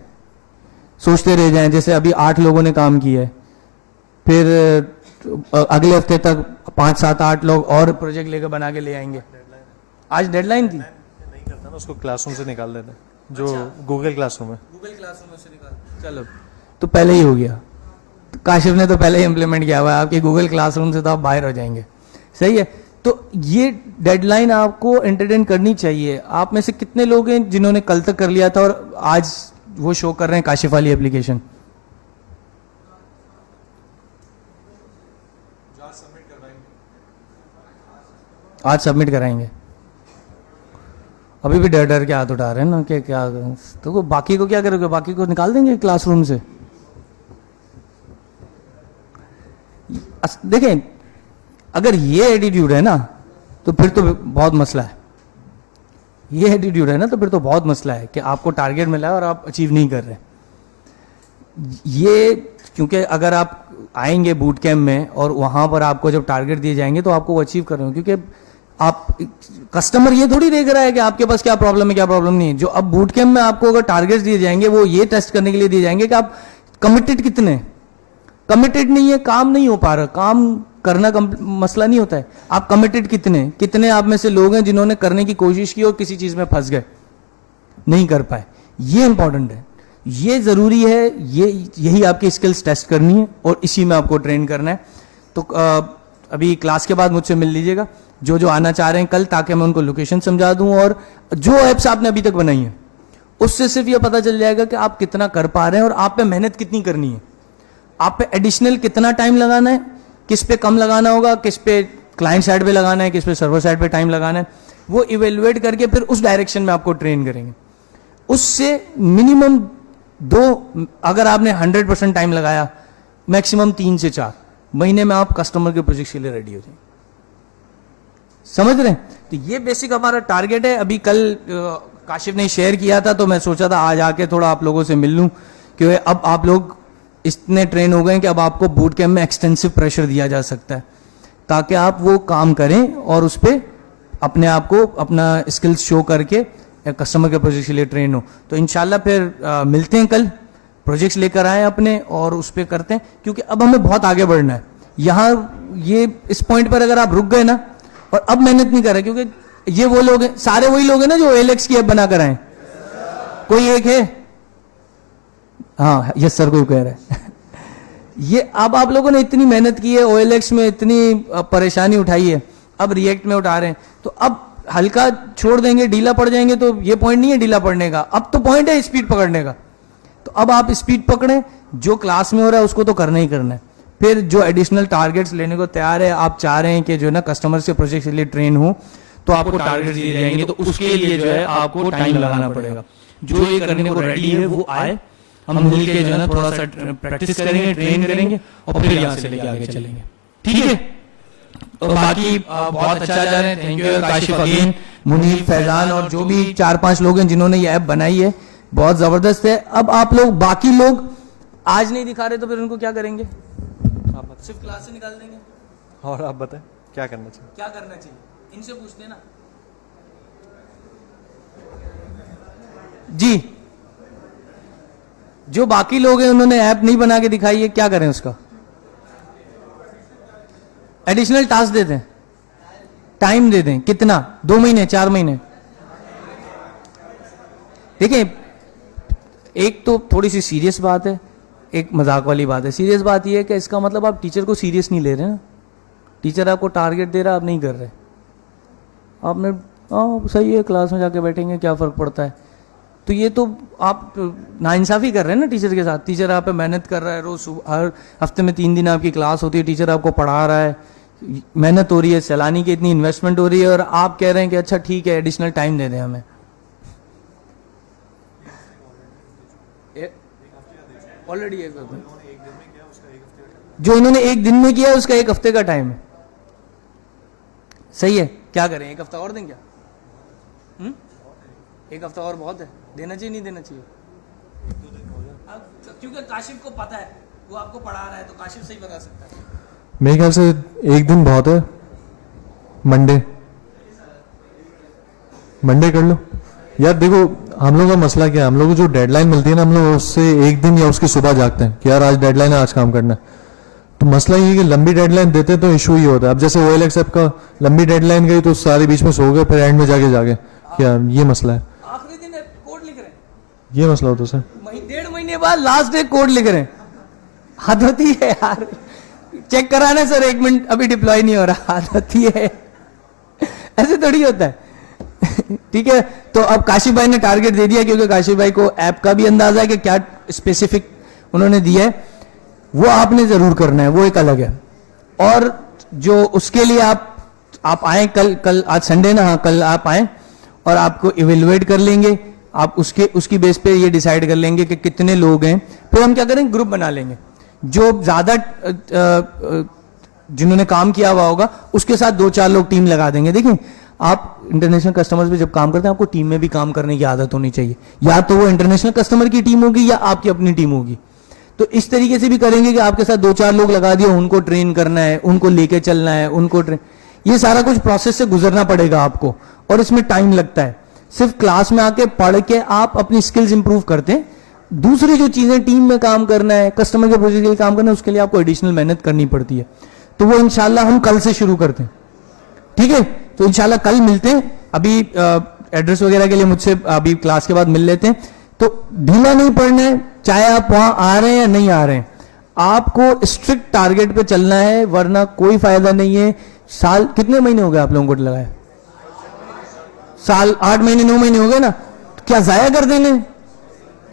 सोचते रह जाएं जैसे अभी 8 लोगों ने काम किया है, फिर अगले हफ्ते तक 5, 7, 8 लोग और प्रोजेक्ट लेकर बना के ले आएंगे। आज डेडलाइन थी, नहीं करता ना, उसको क्लासरूम से निकाल देना, जो गूगल क्लासरूम है। गूगल क्लासरूम से निकाल, चलो तो पहले ही हो गया। तो काशिफ ने तो पहले ही इंप्लीमेंट किया हुआ है, आपके गूगल क्लासरूम से तो आप बाहर हो जाएंगे। सही है? तो ये डेडलाइन आपको एंटरटेन करनी चाहिए। आप में से कितने लोग हैं जिन्होंने कल तक कर लिया था और आज वो शो कर रहे हैं काशिफ वाली एप्लीकेशन? आज सबमिट कराएंगे। अभी भी डर डर के हाथ उठा रहे हैं ना कि क्या, तो बाकी को क्या करोगे? बाकी को निकाल देंगे क्लासरूम से। देखें, अगर ये एटीट्यूड है ना तो फिर तो बहुत मसला है। ये एटीट्यूड है ना तो फिर तो बहुत मसला है कि आपको टारगेट मिला है और आप अचीव नहीं कर रहे। ये क्योंकि अगर आप आएंगे बूट कैंप में और वहां पर आपको जब टारगेट दिए जाएंगे तो आपको वो अचीव कर रहे हो, क्योंकि आप कस्टमर ये थोड़ी देख रहा है कि आपके पास क्या प्रॉब्लम है क्या प्रॉब्लम नहीं है। जो अब बूट कैंप में आपको अगर टारगेट्स दिए जाएंगे वो ये टेस्ट करने के लिए दिए जाएंगे कि आप कमिटेड कितने। कमिटेड नहीं है, काम नहीं हो पा रहा, काम करना मसला नहीं होता है, आप कमिटेड कितने आप में से लोग हैं जिन्होंने करने की कोशिश की और किसी चीज में फंस गए, नहीं कर पाए। ये इंपॉर्टेंट है, ये जरूरी है, यही आपकी स्किल्स टेस्ट करनी है और इसी में आपको ट्रेन करना है। तो अभी क्लास के बाद मुझसे मिल लीजिएगा जो जो आना चाह रहे हैं कल, ताकि मैं उनको लोकेशन समझा दूं और जो ऐप्स आपने अभी तक बनाई है उससे सिर्फ ये पता चल जाएगा कि आप कितना कर पा रहे हैं और आप पे मेहनत कितनी करनी है, आप पे एडिशनल कितना टाइम लगाना है, किस पे कम लगाना होगा, किस पे क्लाइंट साइड पे लगाना है, किस पे सर्वर साइड पे टाइम लगाना है। वो इवेल्युएट करके फिर उस डायरेक्शन में आपको ट्रेन करेंगे। उससे मिनिमम 2, अगर आपने 100% टाइम लगाया, मैक्सिमम 3 से 4 महीने में आप कस्टमर के प्रोजेक्ट के लिए रेडी हो जाएंगे। समझ रहे हैं? तो ये बेसिक हमारा टारगेट है। अभी कल काशिफ ने शेयर किया था तो मैं सोचा था आज आके थोड़ा आप लोगों से मिल लूं, क्योंकि अब आप लोग इतने ट्रेन हो गए कि अब आपको बूट कैंप में एक्सटेंसिव प्रेशर दिया जा सकता है, ताकि आप वो काम करें और उस पर अपने आप को अपना स्किल्स शो करके कस्टमर के प्रोजेक्ट के लिए ट्रेन हो। तो इंशाल्लाह फिर मिलते हैं कल प्रोजेक्ट्स लेकर आए अपने और उस पर करते हैं, क्योंकि अब हमें बहुत आगे बढ़ना है। यहाँ ये इस पॉइंट पर अगर आप रुक गए ना और अब मेहनत नहीं कर रहे, क्योंकि ये वो लोग हैं, सारे वही लोग हैं ना जो OLX की ऐप बना कर आए। कोई एक है, हाँ यस सर कोई कह रहा है ये अब आप लोगों ने इतनी मेहनत की है, OLX में इतनी परेशानी उठाई है, अब रिएक्ट में उठा रहे हैं, तो अब हल्का छोड़ देंगे, ढीला पड़ जाएंगे, तो ये पॉइंट नहीं है ढीला पड़ने का, अब तो पॉइंट है स्पीड पकड़ने का। तो अब आप स्पीड पकड़ें, जो क्लास में हो रहा है उसको तो करना ही करना है। फिर जो एडिशनल टारगेट्स लेने को तैयार है, आप चाह रहे हैं कि जो है ना कस्टमर से प्रोजेक्ट के लिए ट्रेन हो, तो आपको टारगेट्स दिए जाएंगे, तो उसके लिए जो है आपको टाइम लगाना पड़ेगा। जो ये करने को रेडी है वो आए, हम मिल के जो है ना थोड़ा सा प्रैक्टिस करेंगे, ट्रेन करेंगे और फिर यहाँ से लेके आगे चलेंगे, ठीक है। और बाकी बहुत अच्छा जा रहे हैं, thank you Kashif again, Munir, Faizan और जो भी 4-5 लोग हैं जिन्होंने ये ऐप बनाई है, बहुत जबरदस्त है। अब आप लोग, बाकी लोग आज नहीं दिखा रहे तो फिर उनको क्या करेंगे? आप बताएं, सिर्फ क्लास से निकाल देंगे? और आप बताएं क्या करना चाहिए? क्या करना चाहिए इनसे पूछते हैं ना जी। जो बाकी लोग हैं उन्होंने ऐप नहीं बना के दिखाई है, क्या करें उसका? एडिशनल टास्क दे दें, टाइम दे दें, कितना? 2 महीने, 4 महीने? देखिए, एक तो थोड़ी सी सीरियस बात है, एक मजाक वाली बात है। सीरियस बात यह है कि इसका मतलब आप टीचर को सीरियस नहीं ले रहे ना। टीचर आपको टारगेट दे रहा, आप नहीं कर रहे, आपने सही है क्लास में जाके बैठेंगे, क्या फर्क पड़ता है। तो ये तो आप नाइंसाफी कर रहे हैं ना टीचर के साथ। टीचर आप पे मेहनत कर रहा है, रोज हर हफ्ते में 3 दिन आपकी क्लास होती है, टीचर आपको पढ़ा रहा है, मेहनत हो रही है, सैलानी की इतनी इन्वेस्टमेंट हो रही है, और आप कह रहे हैं कि अच्छा ठीक है एडिशनल टाइम दे दें हमें। ऑलरेडी जो इन्होंने 1 दिन में किया उसका 1 हफ्ते का टाइम है, सही है। क्या करें, 1 हफ्ता और दें क्या? 1 हफ्ता और बहुत है, देना चाहिए नहीं देना चाहिए? क्योंकि काशिफ को पता है, वो आपको पढ़ा रहा है, तो काशिफ सही बता सकता है। मेरे ख्याल से 1 दिन बहुत है। मंडे कर लो यार। देखो हम लोग का मसला क्या है, हम लोग को जो डेडलाइन मिलती है ना, हम लोग उससे 1 दिन या उसकी सुबह जागते हैं कि यार आज डेडलाइन है, आज काम करना है। तो मसला ये है कि लंबी डेडलाइन देते तो इशू ही होता है। अब जैसे OLX ऐप का लंबी डेडलाइन गई तो सारे बीच में सो गए, फिर एंड में जाके जागे, क्या ये मसला है। आखिरी दिन कोड लिख रहे हैं, ये मसला होता है सर। 1.5 महीने बाद लास्ट डे कोड लिख रहे हैं, हद होती है यार। चेक कराना सर, 1 मिनट अभी डिप्लॉय नहीं हो रहा, हद होती है, ऐसे थोड़ी होता है ठीक है। तो अब काशिफ भाई ने टारगेट दे दिया, क्योंकि काशिफ भाई को ऐप का भी अंदाजा है कि क्या स्पेसिफिक उन्होंने दिया है, वो आपने जरूर करना है, वो एक अलग है। और जो उसके लिए आप आए कल आज संडे ना, हाँ कल आप आए और आपको इवेलुएट कर लेंगे, आप उसकी बेस पे ये डिसाइड कर लेंगे कि कितने लोग हैं। फिर हम क्या करेंगे, ग्रुप बना लेंगे, जो ज्यादा जिन्होंने काम किया हुआ होगा उसके साथ 2-4 लोग टीम लगा देंगे। देखिए आप इंटरनेशनल कस्टमर्स पे जब काम करते हैं, आपको टीम में भी काम करने की आदत होनी चाहिए, या तो वो इंटरनेशनल कस्टमर की टीम होगी या आपकी अपनी टीम होगी। तो इस तरीके से भी करेंगे कि आपके साथ 2-4 लोग लगा दिए, उनको ट्रेन करना है, उनको लेके चलना है, उनको ये सारा कुछ प्रोसेस से गुजरना पड़ेगा आपको, और इसमें टाइम लगता है। सिर्फ क्लास में आके पढ़ के आप अपनी स्किल्स इंप्रूव करते हैं, दूसरी जो चीजें टीम में काम करना है, कस्टमर के प्रोजेक्ट के लिए काम करना है, उसके लिए आपको एडिशनल मेहनत करनी पड़ती है। तो वो इंशाल्लाह हम कल से शुरू करते हैं, ठीक है। तो इंशाल्लाह कल मिलते हैं। अभी एड्रेस वगैरह के लिए मुझसे अभी क्लास के बाद मिल लेते हैं। तो ढीला नहीं पड़ना है, चाहे आप वहां आ रहे हैं या नहीं आ रहे हैं, आपको स्ट्रिक्ट टारगेट पे चलना है, वरना कोई फायदा नहीं है। साल कितने महीने हो गए आप लोगों को लगाए? साल 8 महीने 9 महीने हो गए ना, तो क्या जाया कर देंगे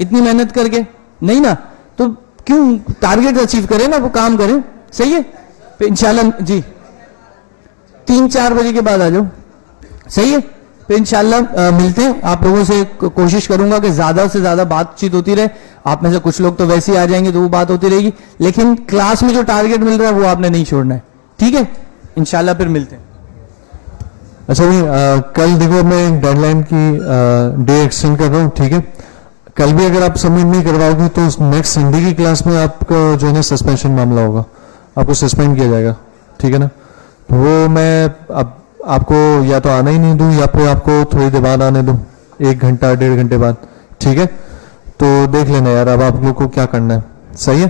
इतनी मेहनत करके? नहीं ना, तो क्यों टारगेट अचीव करें ना, वो काम करें, सही है। तो इंशाल्लाह जी 3-4 बजे के बाद आ जाओ, सही है। तो इंशाल्लाह मिलते हैं। आप लोगों से कोशिश करूंगा कि ज्यादा से ज्यादा बातचीत होती रहे। आप में से कुछ लोग तो वैसे ही आ जाएंगे तो वो बात होती रहेगी, लेकिन क्लास में जो टारगेट मिल रहा है वो आपने नहीं छोड़ना है, ठीक है। इंशाल्लाह फिर मिलते हैं। अच्छा भाई, कल देखो मैं डेडलाइन की डे एक्सटेंड कर रहा हूँ, ठीक है। कल भी अगर आप सबमिट नहीं करवाओगे तो नेक्स्ट संडे की क्लास में आपका जो है ना सस्पेंशन मामला होगा, आपको सस्पेंड किया जाएगा, ठीक है ना। तो वो मैं अब आपको या तो आना ही नहीं दूं या फिर आपको थोड़ी देर बाद आने दूं, 1 घंटा 1.5 घंटे बाद, ठीक है। तो देख लेना यार अब आप लोग को क्या करना है। सही है,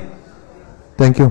थैंक यू।